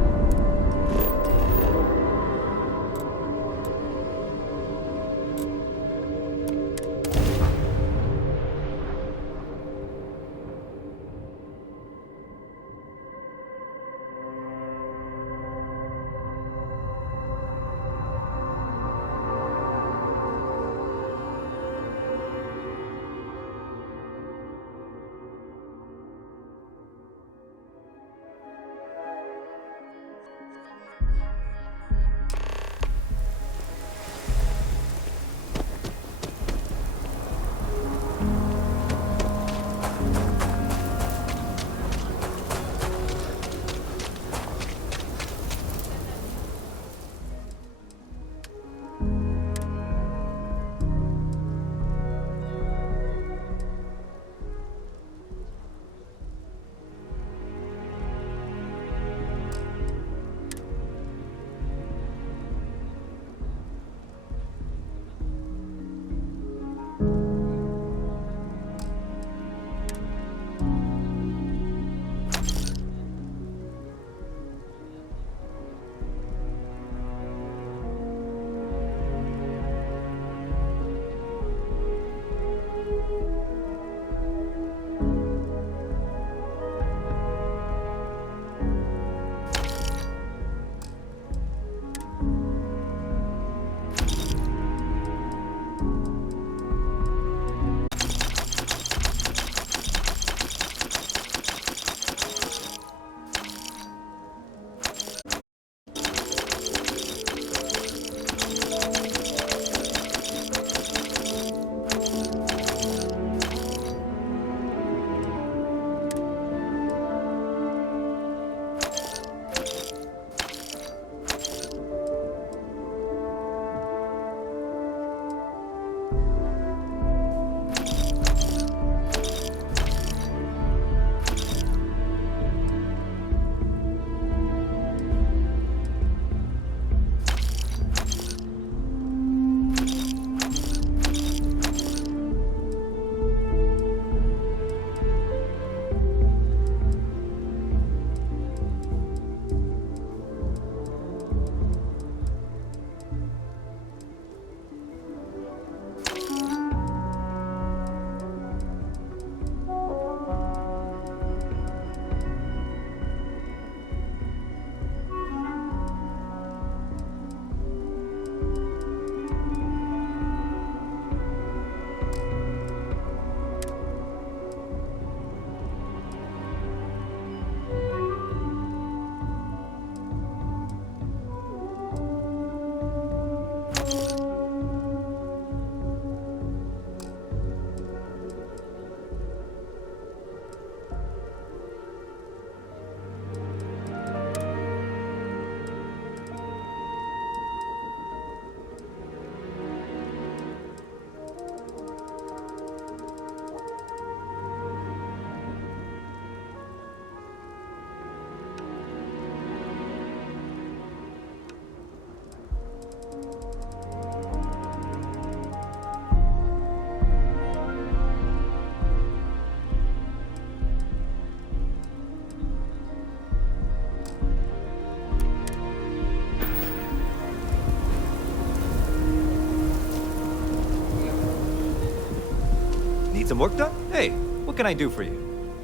some work done? Hey, what can I do for you?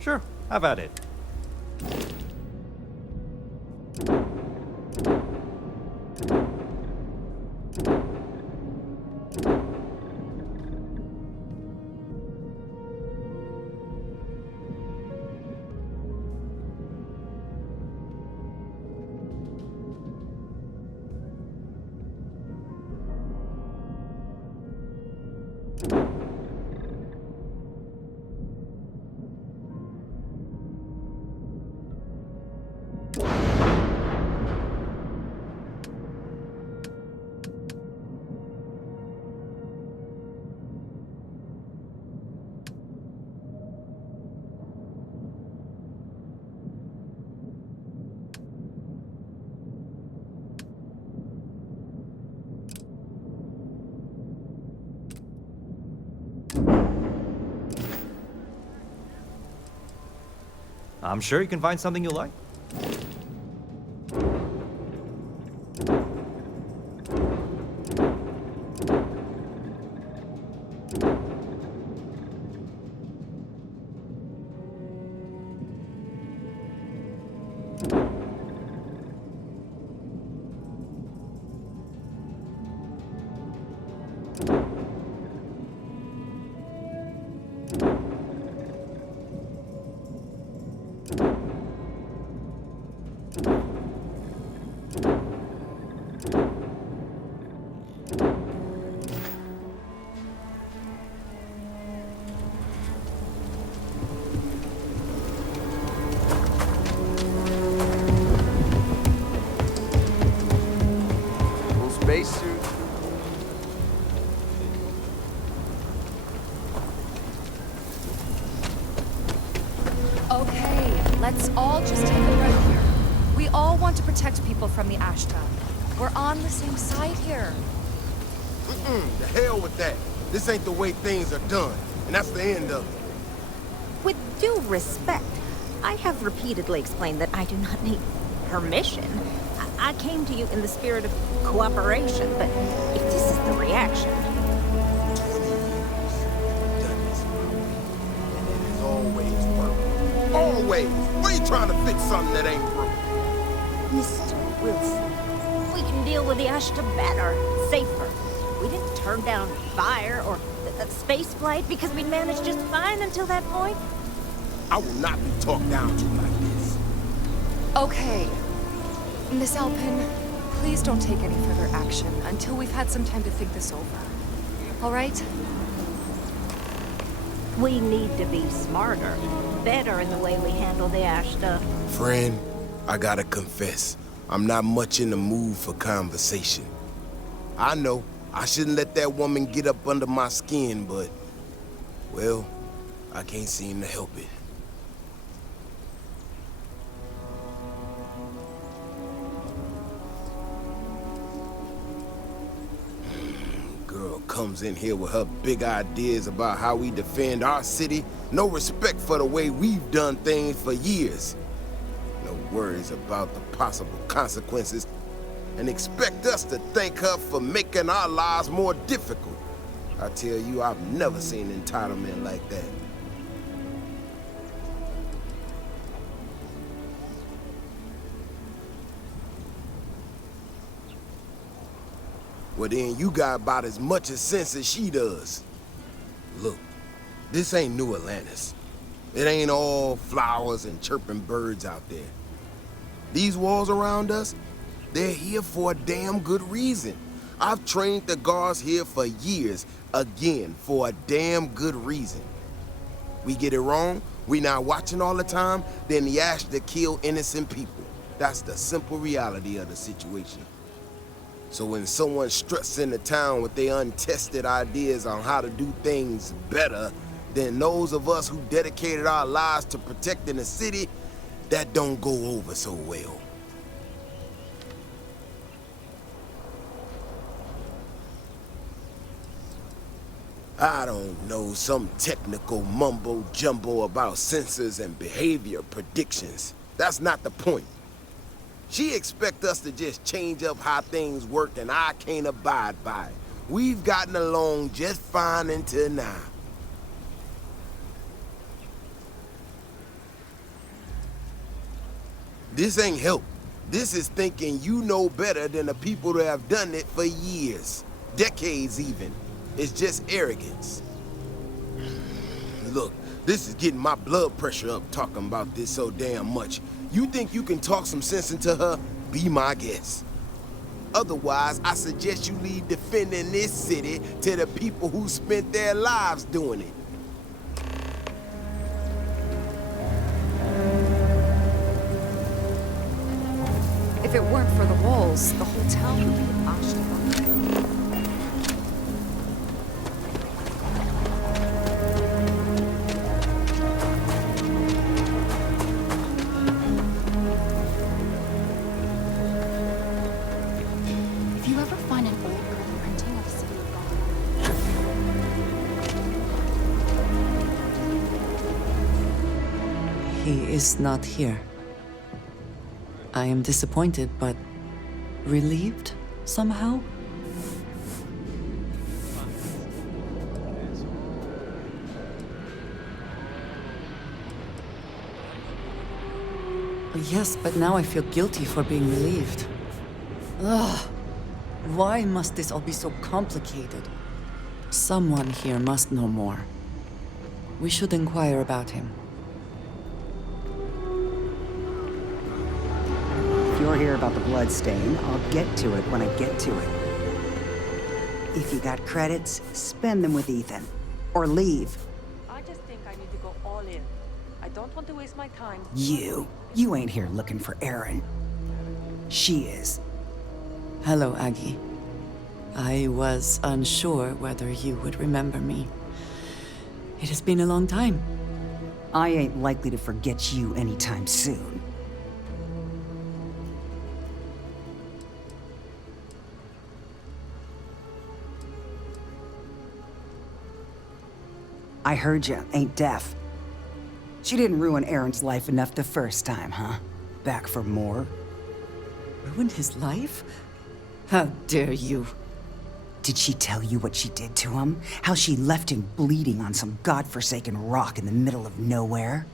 Sure, have at it. I'm sure you can find something you like. Spacesuit. Okay, let's all just take a breath here. We all want to protect people from the Ashta. We're on the same side here. The hell with that. This ain't the way things are done, and that's the end of it. With due respect, I have repeatedly explained that I do not need permission. I came to you in the spirit of cooperation, but if this is the reaction... Always work. Always! Why are you trying to fix something that ain't broke? Mr. Wilson, we can deal with the Ashta better, safer. We didn't turn down fire or space flight because we managed just fine until that point. I will not be talked down to like this. Okay. Miss Alpin, please don't take any further action until we've had some time to think this over. All right? We need to be smarter, better in the way we handle the Ashta. Friend, I gotta confess, I'm not much in the mood for conversation. I know, I shouldn't let that woman get up under my skin, but, well, I can't seem to help it. Girl comes in here with her big ideas about how we defend our city, no respect for the way we've done things for years. No worries about the possible consequences, and expect us to thank her for making our lives more difficult. I tell you, I've never seen entitlement like that. Well then, you got about as much sense as she does. Look, this ain't New Atlantis. It ain't all flowers and chirping birds out there. These walls around us, they're here for a damn good reason. I've trained the guards here for years, again, for a damn good reason. We get it wrong, we not watching all the time, then the Ashta kill innocent people. That's the simple reality of the situation. So when someone struts into town with their untested ideas on how to do things better than those of us who dedicated our lives to protecting the city, that don't go over so well. I don't know, some technical mumbo-jumbo about sensors and behavior predictions. That's not the point. She expects us to just change up how things work, and I can't abide by it. We've gotten along just fine until now. This ain't help. This is thinking you know better than the people that have done it for years. Decades even. It's just arrogance. Look, this is getting my blood pressure up talking about this so damn much. You think you can talk some sense into her? Be my guest. Otherwise, I suggest you leave defending this city to the people who spent their lives doing it. If it weren't for the walls, the whole town would be a Ashta. If you ever find an old girl printing of City of God. He is not here. I am disappointed, but relieved somehow? Yes, but now I feel guilty for being relieved. Ugh. Why must this all be so complicated? Someone here must know more. We should inquire about him. If you're here about the bloodstain, I'll get to it when I get to it. If you got credits, spend them with Ethan. Or leave. I just think I need to go all in. I don't want to waste my time. You ain't here looking for Erin. She is. Hello, Aggie. I was unsure whether you would remember me. It has been a long time. I ain't likely to forget you anytime soon. I heard you ain't deaf. She didn't ruin Aaron's life enough the first time, huh? Back for more? Ruin his life? How dare you? Did she tell you what she did to him? How she left him bleeding on some godforsaken rock in the middle of nowhere?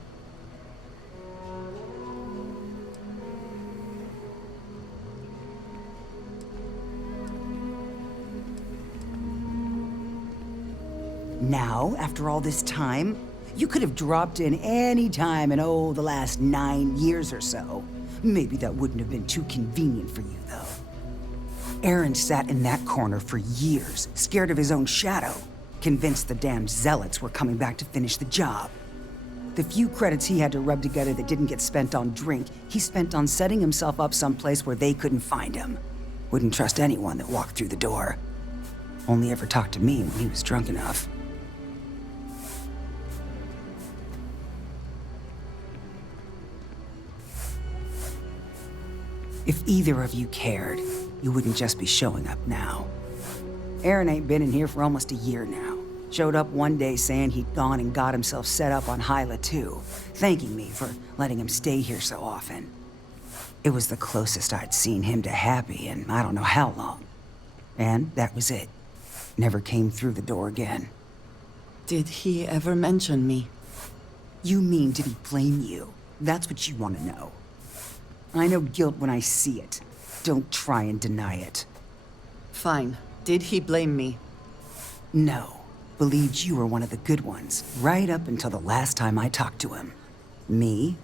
Now, after all this time, you could have dropped in any time in, the last 9 years or so. Maybe that wouldn't have been too convenient for you, though. Aaron sat in that corner for years, scared of his own shadow, convinced the damned zealots were coming back to finish the job. The few credits he had to rub together that didn't get spent on drink, he spent on setting himself up someplace where they couldn't find him. Wouldn't trust anyone that walked through the door. Only ever talked to me when he was drunk enough. If either of you cared, you wouldn't just be showing up now. Aaron ain't been in here for almost a year now. Showed up one day saying he'd gone and got himself set up on Hyla too, thanking me for letting him stay here so often. It was the closest I'd seen him to happy in I don't know how long. And that was it. Never came through the door again. Did he ever mention me? You mean, did he blame you? That's what you want to know. I know guilt when I see it. Don't try and deny it. Fine. Did he blame me? No. Believed you were one of the good ones, right up until the last time I talked to him. Me?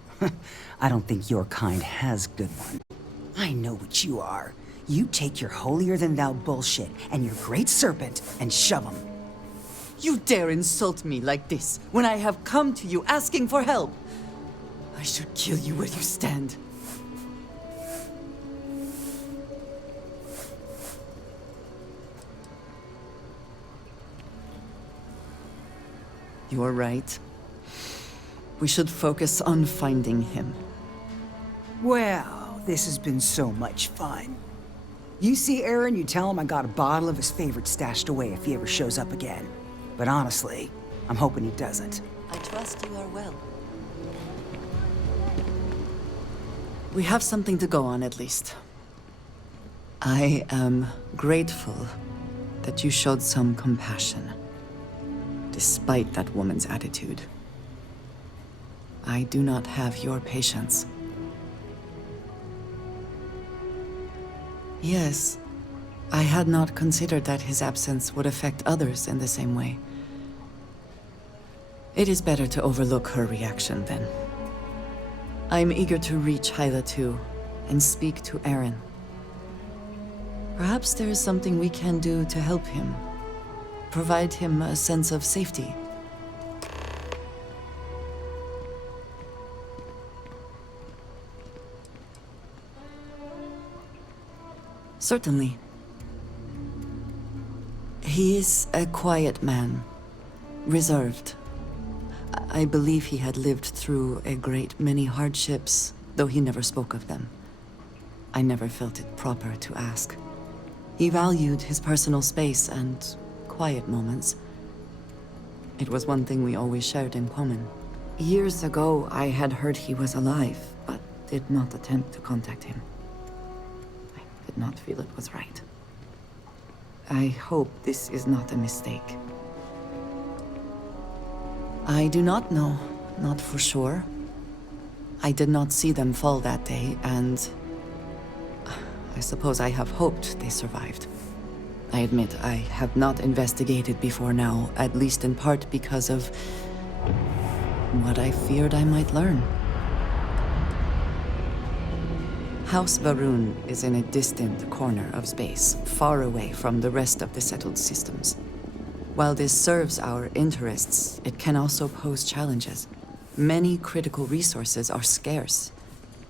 I don't think your kind has good one. I know what you are. You take your holier-than-thou bullshit and your great serpent and shove them. You dare insult me like this when I have come to you asking for help. I should kill you where you stand. You're right. We should focus on finding him. Well, this has been so much fun. You see Aaron, you tell him I got a bottle of his favorite stashed away if he ever shows up again. But honestly, I'm hoping he doesn't. I trust you are well. We have something to go on, at least. I am grateful that you showed some compassion, despite that woman's attitude. I do not have your patience. Yes. I had not considered that his absence would affect others in the same way. It is better to overlook her reaction then. I'm eager to reach Hyla too, and speak to Aaron. Perhaps there is something we can do to help him. Provide him a sense of safety. Certainly. He is a quiet man, reserved. I believe he had lived through a great many hardships, though he never spoke of them. I never felt it proper to ask. He valued his personal space and quiet moments. It was one thing we always shared in common. Years ago, I had heard he was alive, but did not attempt to contact him. I did not feel it was right. I hope this is not a mistake. I do not know, not for sure. I did not see them fall that day, and I suppose I have hoped they survived. I admit I have not investigated before now, at least in part because of what I feared I might learn. House Varun is in a distant corner of space, far away from the rest of the settled systems. While this serves our interests, it can also pose challenges. Many critical resources are scarce,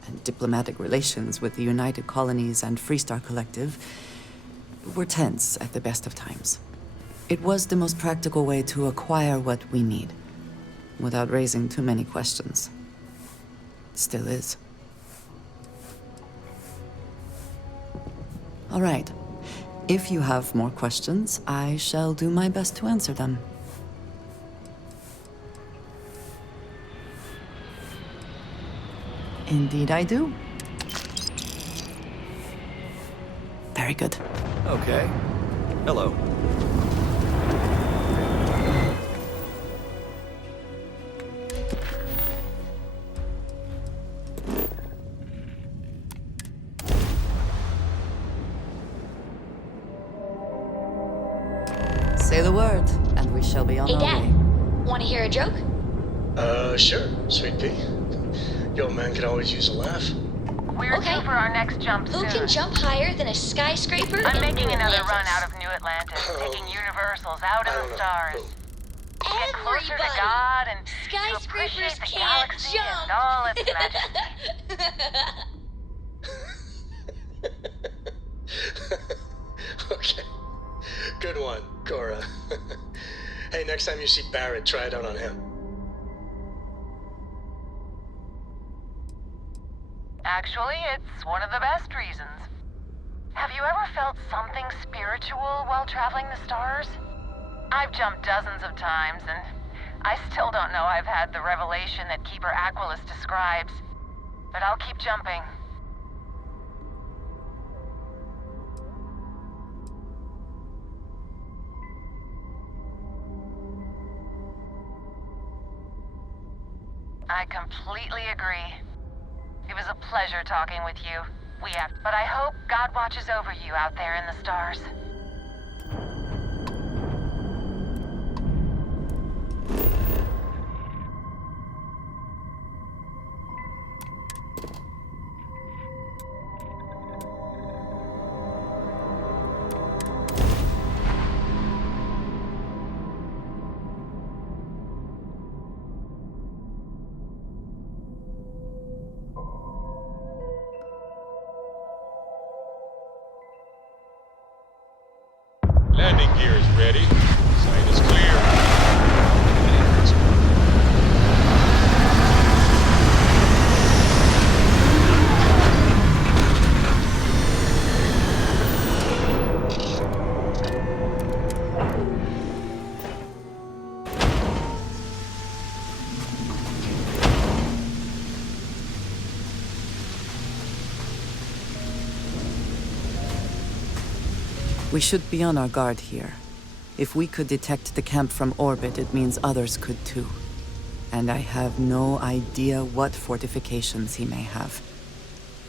and diplomatic relations with the United Colonies and Freestar Collective were tense at the best of times. It was the most practical way to acquire what we need, without raising too many questions. Still is. All right. If you have more questions, I shall do my best to answer them. Indeed I do. Very good. Okay. Hello. Say the word, and we shall be on Hey, our Dad. way. Want to hear a joke? Sure, Sweet Pea. Your old man could always use a laugh. We're due for our next jump Who soon. can jump higher than a skyscraper I'm in making New another Atlantis? run out of New Atlantis, taking Universals out of the stars. Get closer to Everybody. God and to Skyscrapers appreciate the can't galaxy jump. and all its majesty. Okay. Good one, Cora. Hey, next time you see Barrett, try it out on him. Actually, it's one of the best reasons. Have you ever felt something spiritual while traveling the stars? I've jumped dozens of times, and I still don't know I've had the revelation that Keeper Aquilus describes. But I'll keep jumping. I completely agree. It was a pleasure talking with you. But I hope God watches over you out there in the stars. Landing gear is ready. Site is clear. We should be on our guard here. If we could detect the camp from orbit, it means others could too. And I have no idea what fortifications he may have.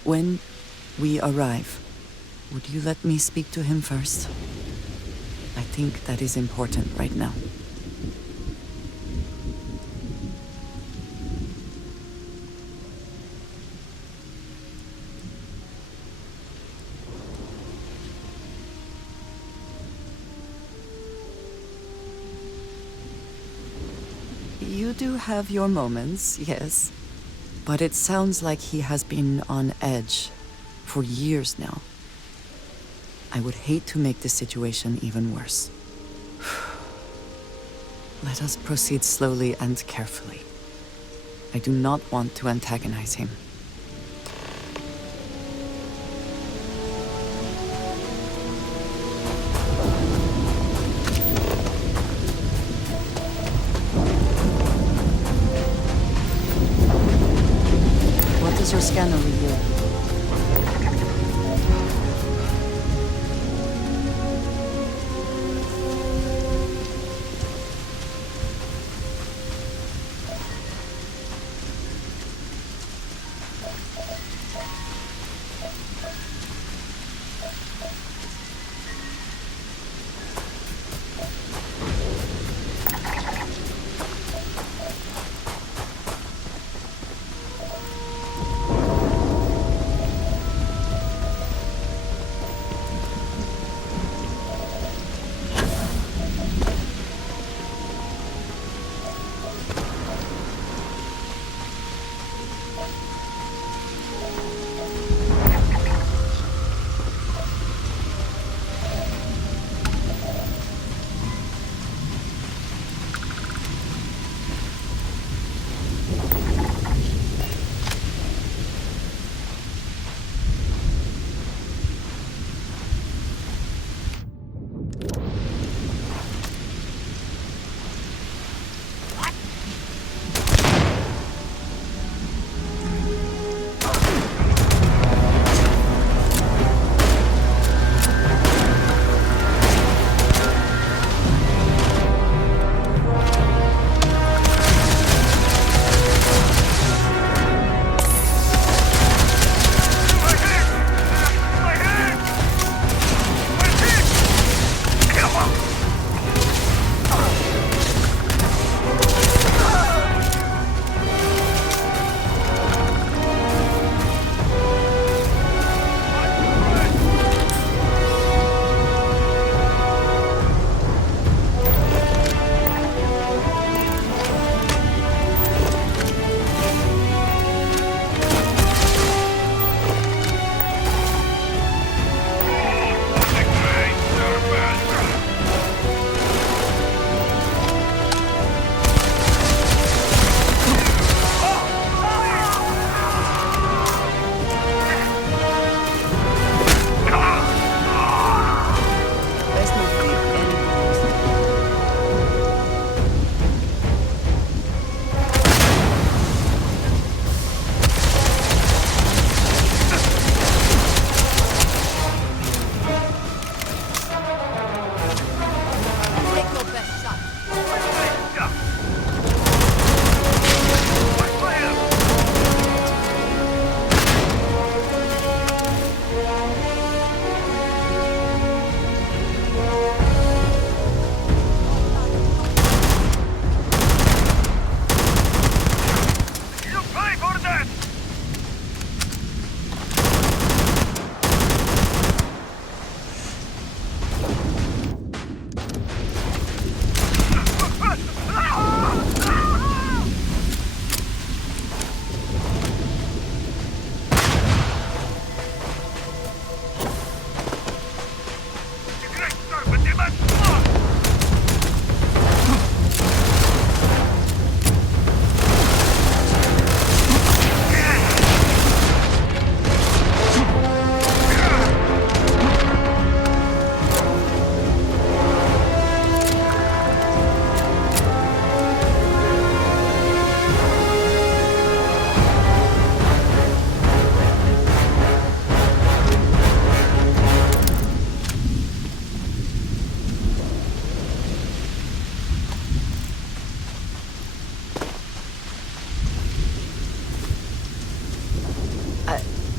When we arrive, Would you let me speak to him first? I think that is important right now. You do have your moments, yes. But it sounds like he has been on edge for years now. I would hate to make the situation even worse. Let us proceed slowly and carefully. I do not want to antagonize him. What does your scanner reveal?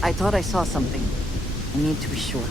I thought I saw something. I need to be sure.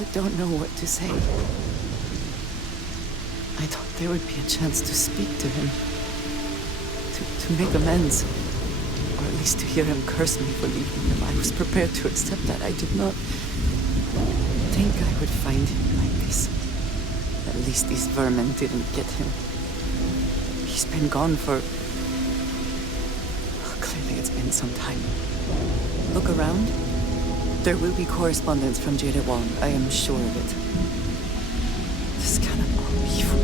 but don't know what to say. I thought there would be a chance to speak to him. To make amends. Or at least to hear him curse me for leaving him. I was prepared to accept that. I did not think I would find him like this. At least these vermin didn't get him. He's been gone for... Clearly it's been some time. Look around. There will be correspondence from Jade Wong. I am sure of it. This cannot all be for...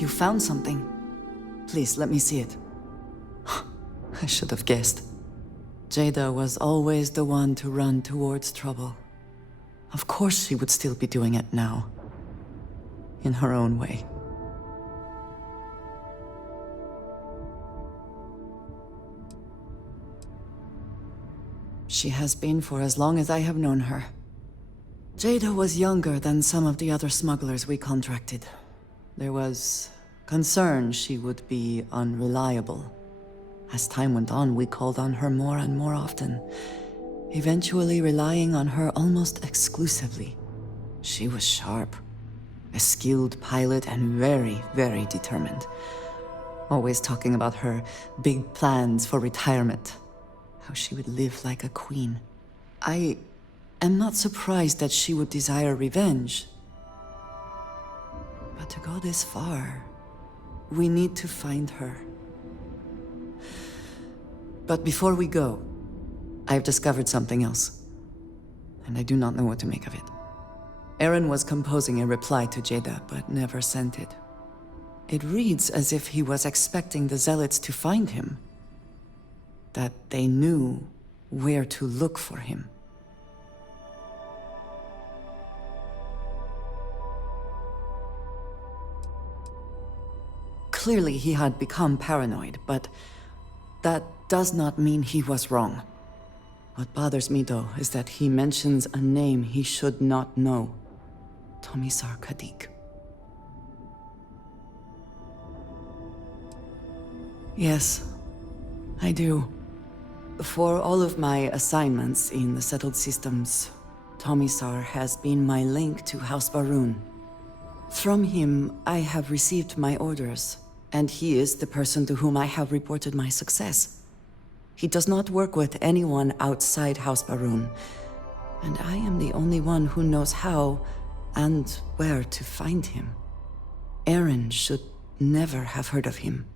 You found something. Please, let me see it. I should have guessed. Jada was always the one to run towards trouble. Of course she would still be doing it now. In her own way. She has been for as long as I have known her. Jada was younger than some of the other smugglers we contracted. There was concern she would be unreliable. As time went on, we called on her more and more often, eventually relying on her almost exclusively. She was sharp, a skilled pilot and very, very determined. Always talking about her big plans for retirement. How she would live like a queen. I am not surprised that she would desire revenge. But to go this far, we need to find her. But before we go, I've discovered something else. And I do not know what to make of it. Aaron was composing a reply to Jada, but never sent it. It reads as if he was expecting the Zealots to find him. That they knew where to look for him. Clearly he had become paranoid, but that does not mean he was wrong. What bothers me, though, is that he mentions a name he should not know. Tomisar Kadik. Yes, I do. For all of my assignments in the settled systems, Tomisar has been my link to House Baroon. From him, I have received my orders, and he is the person to whom I have reported my success. He does not work with anyone outside House Baroon, and I am the only one who knows how and where to find him. Aaron should never have heard of him.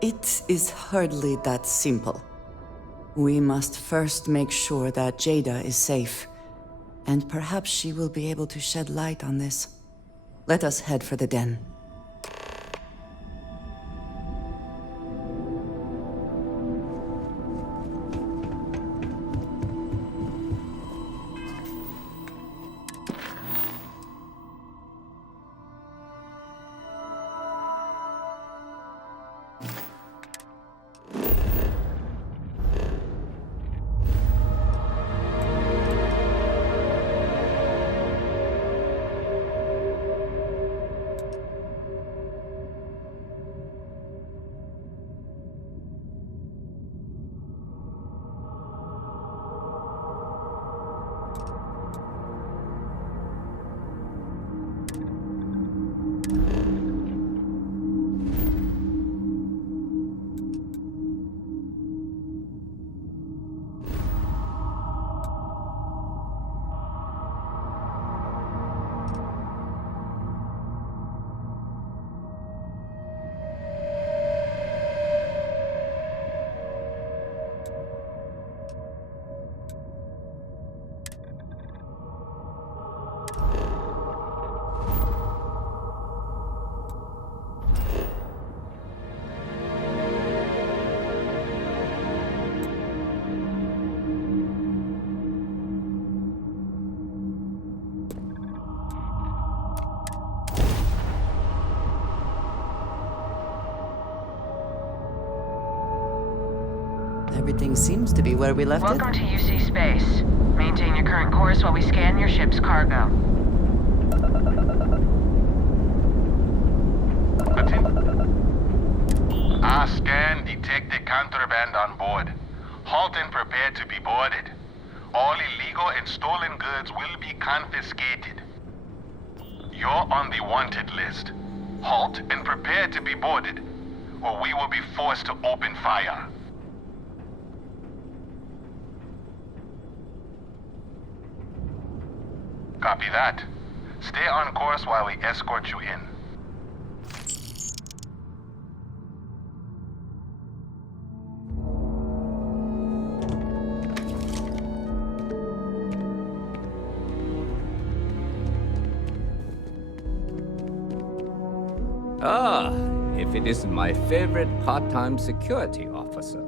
It is hardly that simple. We must first make sure that Jada is safe, and perhaps she will be able to shed light on this. Let us head for the den. Everything seems to be where we left Welcome to UC Space. Maintain your current course while we scan your ship's cargo. Our scan detected contraband on board. Halt and prepare to be boarded. All illegal and stolen goods will be confiscated. You're on the wanted list. Halt and prepare to be boarded, or we will be forced to open fire. Copy that. Stay on course while we escort you in. if it isn't my favorite part-time security officer.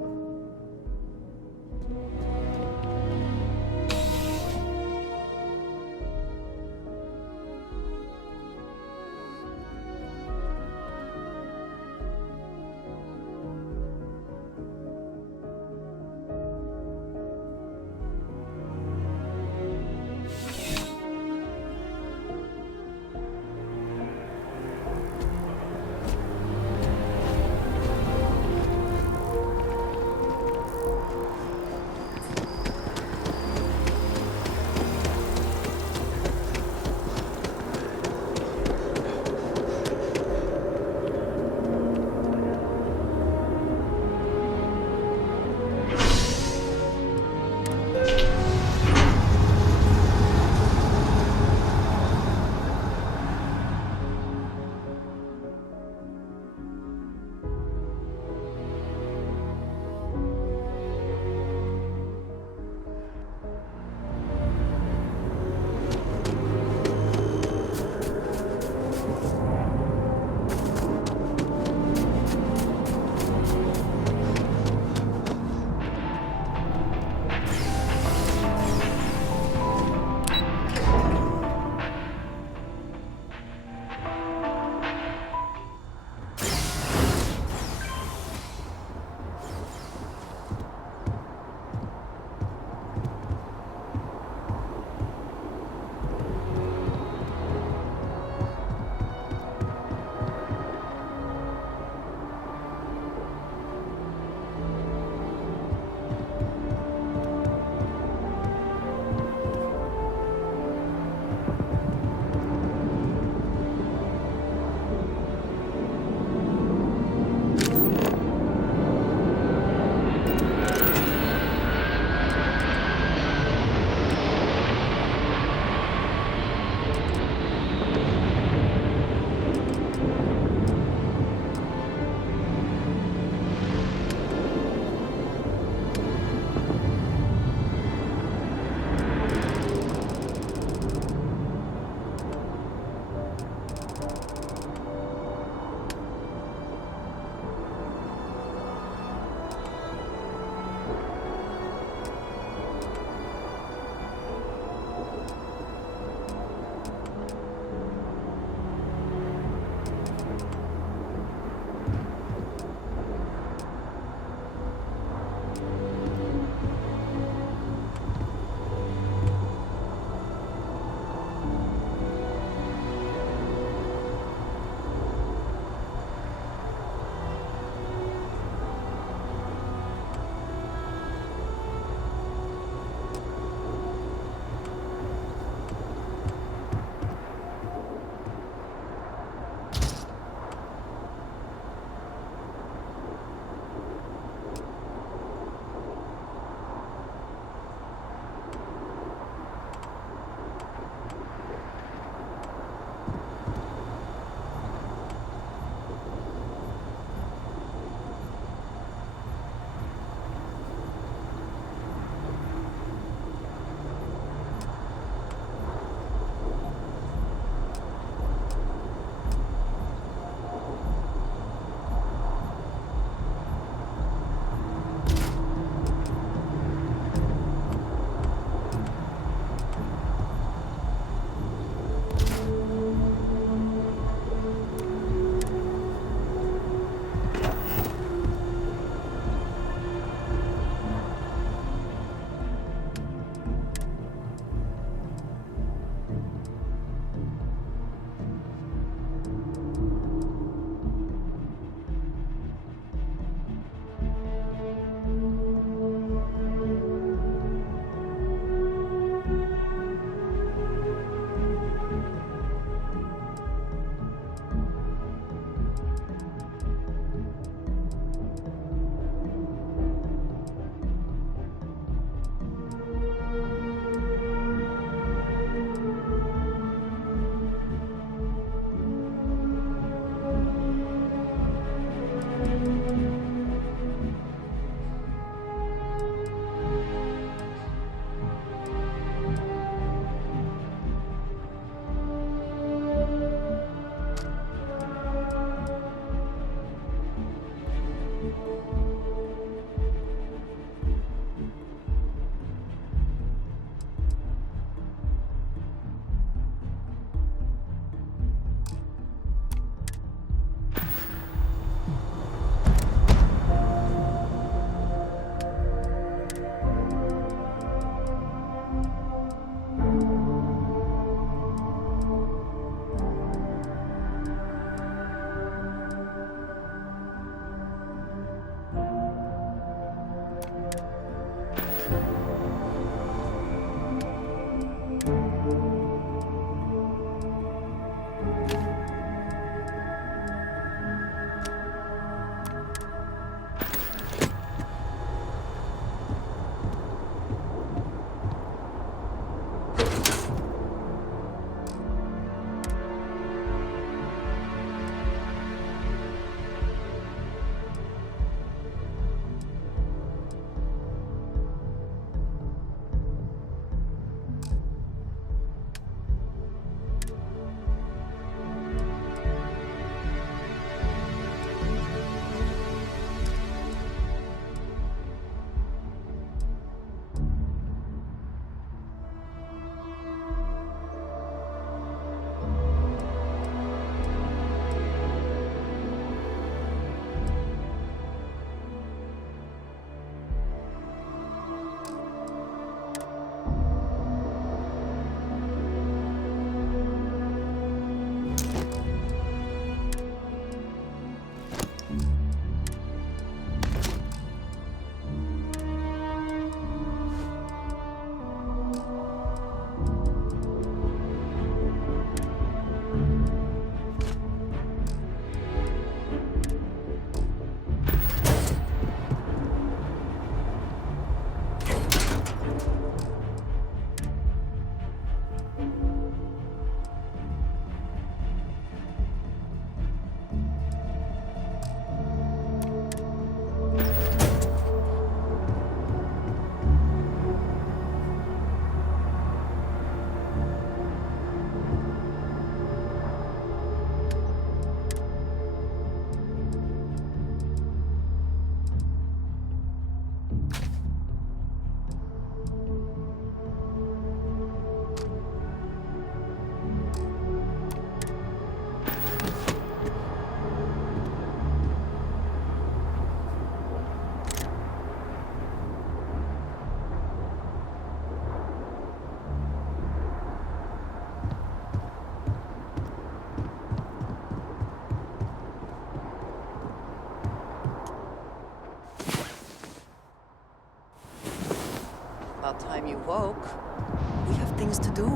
time you woke. We have things to do.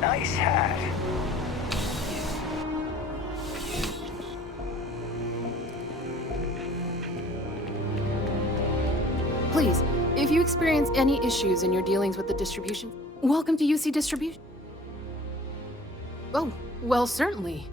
Nice hat. Please, if you experience any issues in your dealings with the distribution, welcome to UC Distribution. Oh, well, certainly.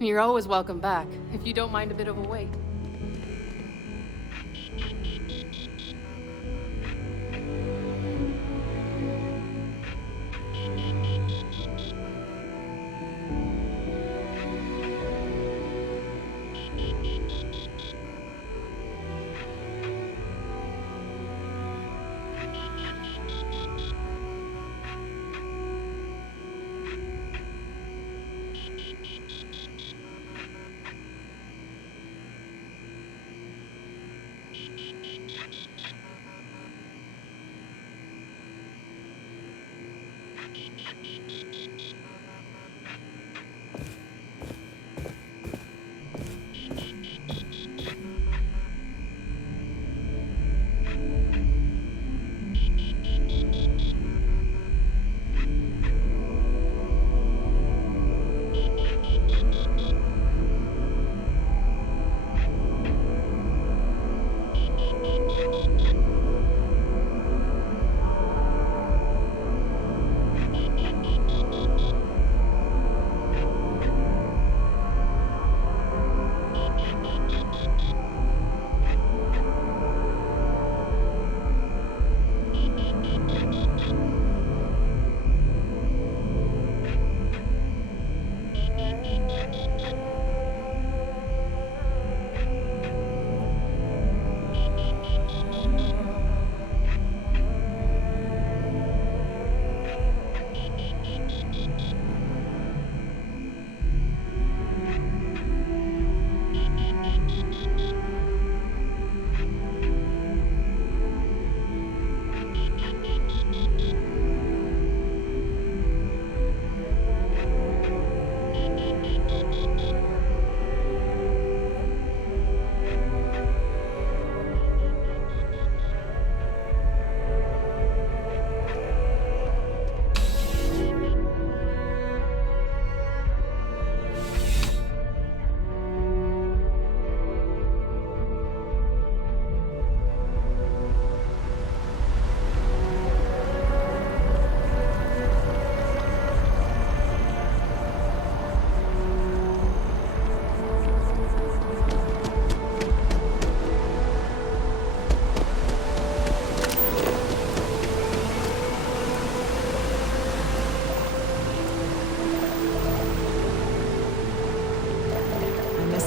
You're always welcome back, if you don't mind a bit of a wait.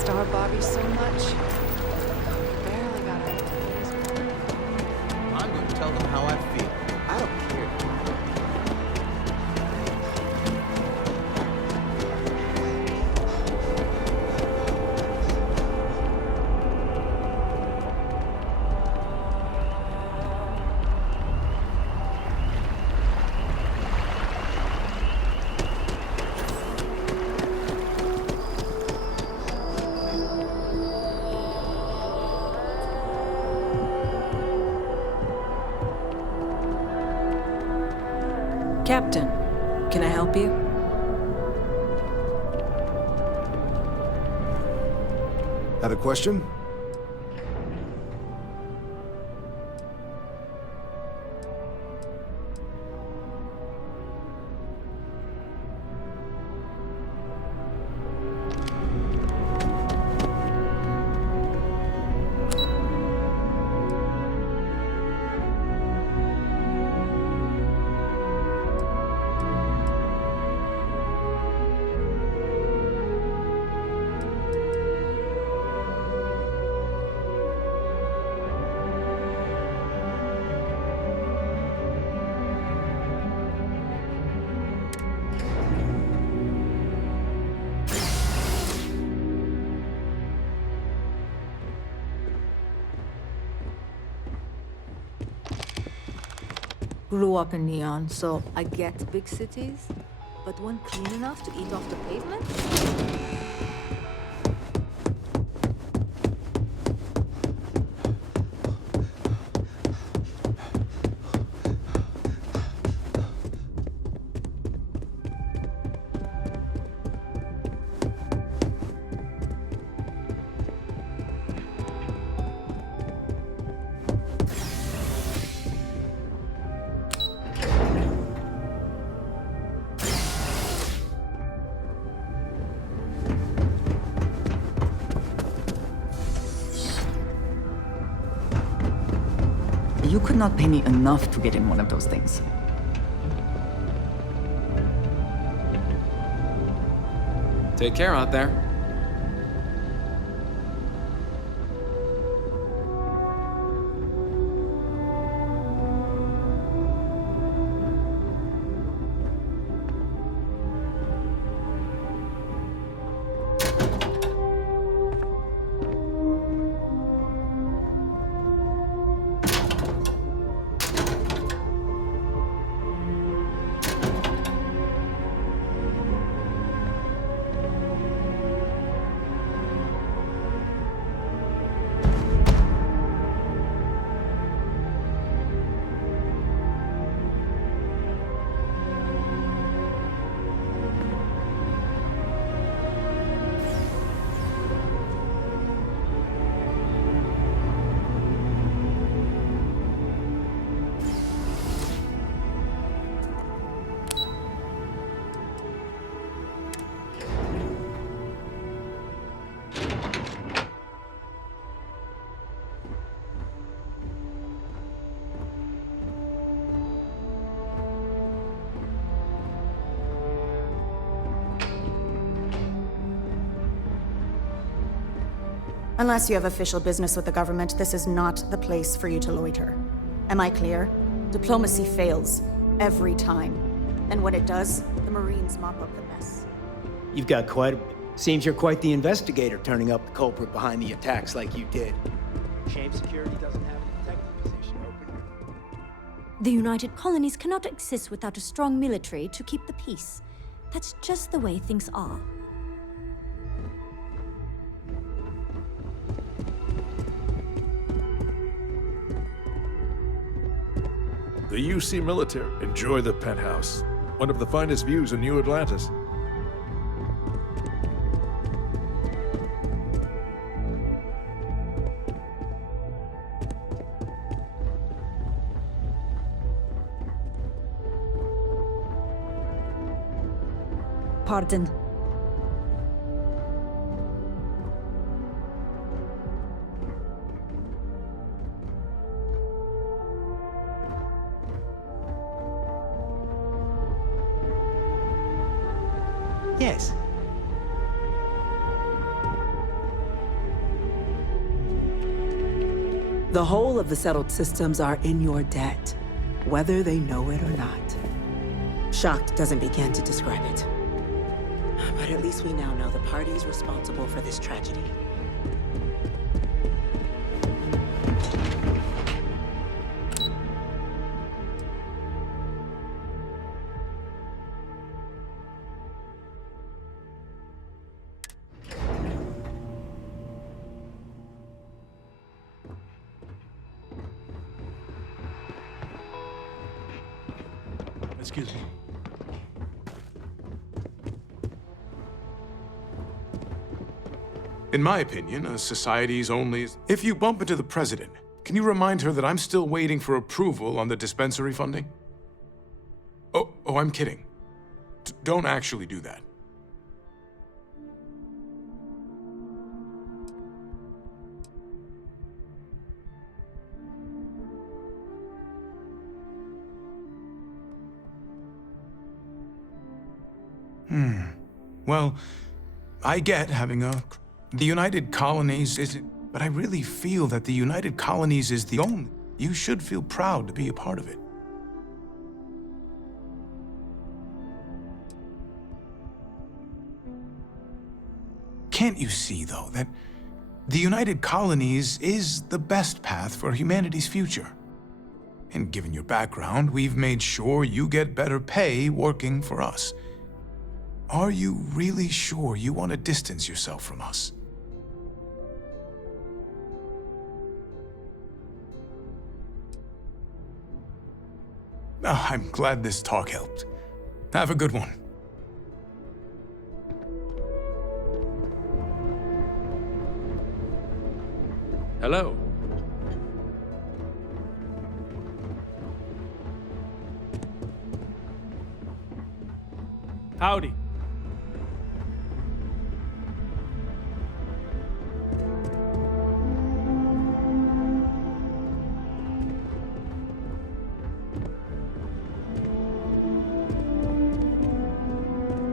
Our bodies so much. Barely got out of these. I'm gonna tell them how I feel. I don't care. Captain, can I help you? Had a question? Grew up in Neon, so I get big cities, but one clean enough to eat off the pavement? could not pay me enough to get in one of those things. Take care out there. Unless you have official business with the government, this is not the place for you to loiter. Am I clear? Diplomacy fails. Every time. And when it does, the Marines mop up the mess. You've got quite a... Seems you're quite the investigator, turning up the culprit behind the attacks like you did. Shame security doesn't have a detective position open. The United Colonies cannot exist without a strong military to keep the peace. That's just the way things are. The UC military. Enjoy the penthouse. One of the finest views in New Atlantis. Pardon. Yes. The whole of the settled systems are in your debt, whether they know it or not. Shocked doesn't begin to describe it. But at least we now know the parties responsible for this tragedy. Excuse me. In my opinion, a society's only... If you bump into the president, can you remind her that I'm still waiting for approval on the dispensary funding? Oh, I'm kidding. Don't actually do that. Well, I get having a... The United Colonies isn't... But I really feel that the United Colonies is the only... You should feel proud to be a part of it. Can't you see, though, that the United Colonies is the best path for humanity's future? And given your background, we've made sure you get better pay working for us. Are you really sure you want to distance yourself from us? Oh, I'm glad this talk helped. Have a good one. Hello. Howdy.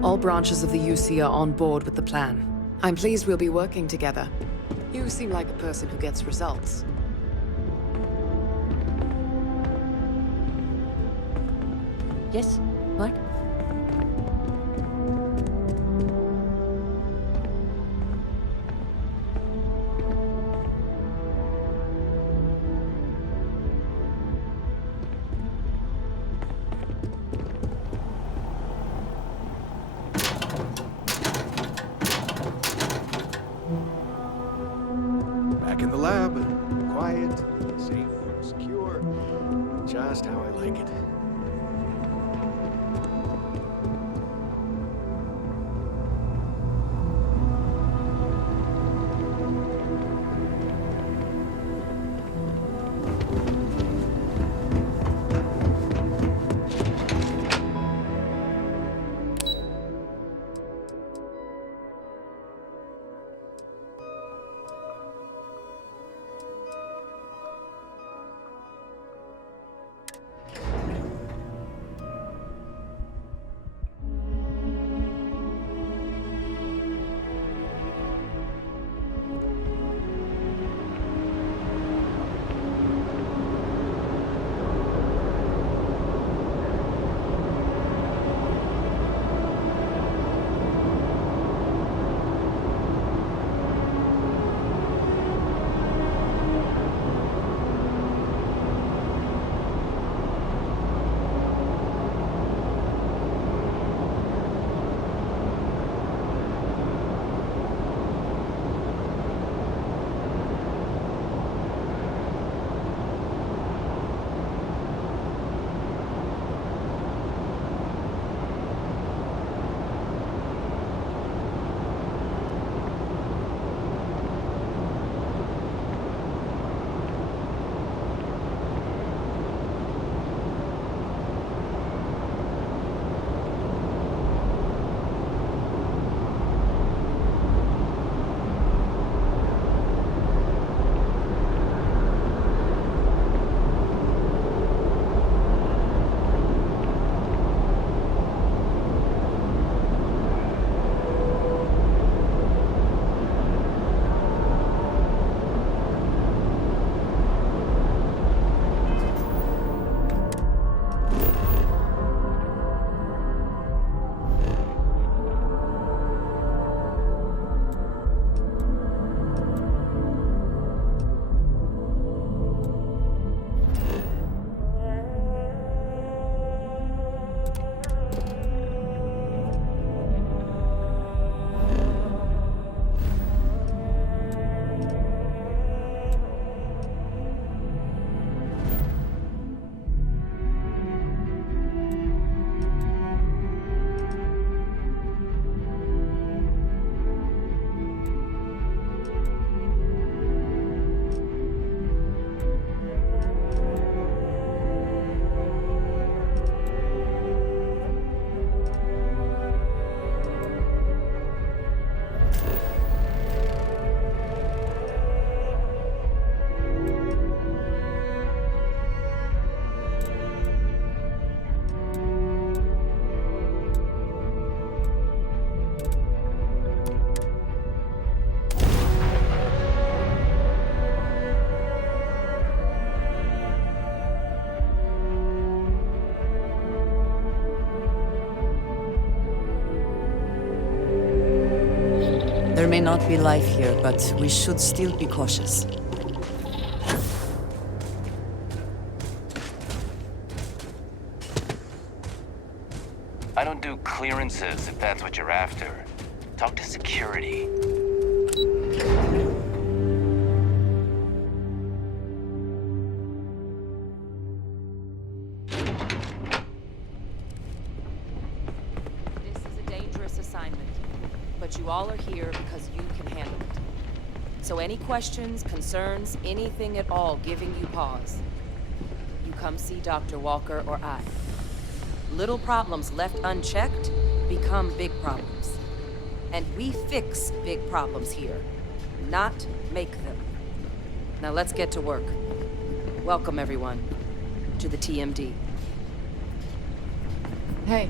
All branches of the UC are on board with the plan. I'm pleased we'll be working together. You seem like a person who gets results. Yes? What? Back in the lab. Quiet, safe, secure. Just how I like it. There may not be life here, but we should still be cautious. I don't do clearances if that's what you're after. Talk to security. This is a dangerous assignment, but you all are here because you can handle it. So any questions, concerns, anything at all giving you pause, you come see Dr. Walker or I. Little problems left unchecked become big problems. And we fix big problems here, not make them. Now let's get to work. Welcome, everyone, to the TMD. Hey.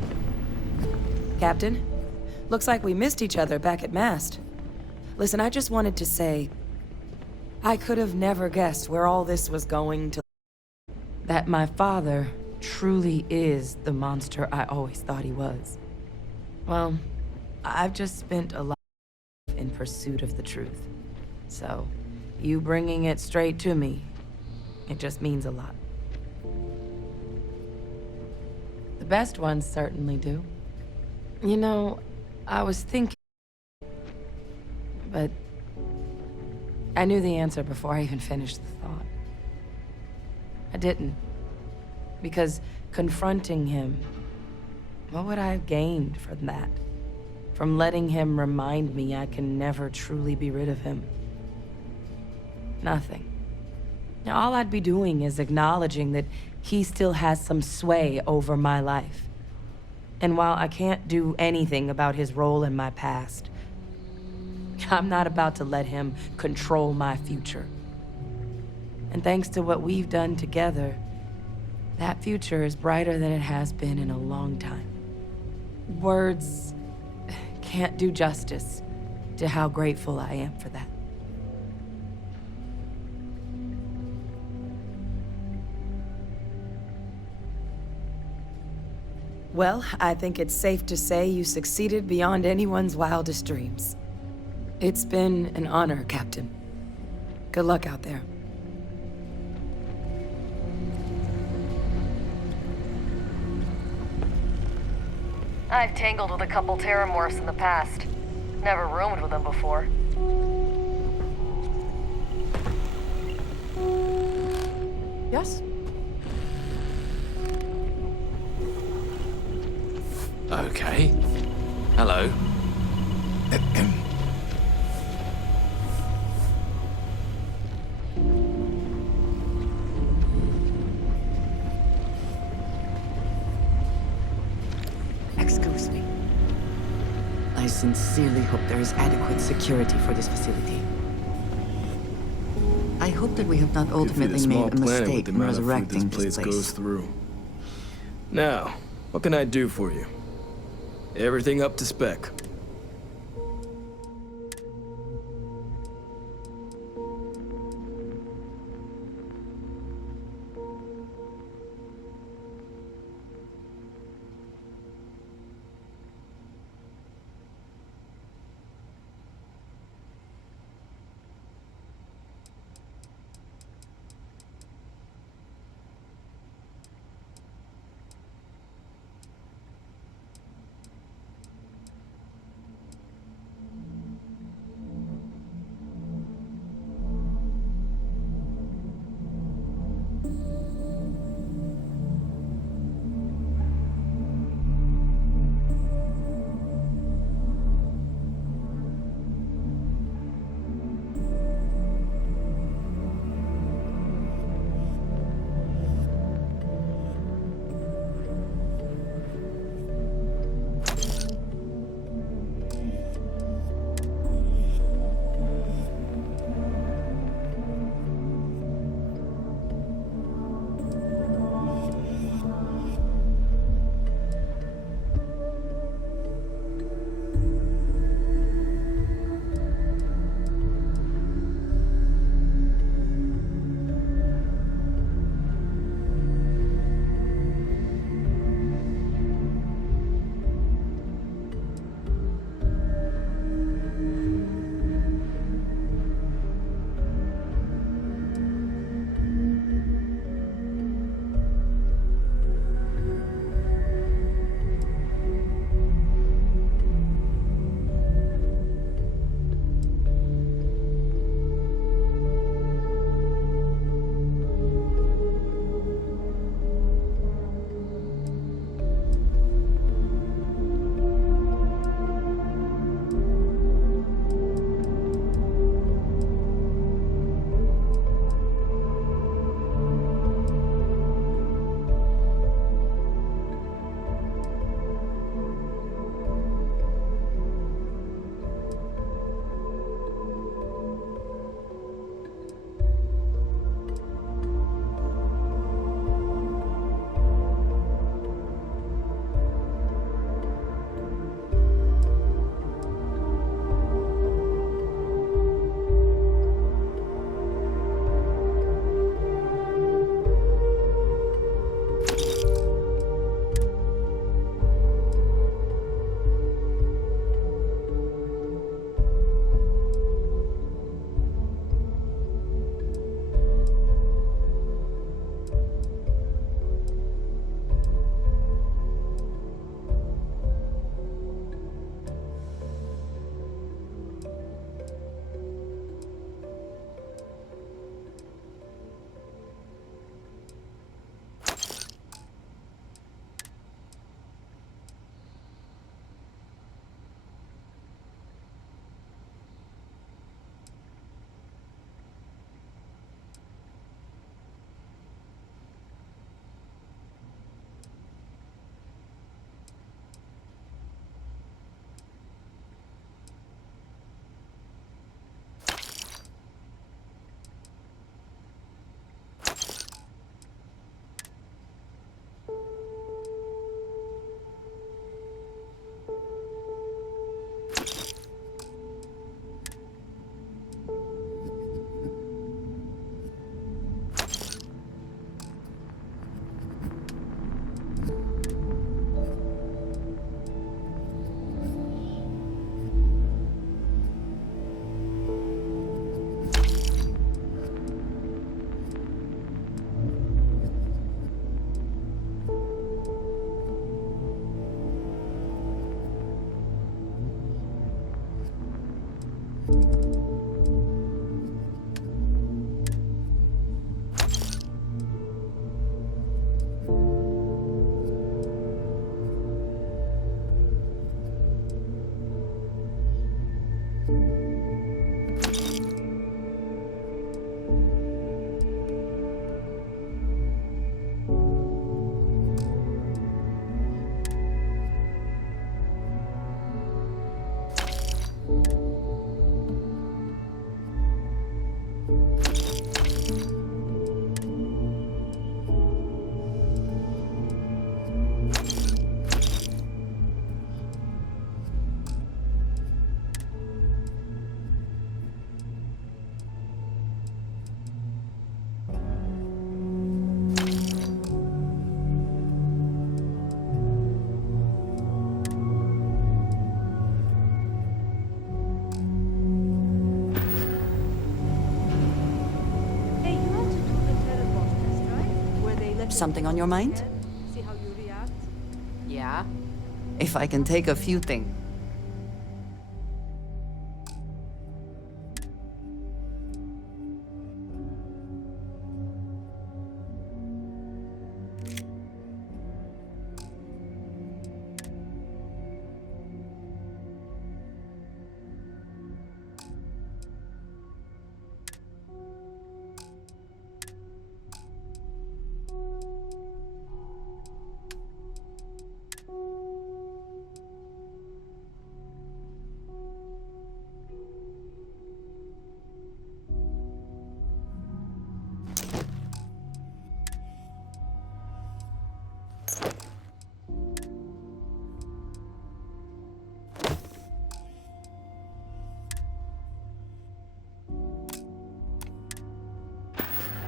Captain, Looks like we missed each other back at Mast. Listen, I just wanted to say, I could have never guessed where all this was going to. That my father truly is the monster I always thought he was. Well, I've just spent a lot in pursuit of the truth. So, you bringing it straight to me, it just means a lot. The best ones certainly do. You know, I was thinking, but I knew the answer before I even finished the thought. I didn't. Because confronting him, what would I have gained from that? From letting him remind me I can never truly be rid of him? Nothing. Now, all I'd be doing is acknowledging that he still has some sway over my life. And while I can't do anything about his role in my past, I'm not about to let him control my future. And thanks to what we've done together, that future is brighter than it has been in a long time. Words can't do justice to how grateful I am for that. Well, I think it's safe to say you succeeded beyond anyone's wildest dreams. It's been an honor, Captain. Good luck out there. I've tangled with a couple Terramorphs in the past. Never roomed with them before. Yes? Okay. Hello. Excuse me. I sincerely hope there is adequate security for this facility. I hope that we have not ultimately made a mistake in resurrecting this place. Goes through. Now, what can I do for you? Everything up to spec. something on your mind? See how you react? Yeah? If I can take a few things.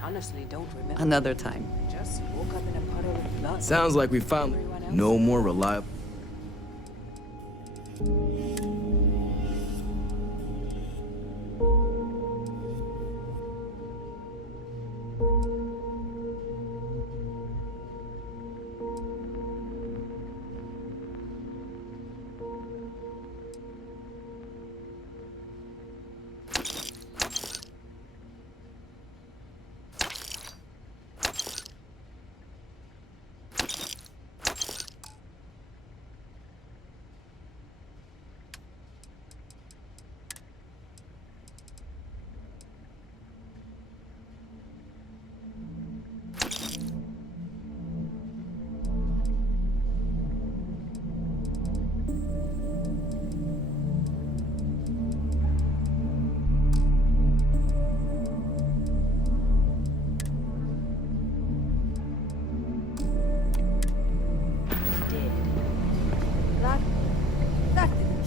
Honestly, don't remember. Another time. Just woke up in a puddle of blood. Sounds like we found no more reliable.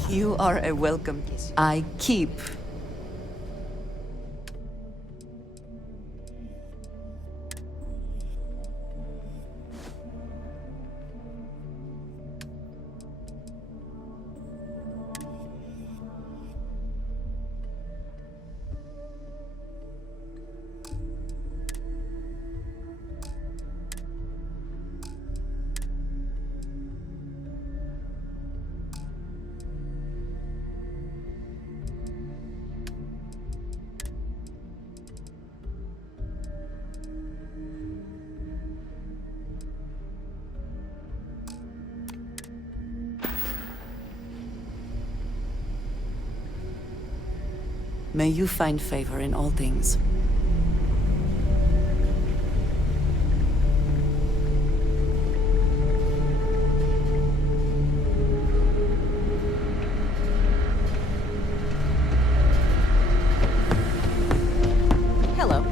You are a welcome. I keep. May you find favor in all things. Hello.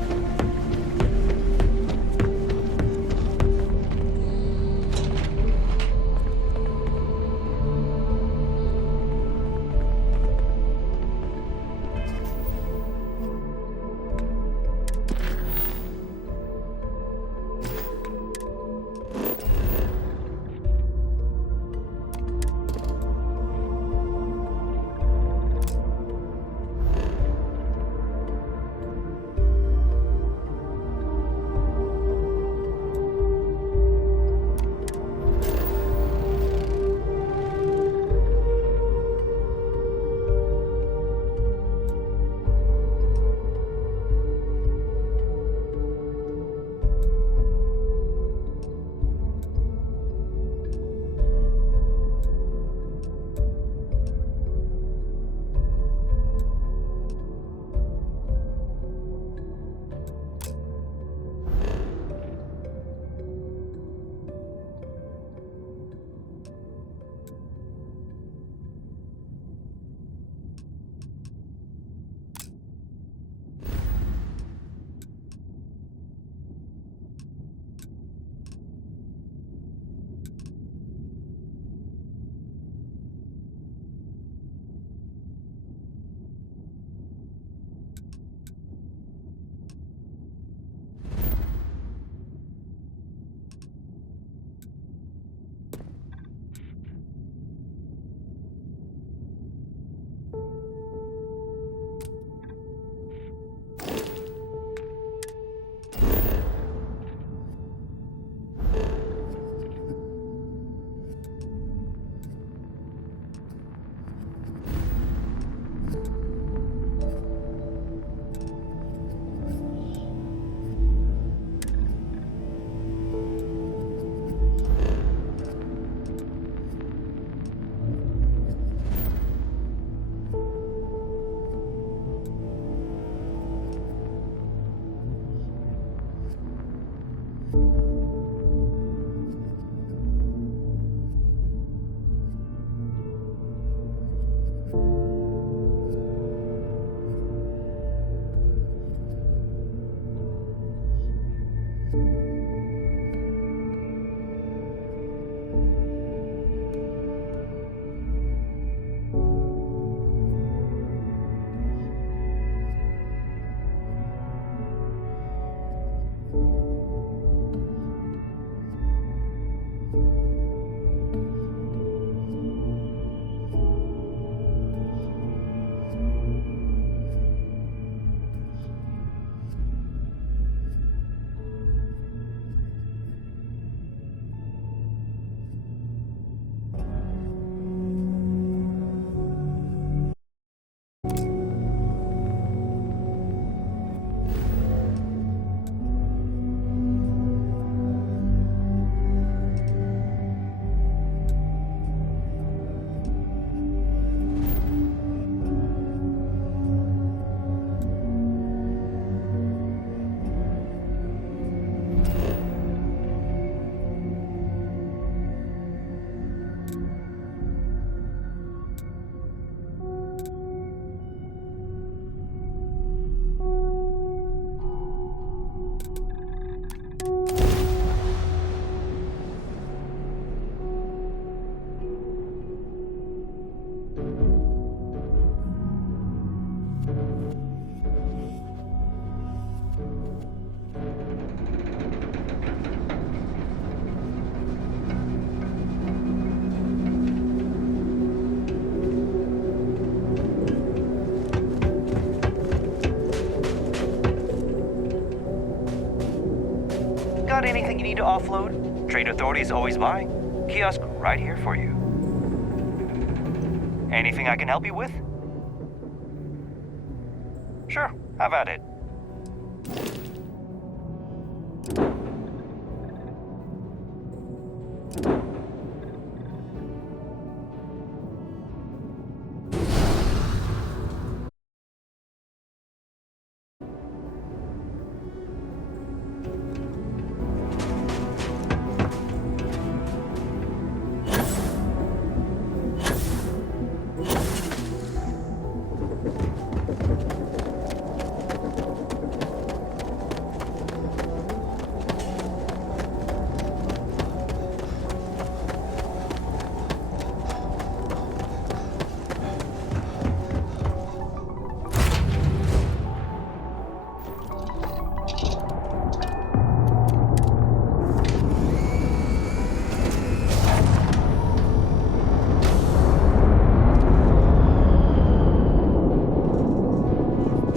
Got anything you need to offload? Trade Authority is always by. Kiosk right here for you. Anything I can help you with? Sure, have at it.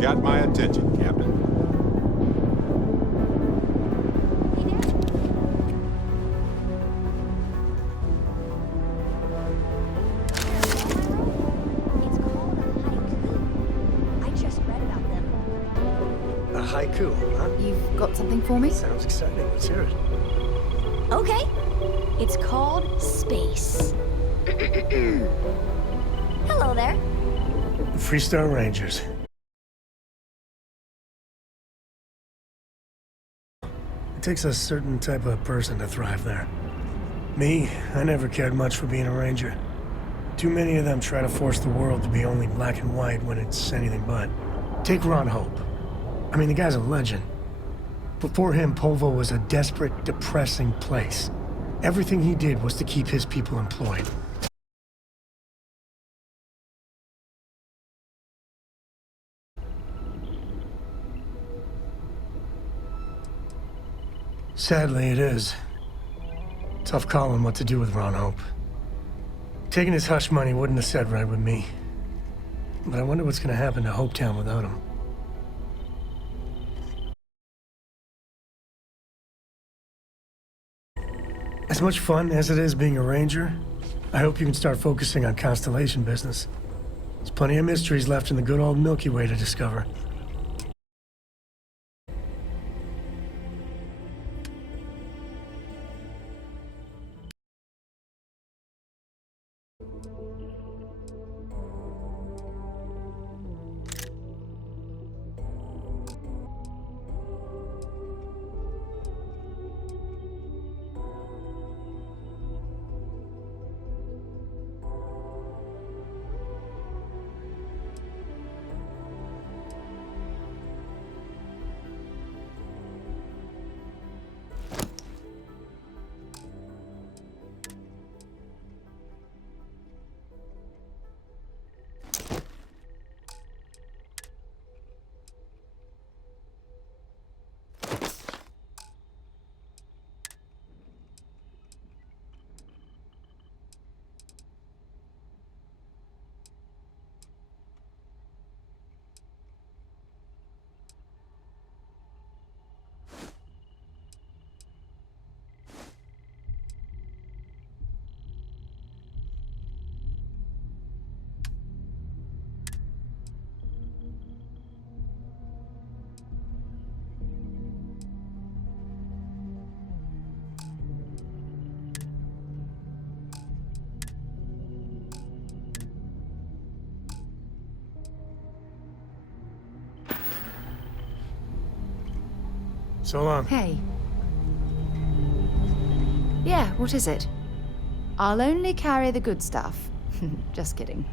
Got my attention, Captain. I just read about them. A haiku, huh? You've got something for me? Sounds exciting. Let's hear it. Okay. It's called Space. Hello there. Freestar Rangers. It takes a certain type of person to thrive there. Me, I never cared much for being a ranger. Too many of them try to force the world to be only black and white when it's anything but. Take Ron Hope. I mean, the guy's a legend. Before him, Polvo was a desperate, depressing place. Everything he did was to keep his people employed. Sadly, it is. Tough calling what to do with Ron Hope. Taking his hush money wouldn't have sat right with me. But I wonder what's gonna happen to Hopetown without him. As much fun as it is being a ranger, I hope you can start focusing on Constellation business. There's plenty of mysteries left in the good old Milky Way to discover. So long. Hey. Yeah, what is it? I'll only carry the good stuff. Just kidding.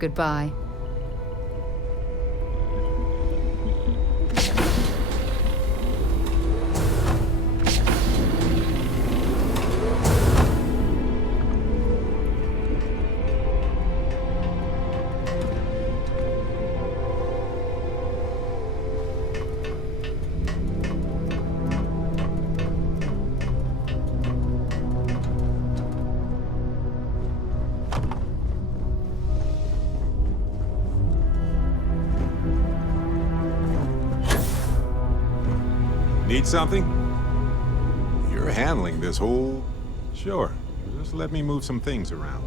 Goodbye. Need something? You're handling this whole... Sure. Just let me move some things around.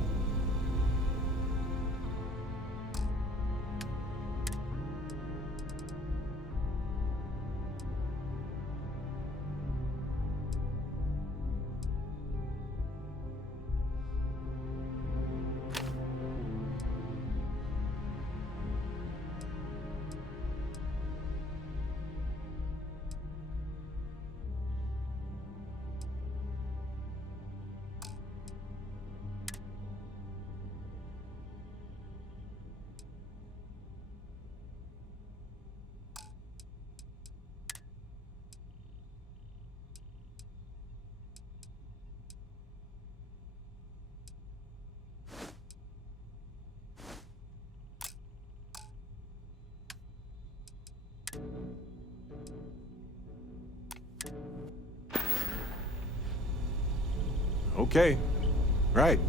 Okay. Right.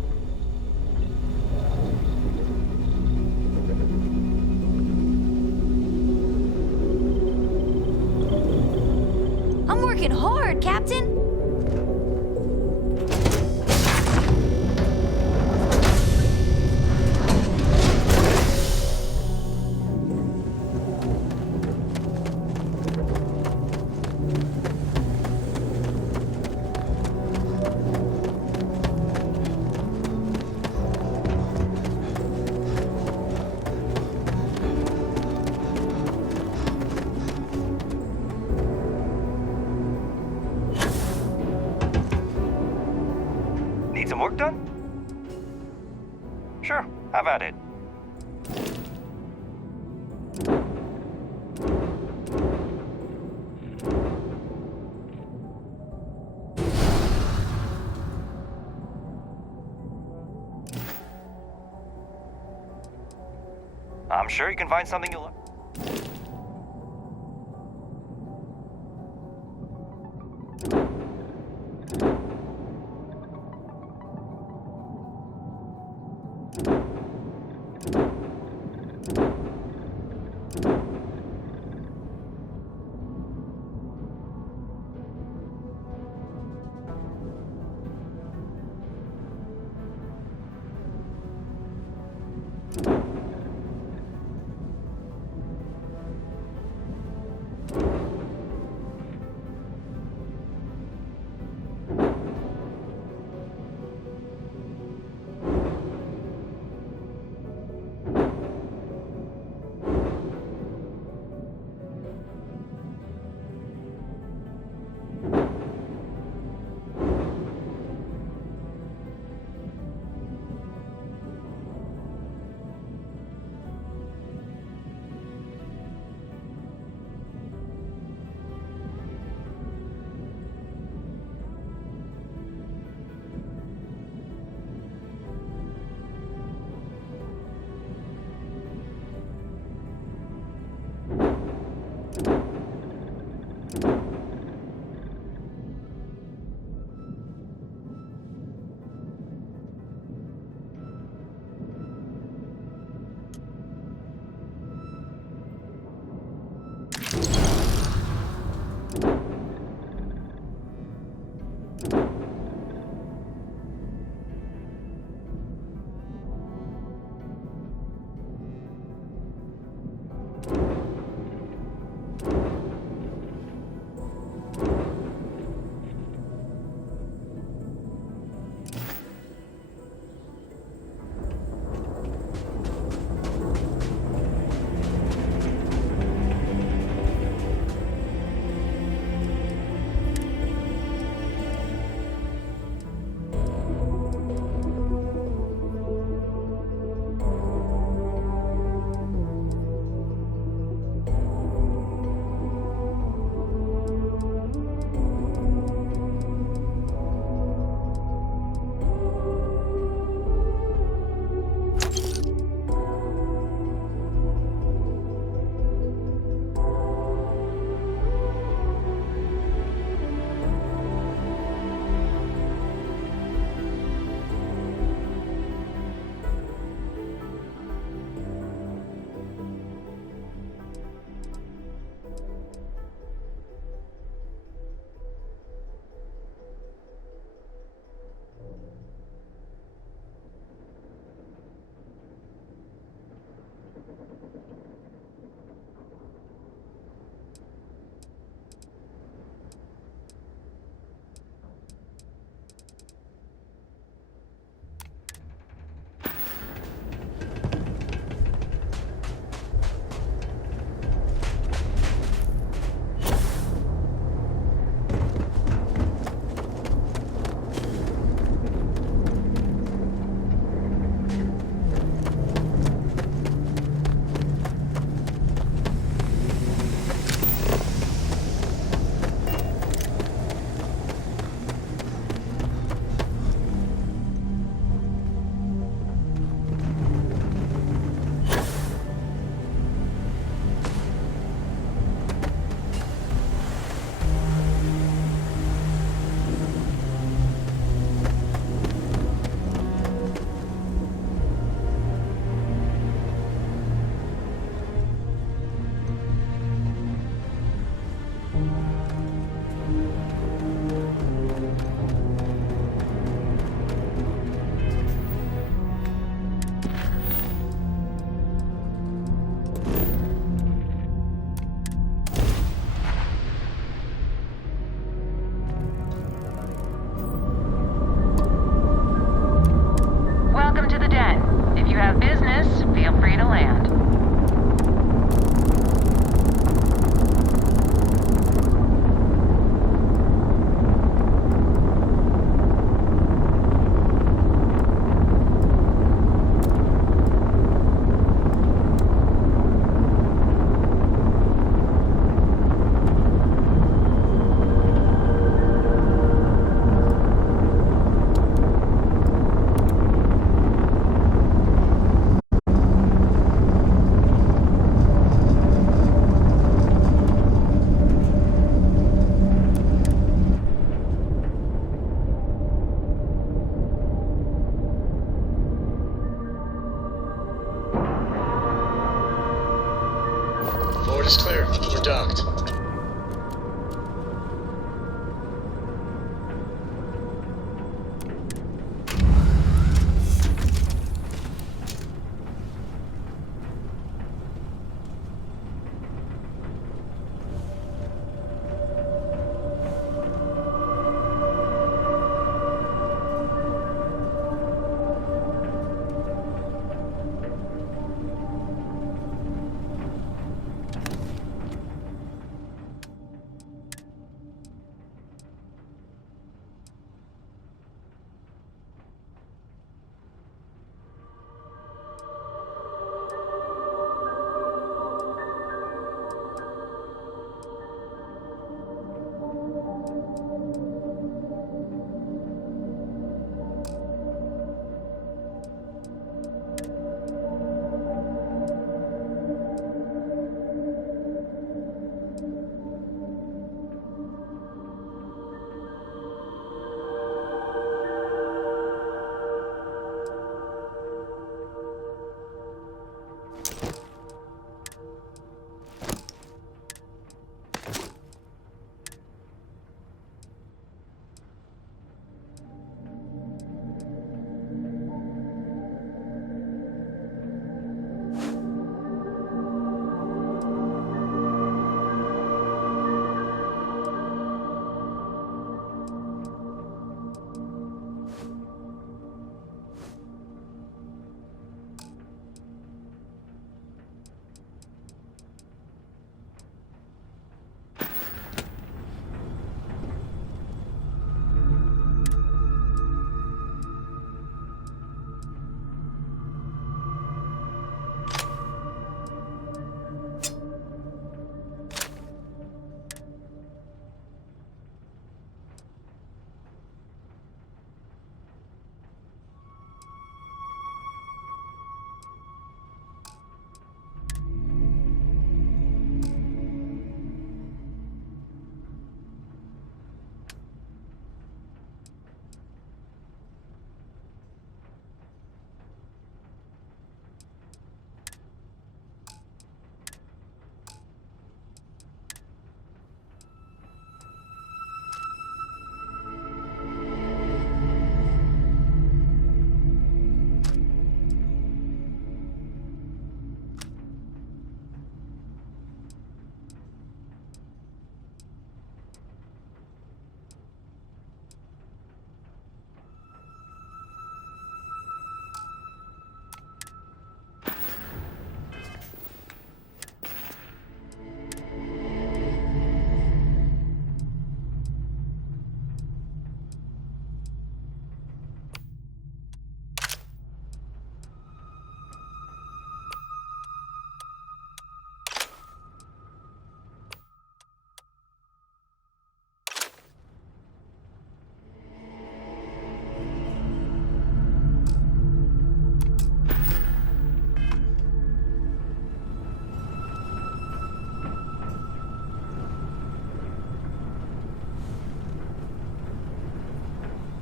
I'm working hard, Captain. Need some work done? Sure, have at it. I'm sure you can find something you'll like. free to land. Board is clear. We're docked.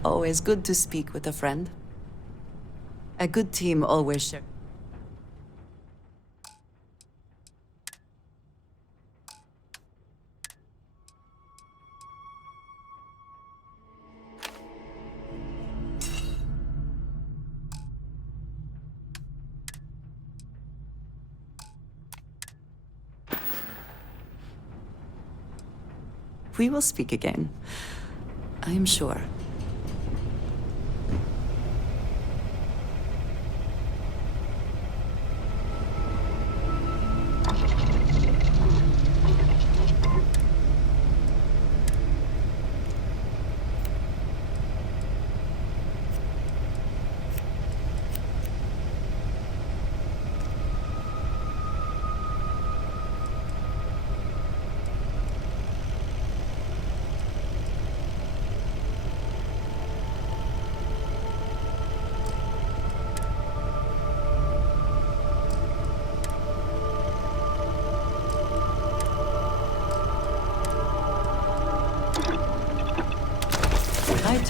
Always good to speak with a friend. A good team always shares. We will speak again, I am sure.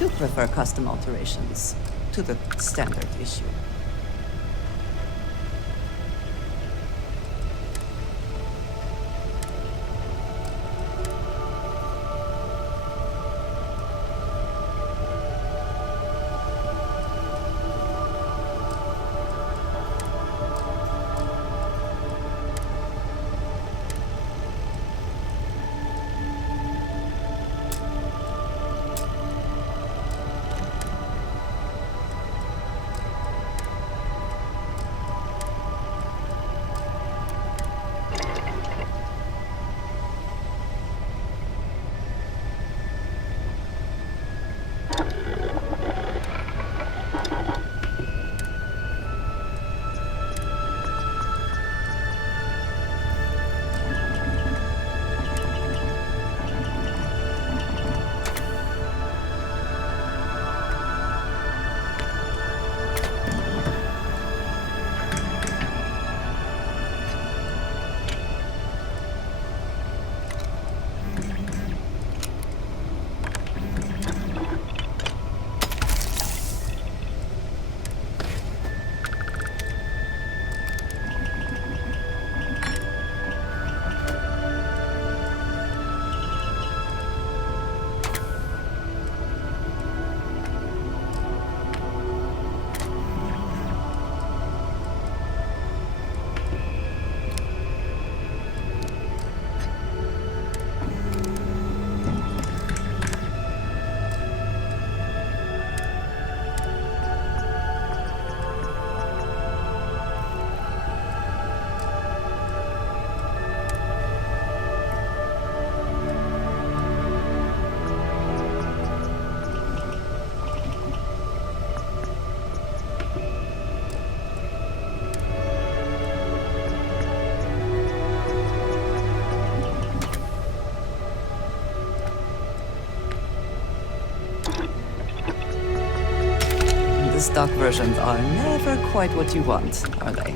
too prefer custom alterations to the standard issue. Stock versions are never quite what you want, are they?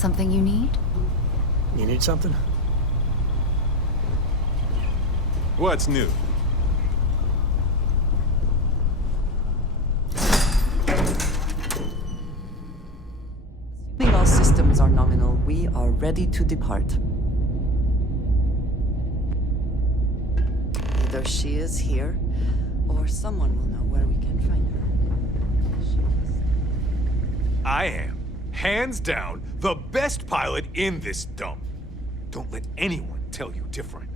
Something you need? You need something? What's new? Assuming all systems are nominal, we are ready to depart. Either she is here, or someone will know where we can find her. I am, hands down, the best pilot in this dump. Don't let anyone tell you different.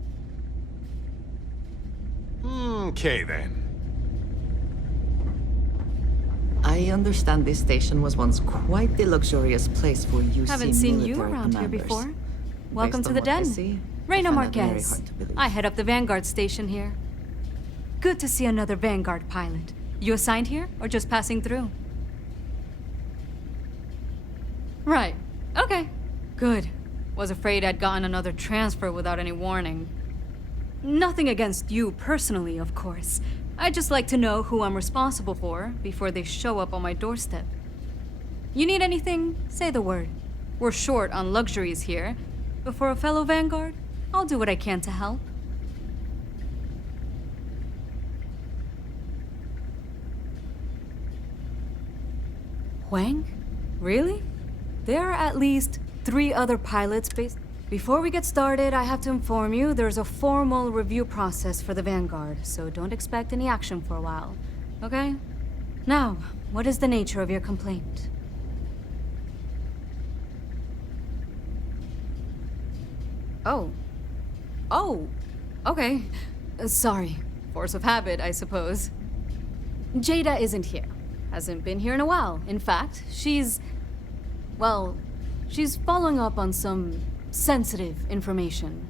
Okay, then. I understand this station was once quite the luxurious place for UC Haven't seen you military around here commanders. before. Welcome Based to on the what I den. see, Reina I find that very Marquez. hard to believe. I head up the Vanguard Station here. Good to see another Vanguard pilot. You assigned here, or just passing through? Right. Okay. Good. Was afraid I'd gotten another transfer without any warning. Nothing against you personally, of course. I'd just like to know who I'm responsible for before they show up on my doorstep. You need anything? Say the word. We're short on luxuries here, but for a fellow Vanguard, I'll do what I can to help. Huang? Really? There are at least 3 other pilots based... Before we get started, I have to inform you there's a formal review process for the Vanguard, so don't expect any action for a while, okay? Now, what is the nature of your complaint? Oh. Oh, okay. Sorry. Force of habit, I suppose. Jada isn't here. Hasn't been here in a while. In fact, she's following up on some sensitive information.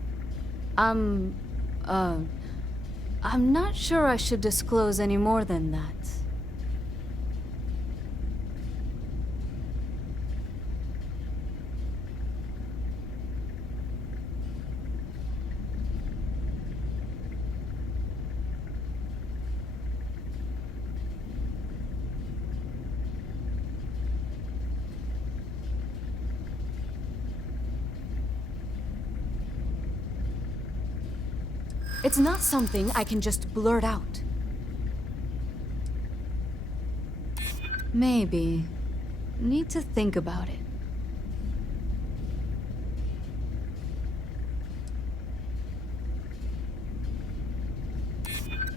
I'm not sure I should disclose any more than that. It's not something I can just blurt out. Maybe. Need to think about it.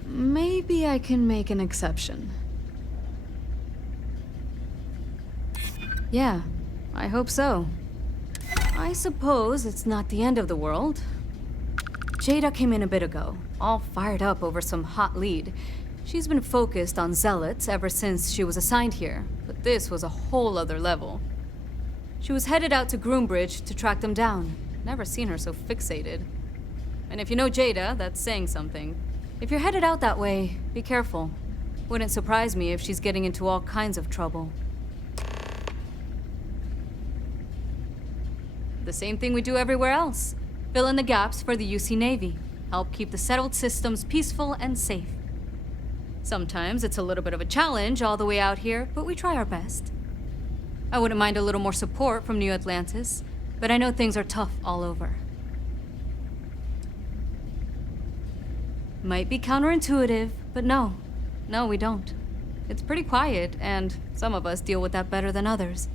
Maybe I can make an exception. Yeah, I hope so. I suppose it's not the end of the world. Jada came in a bit ago, all fired up over some hot lead. She's been focused on zealots ever since she was assigned here, but this was a whole other level. She was headed out to Groombridge to track them down. Never seen her so fixated. And if you know Jada, that's saying something. If you're headed out that way, be careful. Wouldn't surprise me if she's getting into all kinds of trouble. The same thing we do everywhere else. Fill in the gaps for the UC Navy. Help keep the settled systems peaceful and safe. Sometimes it's a little bit of a challenge all the way out here, but we try our best. I wouldn't mind a little more support from New Atlantis, but I know things are tough all over. Might be counterintuitive, but no, we don't. It's pretty quiet, and some of us deal with that better than others.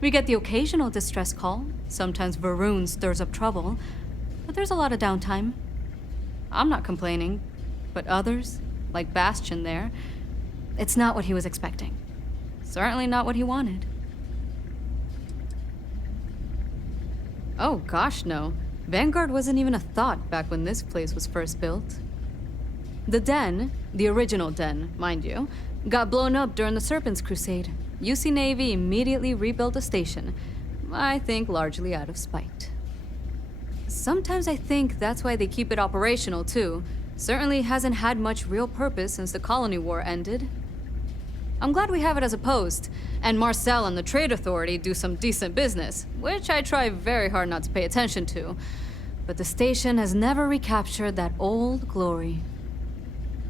We get the occasional distress call. Sometimes Varun stirs up trouble, but there's a lot of downtime. I'm not complaining, but others, like Bastion there, it's not what he was expecting. Certainly not what he wanted. Oh gosh, no. Vanguard wasn't even a thought back when this place was first built. The den, the original den, mind you, got blown up during the Serpent's Crusade. UC Navy immediately rebuilt the station, I think largely out of spite. Sometimes I think that's why they keep it operational too. Certainly hasn't had much real purpose since the Colony War ended. I'm glad we have it as a post, and Marcel and the Trade Authority do some decent business, which I try very hard not to pay attention to. But the station has never recaptured that old glory.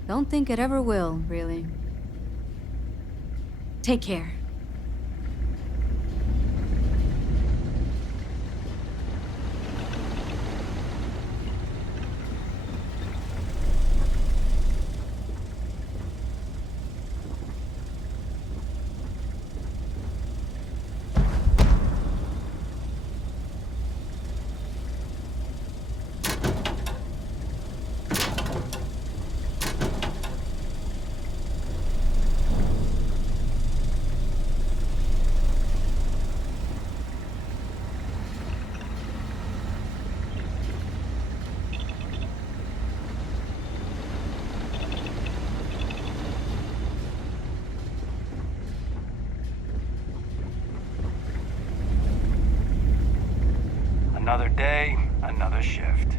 Don't think it ever will, really. Take care. day, another shift.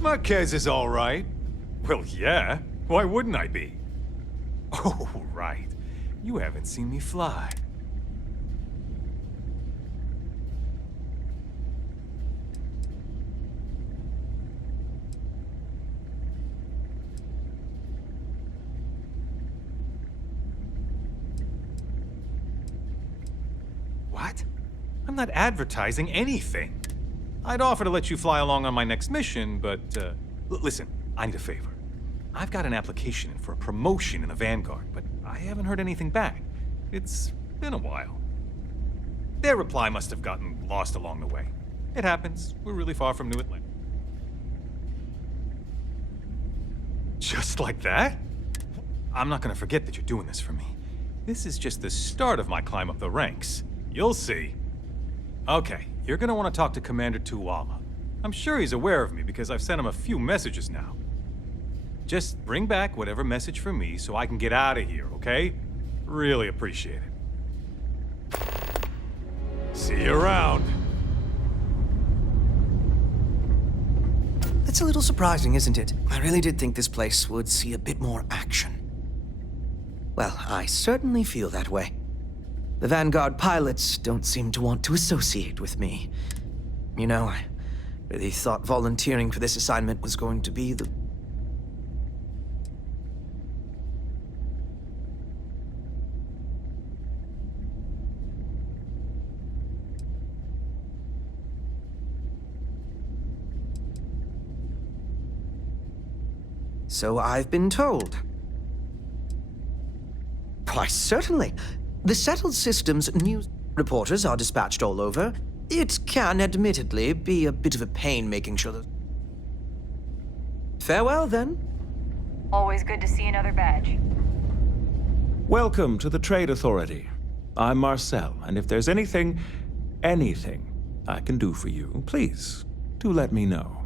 Marquez is all right. Well, yeah. Why wouldn't I be? Oh, right. You haven't seen me fly. What? I'm not advertising anything. I'd offer to let you fly along on my next mission, but, listen, I need a favor. I've got an application in for a promotion in the Vanguard, but I haven't heard anything back. It's been a while. Their reply must have gotten lost along the way. It happens. We're really far from New Atlanta. Just like that? I'm not gonna forget that you're doing this for me. This is just the start of my climb up the ranks. You'll see. Okay, you're gonna want to talk to Commander Tuwala. I'm sure he's aware of me because I've sent him a few messages now. Just bring back whatever message for me so I can get out of here, okay? Really appreciate it. See you around. That's a little surprising, isn't it? I really did think this place would see a bit more action. Well, I certainly feel that way. The Vanguard pilots don't seem to want to associate with me. You know, I really thought volunteering for this assignment was going to be the... So I've been told. Why, certainly. The settled systems news reporters are dispatched all over. It can admittedly be a bit of a pain making sure that... Farewell, then. Always good to see another badge. Welcome to the Trade Authority. I'm Marcel, and if there's anything I can do for you, please, do let me know.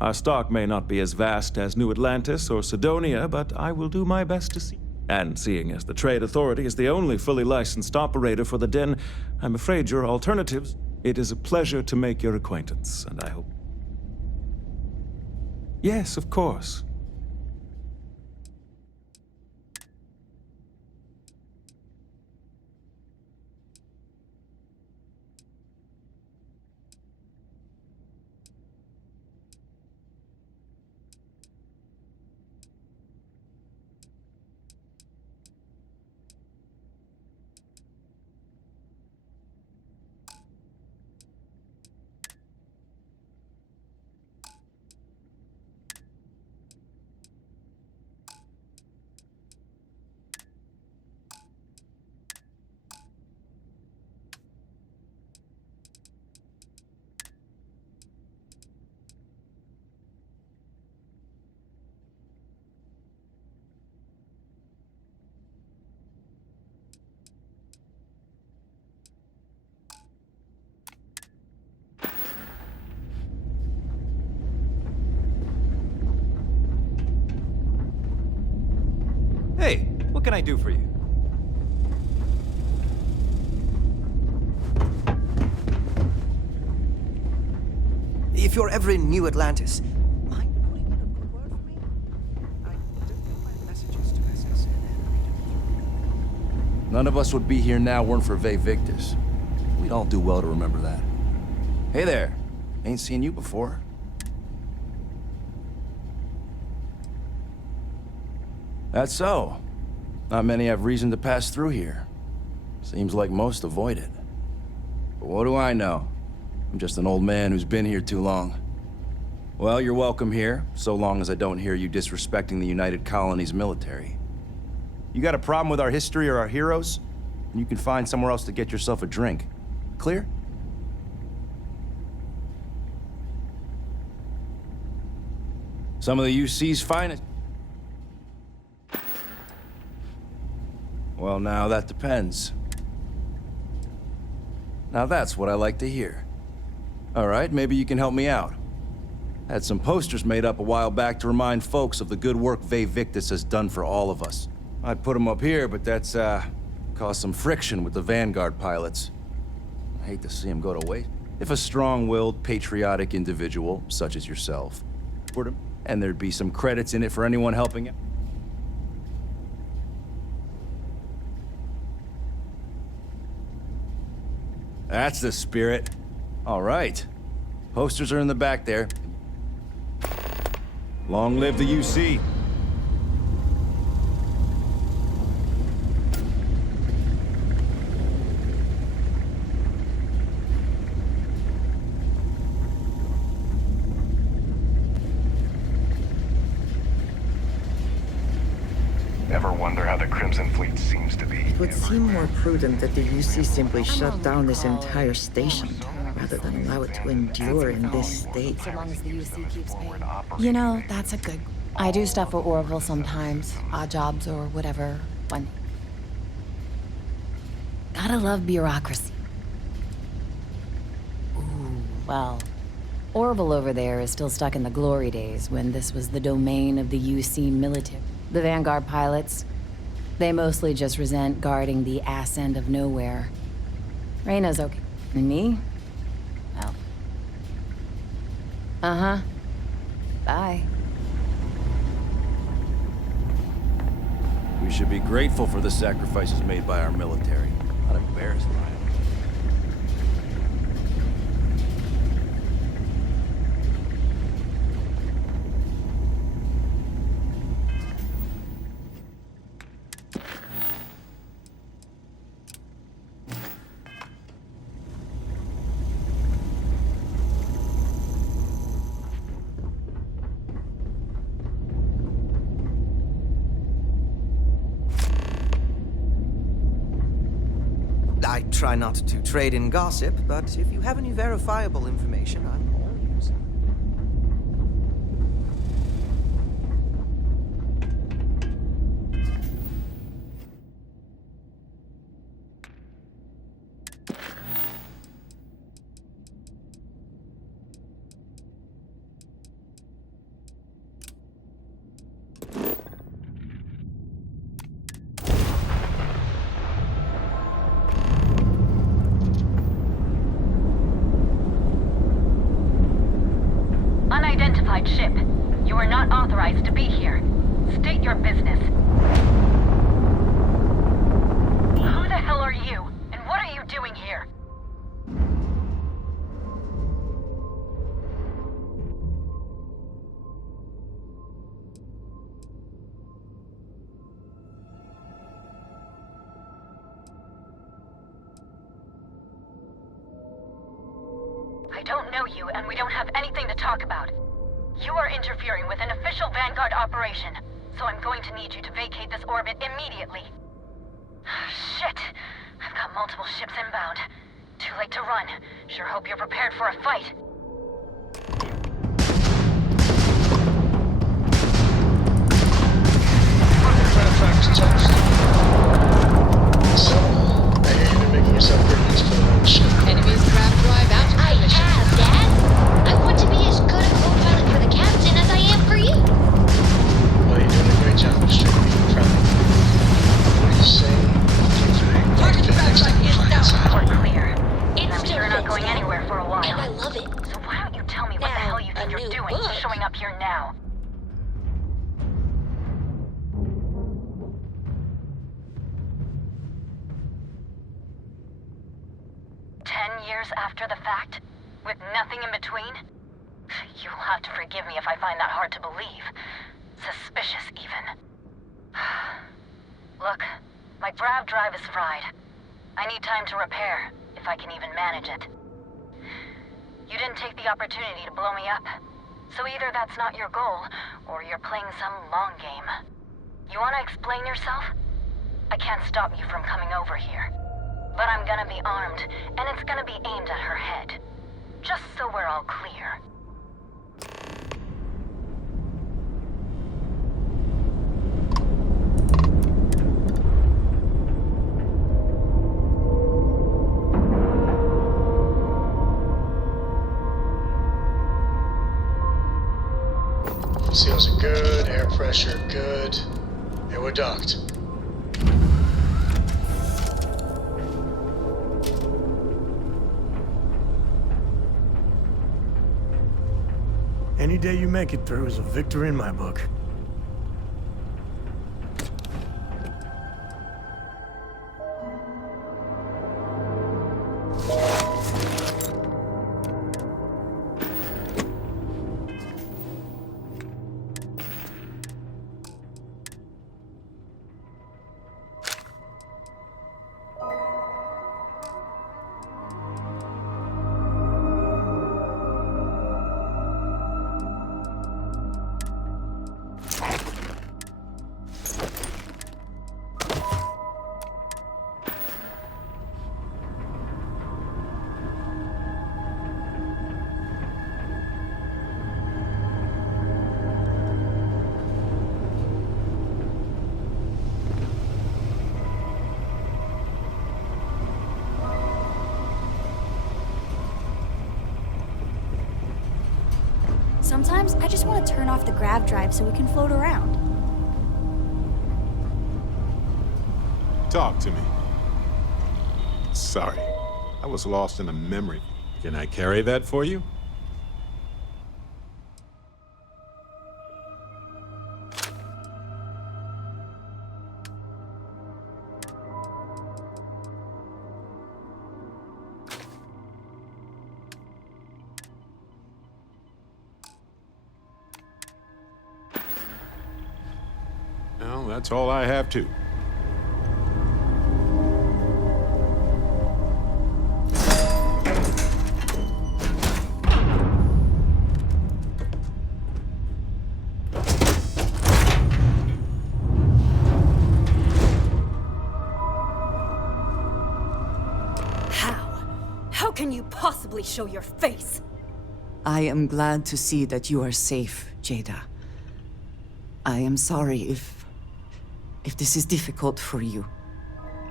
Our stock may not be as vast as New Atlantis or Sidonia, but I will do my best to see. And seeing as the Trade Authority is the only fully licensed operator for the Den, I'm afraid your alternatives... It is a pleasure to make your acquaintance, and I hope... Yes, of course. Hey, what can I do for you? If you're ever in New Atlantis, mind putting in a good word for me? I don't get my messages to SSN and None of us would be here now weren't for Victus. We'd all do well to remember that. Hey there. Ain't seen you before. That's so. Not many have reason to pass through here. Seems like most avoid it. But what do I know? I'm just an old man who's been here too long. Well, you're welcome here, so long as I don't hear you disrespecting the United Colonies military. You got a problem with our history or our heroes? You can find somewhere else to get yourself a drink. Clear? Some of the UC's finest... Well, now that depends. Now that's what I like to hear. All right, maybe you can help me out. Had some posters made up a while back to remind folks of the good work Victus has done for all of us. I'd put them up here, but that's, caused some friction with the Vanguard pilots. I hate to see them go to waste. If a strong-willed, patriotic individual, such as yourself, were to... and there'd be some credits in it for anyone helping out. That's the spirit. All right. Posters are in the back there. Long live the UC. Ever wonder how the Crimson Fleet seems to be? It would seem more prudent that the UC simply shut down this entire station, rather than allow it to endure in this state. So long as the UC keeps paying. You know, that's a good... I do stuff for Orville sometimes, odd jobs or whatever, when... Gotta love bureaucracy. Ooh, well... Orville over there is still stuck in the glory days when this was the domain of the UC military. The Vanguard pilots, they mostly just resent guarding the ass end of nowhere. Reyna's okay. And me? Well. Uh-huh. Bye. We should be grateful for the sacrifices made by our military, not embarrassed by it. I try not to trade in gossip, but if you have any verifiable information, I'm all ears. Unidentified ship. You are not authorized to be here. State your business. Who the hell are you? And what are you doing here? I don't know you, and we don't have anything to talk about. You are interfering with an official Vanguard operation, so I'm going to need you to vacate this orbit immediately. Shit! I've got multiple ships inbound. Too late to run. Sure hope you're prepared for a fight. So, I hear you've been making yourself pretty useful on the ship. Enemies craft drive out. I have, Dad. I want to be as good a co-pilot for the captain as I am for you. Well, you're doing a great job of straight being proud. What do you say? Target backside is now. We're clear. It's I'm sure not going anywhere for a while. And I love it. So why don't you tell me what the hell you think you're doing showing up here now? Years after the fact? With nothing in between? You'll have to forgive me if I find that hard to believe. Suspicious, even. Look, my grav drive is fried. I need time to repair, if I can even manage it. You didn't take the opportunity to blow me up. So either that's not your goal, or you're playing some long game. You want to explain yourself? I can't stop you from coming over here. But I'm gonna be armed, and it's gonna be aimed at her head. Just so we're all clear. Seals are good, air pressure good. And we're docked. Any day you make it through is a victory in my book. Sometimes I just want to turn off the grav drive so we can float around. Talk to me. Sorry, I was lost in a memory. Can I carry that for you? Well, that's all I have too. How can you possibly show your face? I am glad to see that you are safe, Jada. I am sorry if this is difficult for you.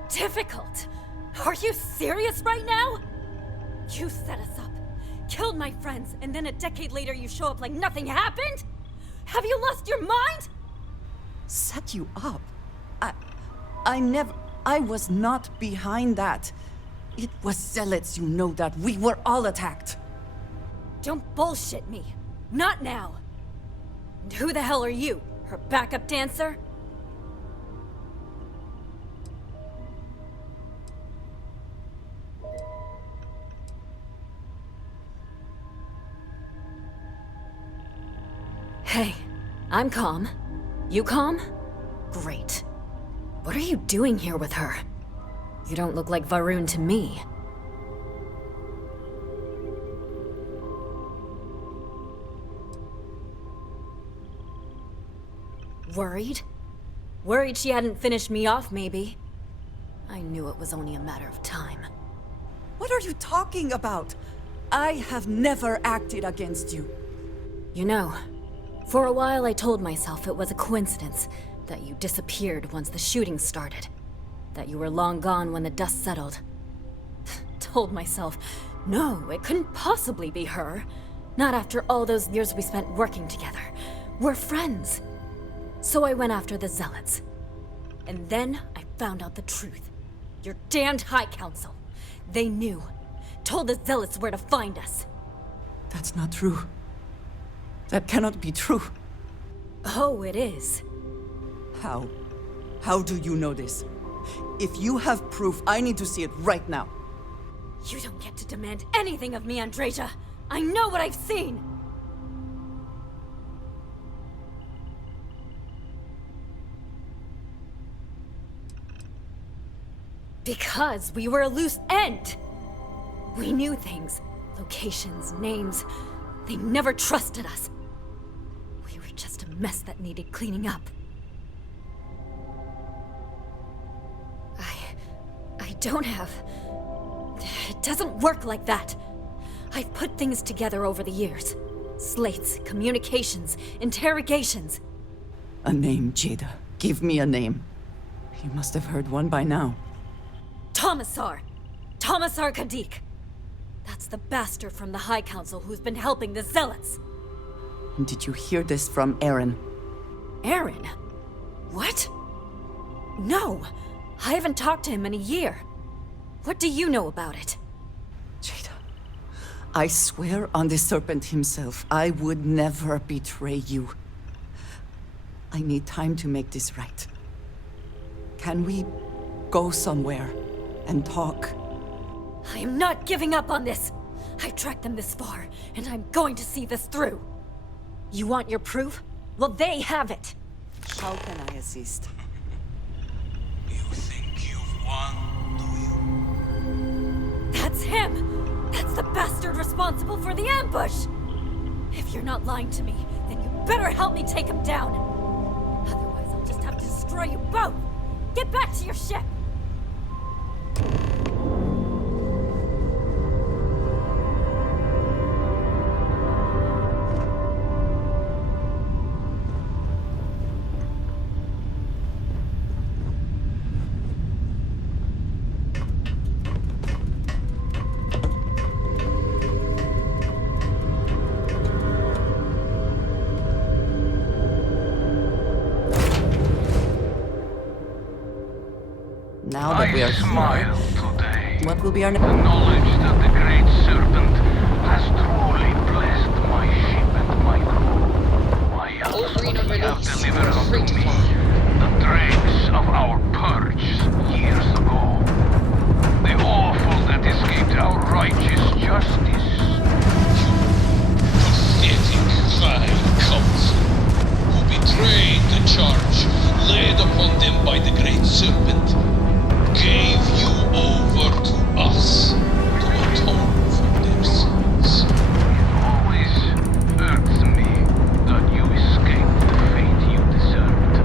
Difficult? Are you serious right now? You set us up, killed my friends, and then a decade later you show up like nothing happened? Have you lost your mind? Set you up? I was not behind that. It was Zealots, you know that. We were all attacked. Don't bullshit me. Not now. And who the hell are you? Her backup dancer? Hey, I'm calm. You calm? Great. What are you doing here with her? You don't look like Varun to me. Worried? Worried she hadn't finished me off, maybe. I knew it was only a matter of time. What are you talking about? I have never acted against you. You know, for a while I told myself it was a coincidence that you disappeared once the shooting started. That you were long gone when the dust settled. Told myself, no, it couldn't possibly be her. Not after all those years we spent working together. We're friends. So I went after the Zealots. And then I found out the truth. Your damned High Council. They knew. Told the Zealots where to find us. That's not true. That cannot be true. Oh, it is. How? How do you know this? If you have proof, I need to see it right now. You don't get to demand anything of me, Andreja. I know what I've seen. Because we were a loose end. We knew things. Locations, names. They never trusted us. We were just a mess that needed cleaning up. I don't have... It doesn't work like that. I've put things together over the years. Slates, communications, interrogations. A name, Jada. Give me a name. You must have heard one by now. Tomasar. Tomasar Kadik. That's the bastard from the High Council who's been helping the Zealots. And did you hear this from Aaron? Aaron? What? No. I haven't talked to him in a year. What do you know about it? Jada, I swear on the serpent himself, I would never betray you. I need time to make this right. Can we go somewhere and talk? I am not giving up on this! I tracked them this far, and I'm going to see this through! You want your proof? Well, they have it! How can I assist? You think you've won, do you? That's him! That's the bastard responsible for the ambush! If you're not lying to me, then you better help me take him down! Otherwise, I'll just have to destroy you both! Get back to your ship! Now that we are smile here, today. what will be our The knowledge that the Great Serpent has truly blessed my ship and my crew. My helpers have delivered unto me the dregs of our purge years ago. The awful that escaped our righteous justice. Pathetic, vile council, who betrayed the charge laid upon them by the Great Serpent, gave you over to us to atone for their sins. It always irks me that you escaped the fate you deserved.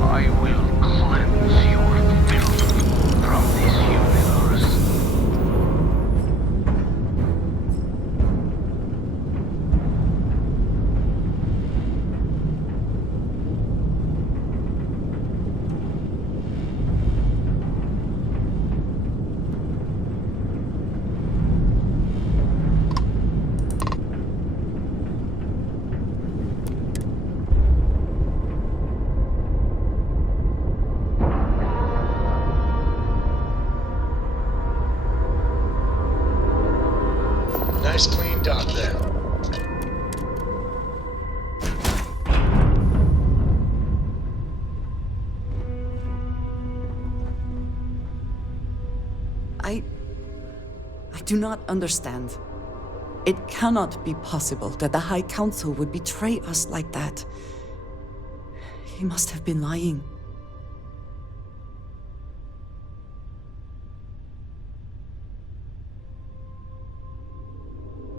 I will cleanse your filth from this universe. Nice clean dot there. I do not understand. It cannot be possible that the High Council would betray us like that. He must have been lying.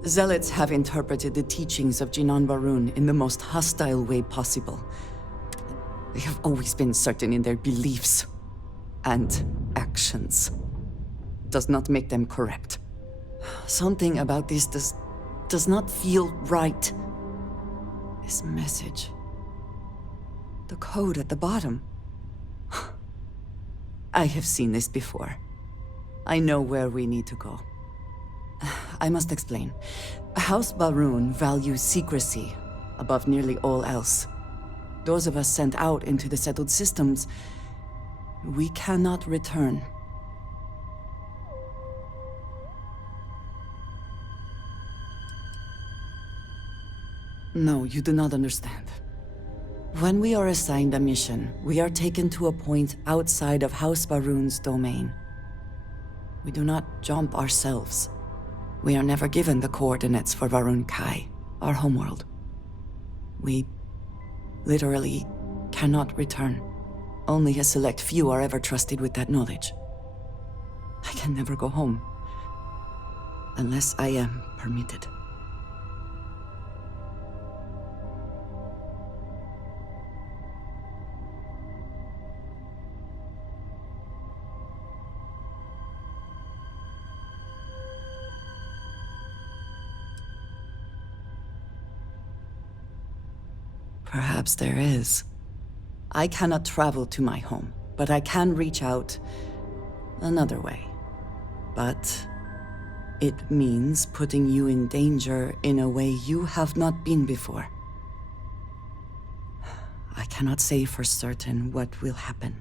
Zealots have interpreted the teachings of Jinan Barun in the most hostile way possible. They have always been certain in their beliefs and actions. Does not make them correct. Something about this does not feel right. This message. The code at the bottom. I have seen this before. I know where we need to go. I must explain. House Barun values secrecy above nearly all else. Those of us sent out into the settled systems, we cannot return. No, you do not understand. When we are assigned a mission, we are taken to a point outside of House Barun's domain. We do not jump ourselves. We are never given the coordinates for Varun Kai, our homeworld. We literally cannot return. Only a select few are ever trusted with that knowledge. I can never go home. Unless I am permitted. Perhaps there is. I cannot travel to my home, but I can reach out another way. But It means putting you in danger in a way you have not been before. I cannot say for certain what will happen.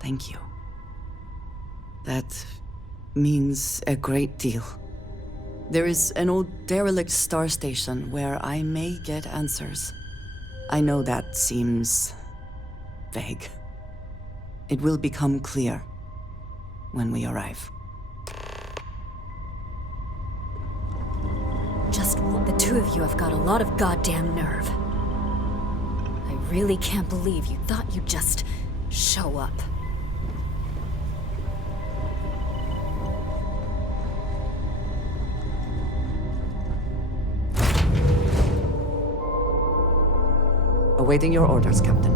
Thank you. That means a great deal. There is an old derelict star station where I may get answers. I know that seems vague. It will become clear when we arrive. Just the two of you have got a lot of goddamn nerve. I really can't believe you thought you'd just show up. Awaiting your orders, Captain.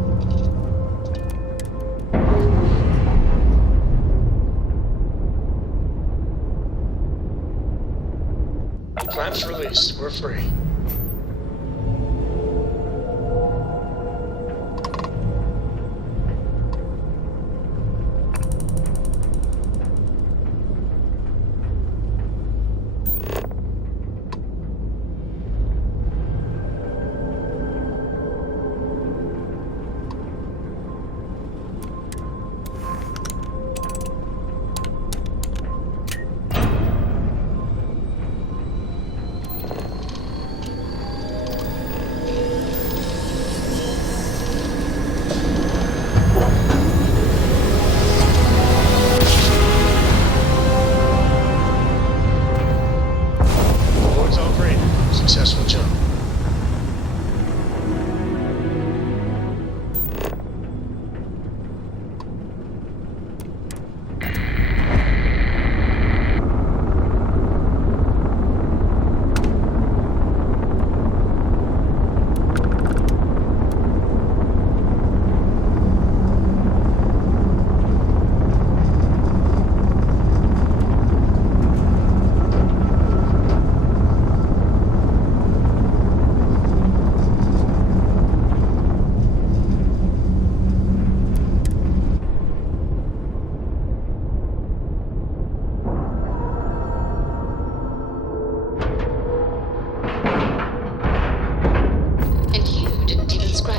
Clamps released. We're free. Successful jump.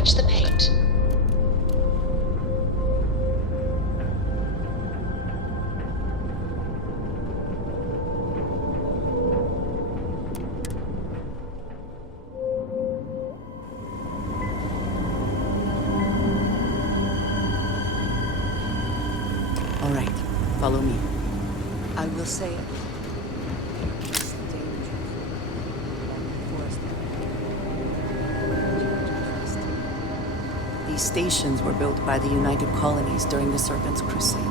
The paint. All right, follow me. I will say these stations were built by the United Colonies during the Serpent's Crusade.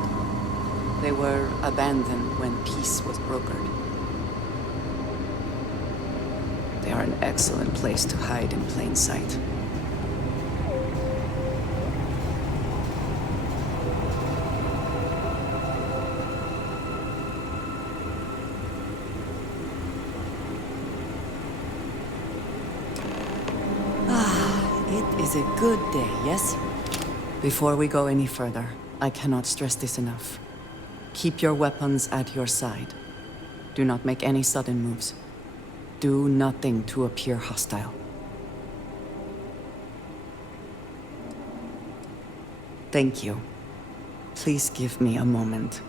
They were abandoned when peace was brokered. They are an excellent place to hide in plain sight. It is a good day, yes? Before we go any further, I cannot stress this enough. Keep your weapons at your side. Do not make any sudden moves. Do nothing to appear hostile. Thank you. Please give me a moment.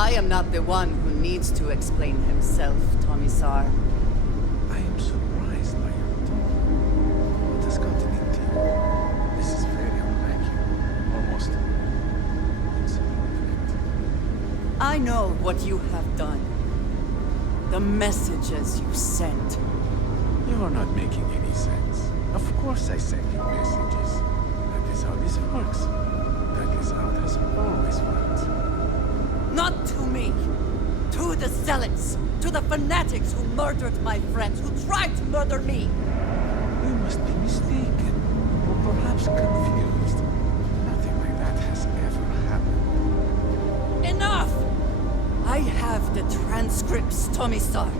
I am not the one who needs to explain himself, Tomisar. I am surprised by your tone. What has gotten into you? This is very unlike you. Almost insignificant. I know what you have done. The messages you sent. You are not making any sense. Of course I send you messages. That is how this works. That is how it has always worked. Not to me. To the zealots. To the fanatics who murdered my friends, who tried to murder me. You must be mistaken. Or perhaps confused. Nothing like that has ever happened. Enough! I have the transcripts, Tomisar.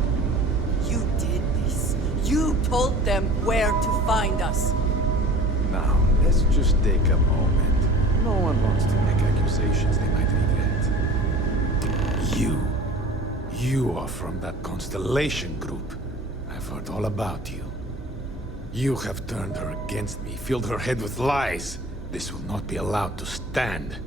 You did this. You told them where to find us. Now, let's just take a moment. No one wants to make accusations they might regret. You are from that Constellation group. I've heard all about you. You have turned her against me, filled her head with lies. This will not be allowed to stand.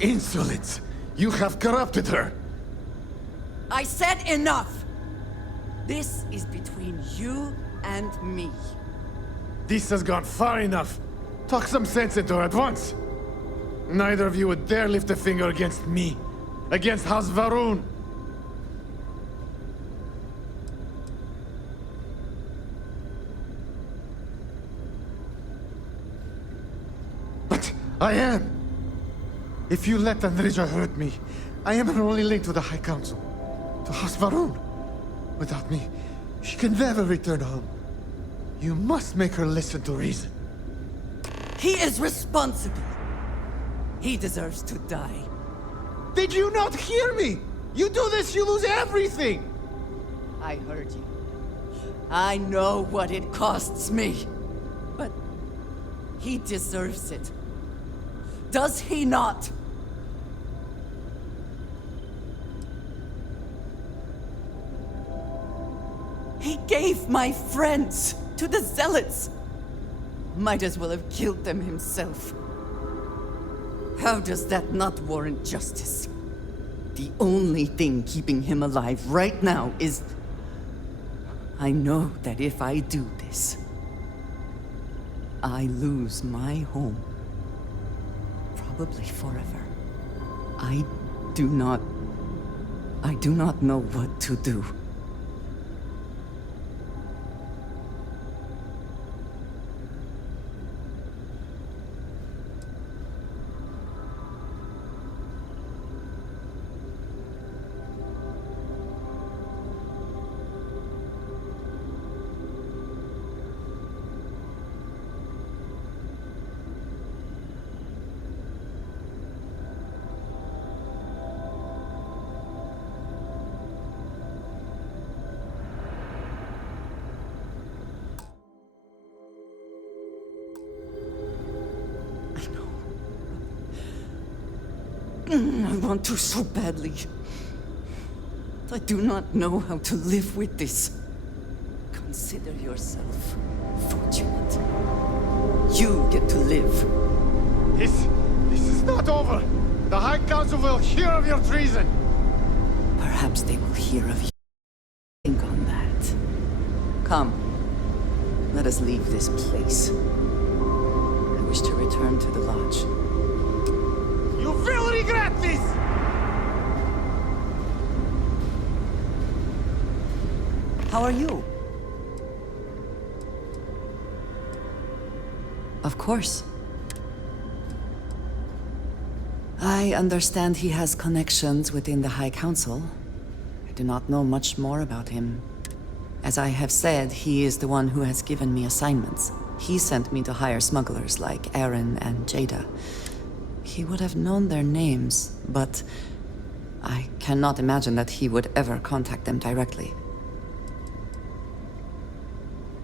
Insolence! You have corrupted her! I said enough! This is between you and me. This has gone far enough. Talk some sense into her at once. Neither of you would dare lift a finger against me. Against House Varun. But I am. If you let Andreja hurt me, I am her only link to the High Council. To House Varun. Without me, she can never return home. You must make her listen to reason. He is responsible. He deserves to die. Did you not hear me? You do this, you lose everything! I heard you. I know what it costs me. But he deserves it. Does he not? He gave my friends to the zealots. Might as well have killed them himself. How does that not warrant justice? The only thing keeping him alive right now is... I know that if I do this, I lose my home. Probably forever. I do not know what to do. I want to so badly. I do not know how to live with this. Consider yourself fortunate. You get to live. This is not over. The High Council will hear of your treason. Perhaps they will hear of you. Think on that. Come. Let us leave this place. I wish to return to the lodge. You will regret this! How are you? Of course. I understand he has connections within the High Council. I do not know much more about him. As I have said, he is the one who has given me assignments. He sent me to hire smugglers like Aaron and Jada. He would have known their names, but I cannot imagine that he would ever contact them directly.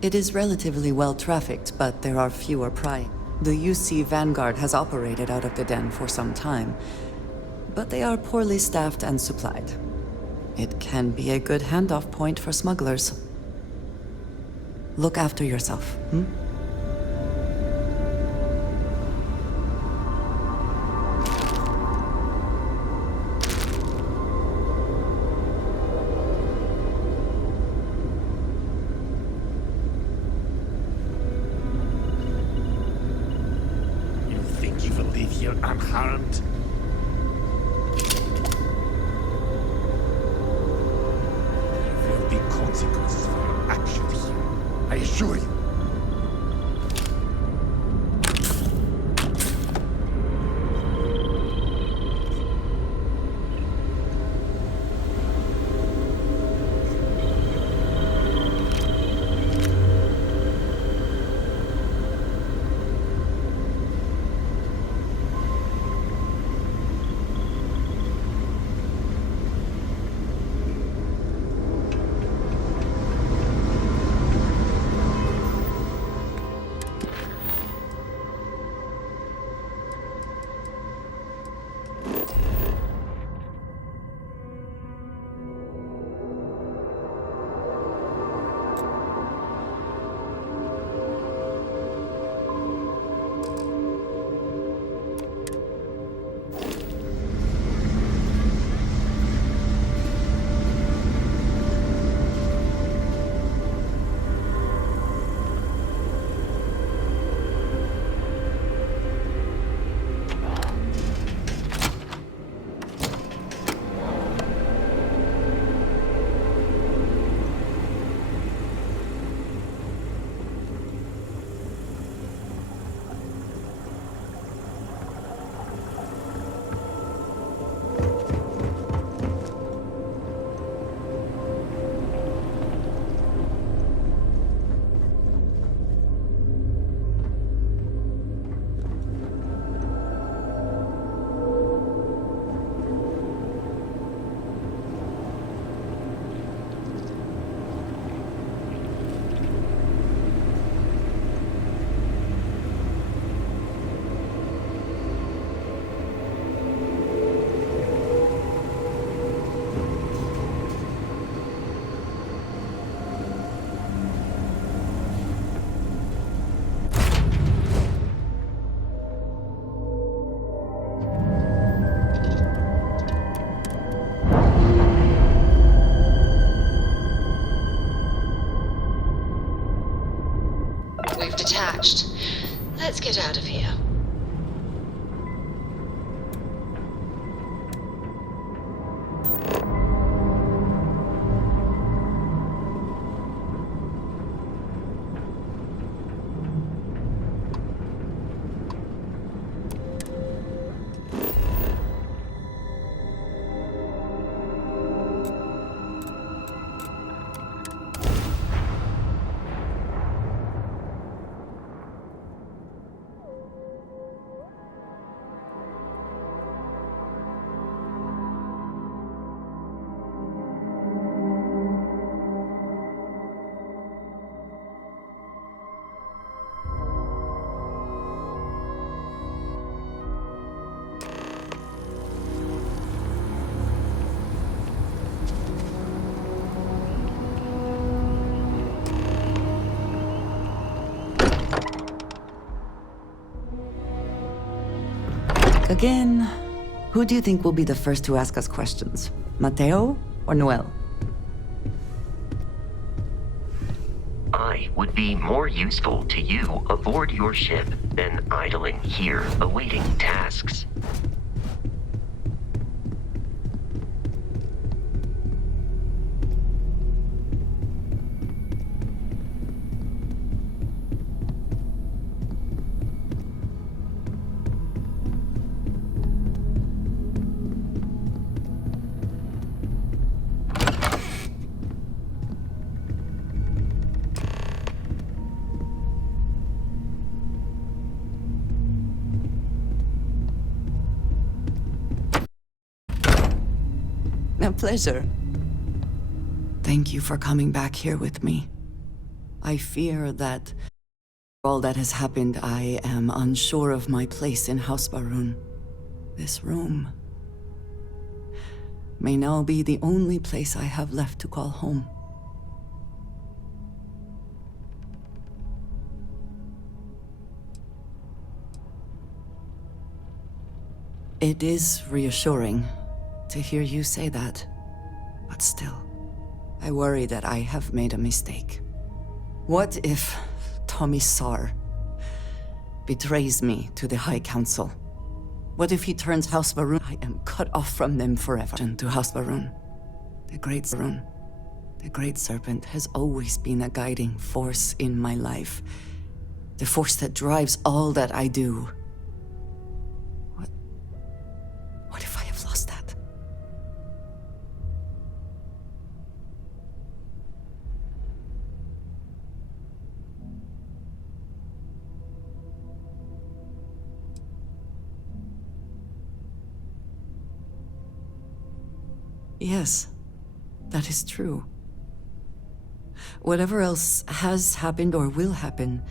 It is relatively well-trafficked, but there are fewer prying. The UC Vanguard has operated out of the den for some time, but they are poorly staffed and supplied. It can be a good handoff point for smugglers. Look after yourself, hmm? You think you will leave here unharmed? There will be consequences for your actions here. I assure you. We've detached. Let's get out of here. Again, who do you think will be the first to ask us questions? Mateo or Noel? I would be more useful to you aboard your ship than idling here awaiting tasks. A pleasure. Thank you for coming back here with me. I fear that all that has happened, I am unsure of my place in House Barun. This room. may now be the only place I have left to call home. It is reassuring to hear you say that, but still, I worry that I have made a mistake. What if Tomisar betrays me to the High Council? What if he turns House Varun? I am cut off from them forever. To House Varun. The Great Serpent has always been a guiding force in my life. The force that drives all that I do. What if I have lost that? Yes, that is true. Whatever else has happened or will happen,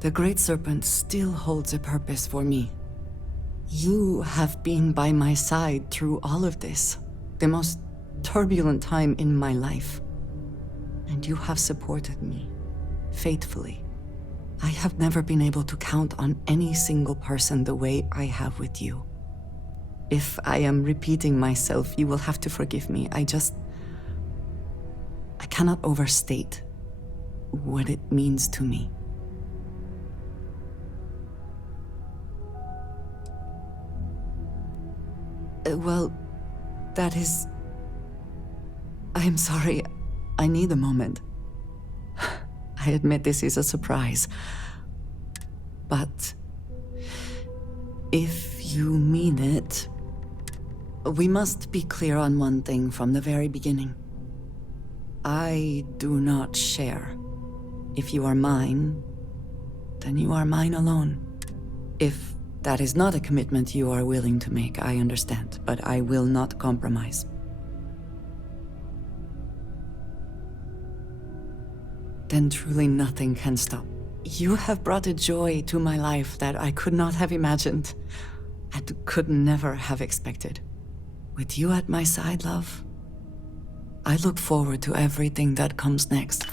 the Great Serpent still holds a purpose for me. You have been by my side through all of this, the most turbulent time in my life. And you have supported me, faithfully. I have never been able to count on any single person the way I have with you. If I am repeating myself, you will have to forgive me. I cannot overstate what it means to me. Well, that is... I am sorry. I need a moment. I admit this is a surprise. But... if you mean it... we must be clear on one thing from the very beginning. I do not share. If you are mine, then you are mine alone. If that is not a commitment you are willing to make, I understand, but I will not compromise. Then truly nothing can stop. You have brought a joy to my life that I could not have imagined, and could never have expected. With you at my side, love, I look forward to everything that comes next.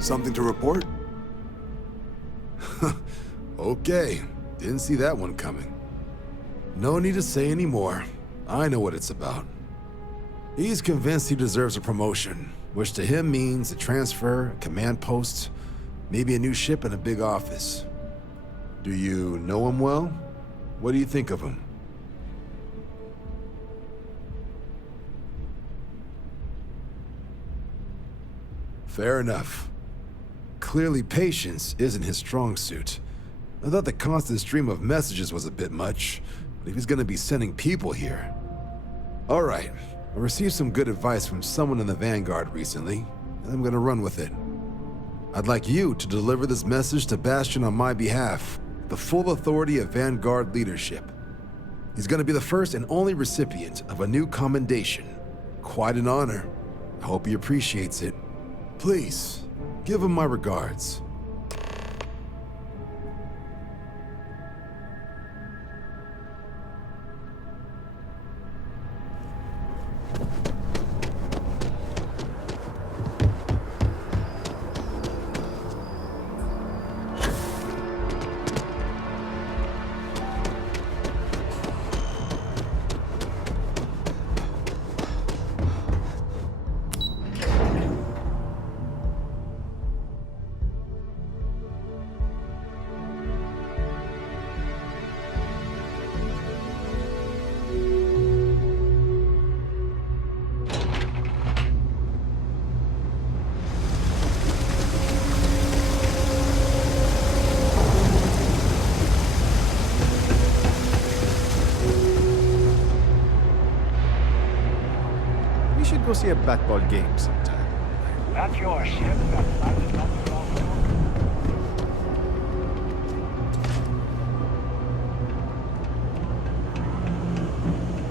Something to report? Okay, didn't see that one coming. No need to say any more. I know what it's about. He's convinced he deserves a promotion, which to him means a transfer, a command post, maybe a new ship and a big office. Do you know him well? What do you think of him? Fair enough. Clearly patience isn't his strong suit. I thought the constant stream of messages was a bit much, But if he's gonna be sending people here... Alright, I received some good advice from someone in the Vanguard recently, and I'm gonna run with it. I'd like you to deliver this message to Bastion on my behalf, the full authority of Vanguard leadership. He's gonna be the first and only recipient of a new commendation. Quite an honor. I hope he appreciates it. Please, give him my regards. Go see a bat-ball game sometime. That's your ship that landed on the wrong door.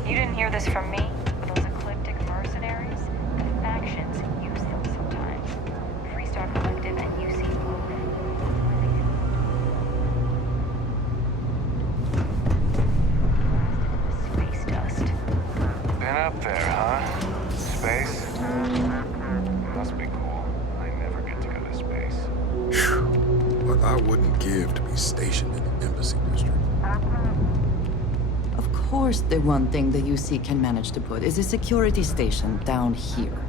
You didn't hear this from me? Those eclectic mercenaries? The factions use them sometimes. Freestar Collective and UC both. Space dust. Been up there, huh? Space? Must be cool. I never get to go to space. What I wouldn't give to be stationed in the embassy district. Of course, the one thing the UC can manage to put is a security station down here.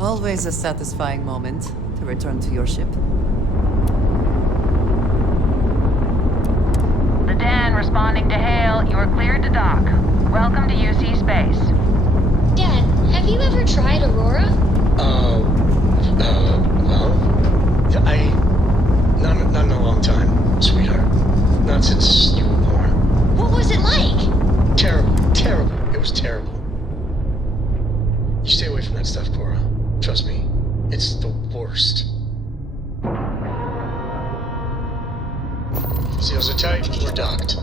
Always a satisfying moment to return to your ship. The Den responding to hail. You are cleared to dock. Welcome to UC Space. Dad, have you ever tried Aurora? Not in a long time, sweetheart. Not since you were born. What was it like? Terrible. It was terrible. You stay away from that stuff, Cora. Trust me, it's the worst. Seals are tight, we're docked.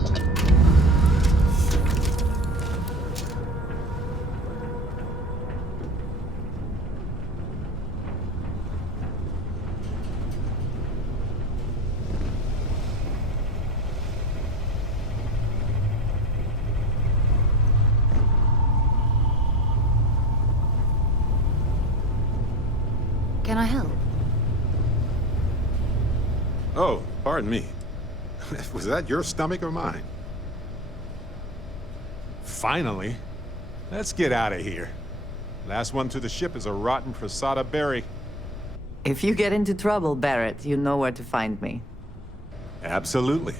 Can I help? Oh, pardon me. Was that your stomach or mine? Finally. Let's get out of here. Last one to the ship is a rotten Prasada berry. If you get into trouble, Barrett, you know where to find me. Absolutely.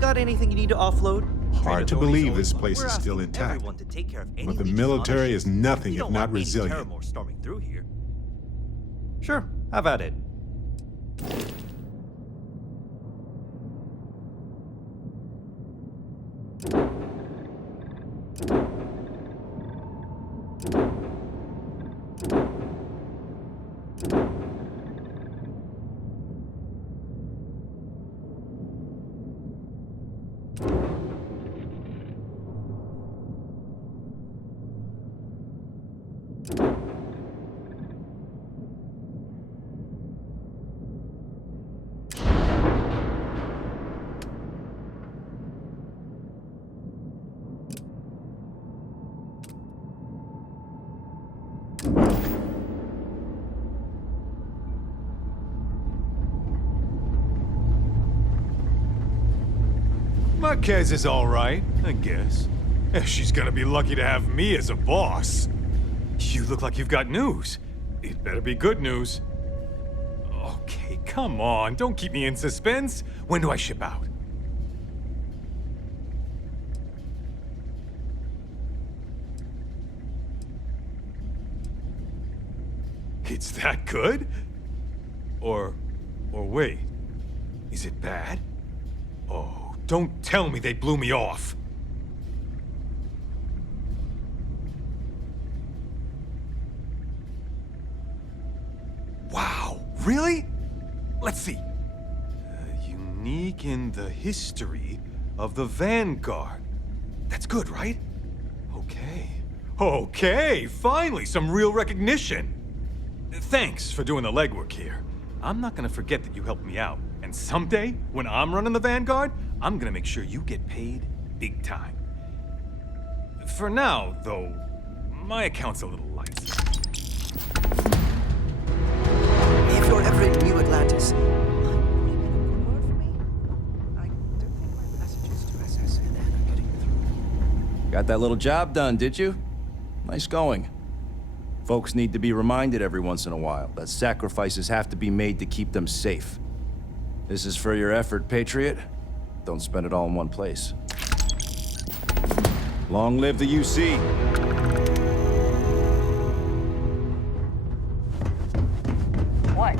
Got anything you need to offload? Hard to believe this place is still intact. But the military is nothing if not resilient. Storming through here. Sure, have at it. Marquez is all right, I guess. She's gonna be lucky to have me as a boss. You look like you've got news. It better be good news. Okay, come on, don't keep me in suspense. When do I ship out? It's that good? Or wait, is it bad? Oh. Don't tell me they blew me off. Wow, really? Let's see. Unique in the history of the Vanguard. That's good, right? Okay, finally, some real recognition. Thanks for doing the legwork here. I'm not gonna forget that you helped me out. And someday, when I'm running the Vanguard, I'm gonna make sure you get paid big time. For now, though, my account's a little light. If you're ever in New Atlantis, got that little job done, did you? Nice going. Folks need to be reminded every once in a while that sacrifices have to be made to keep them safe. This is for your effort, Patriot. Don't spend it all in one place. Long live the UC. What?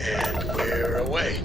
And we're away.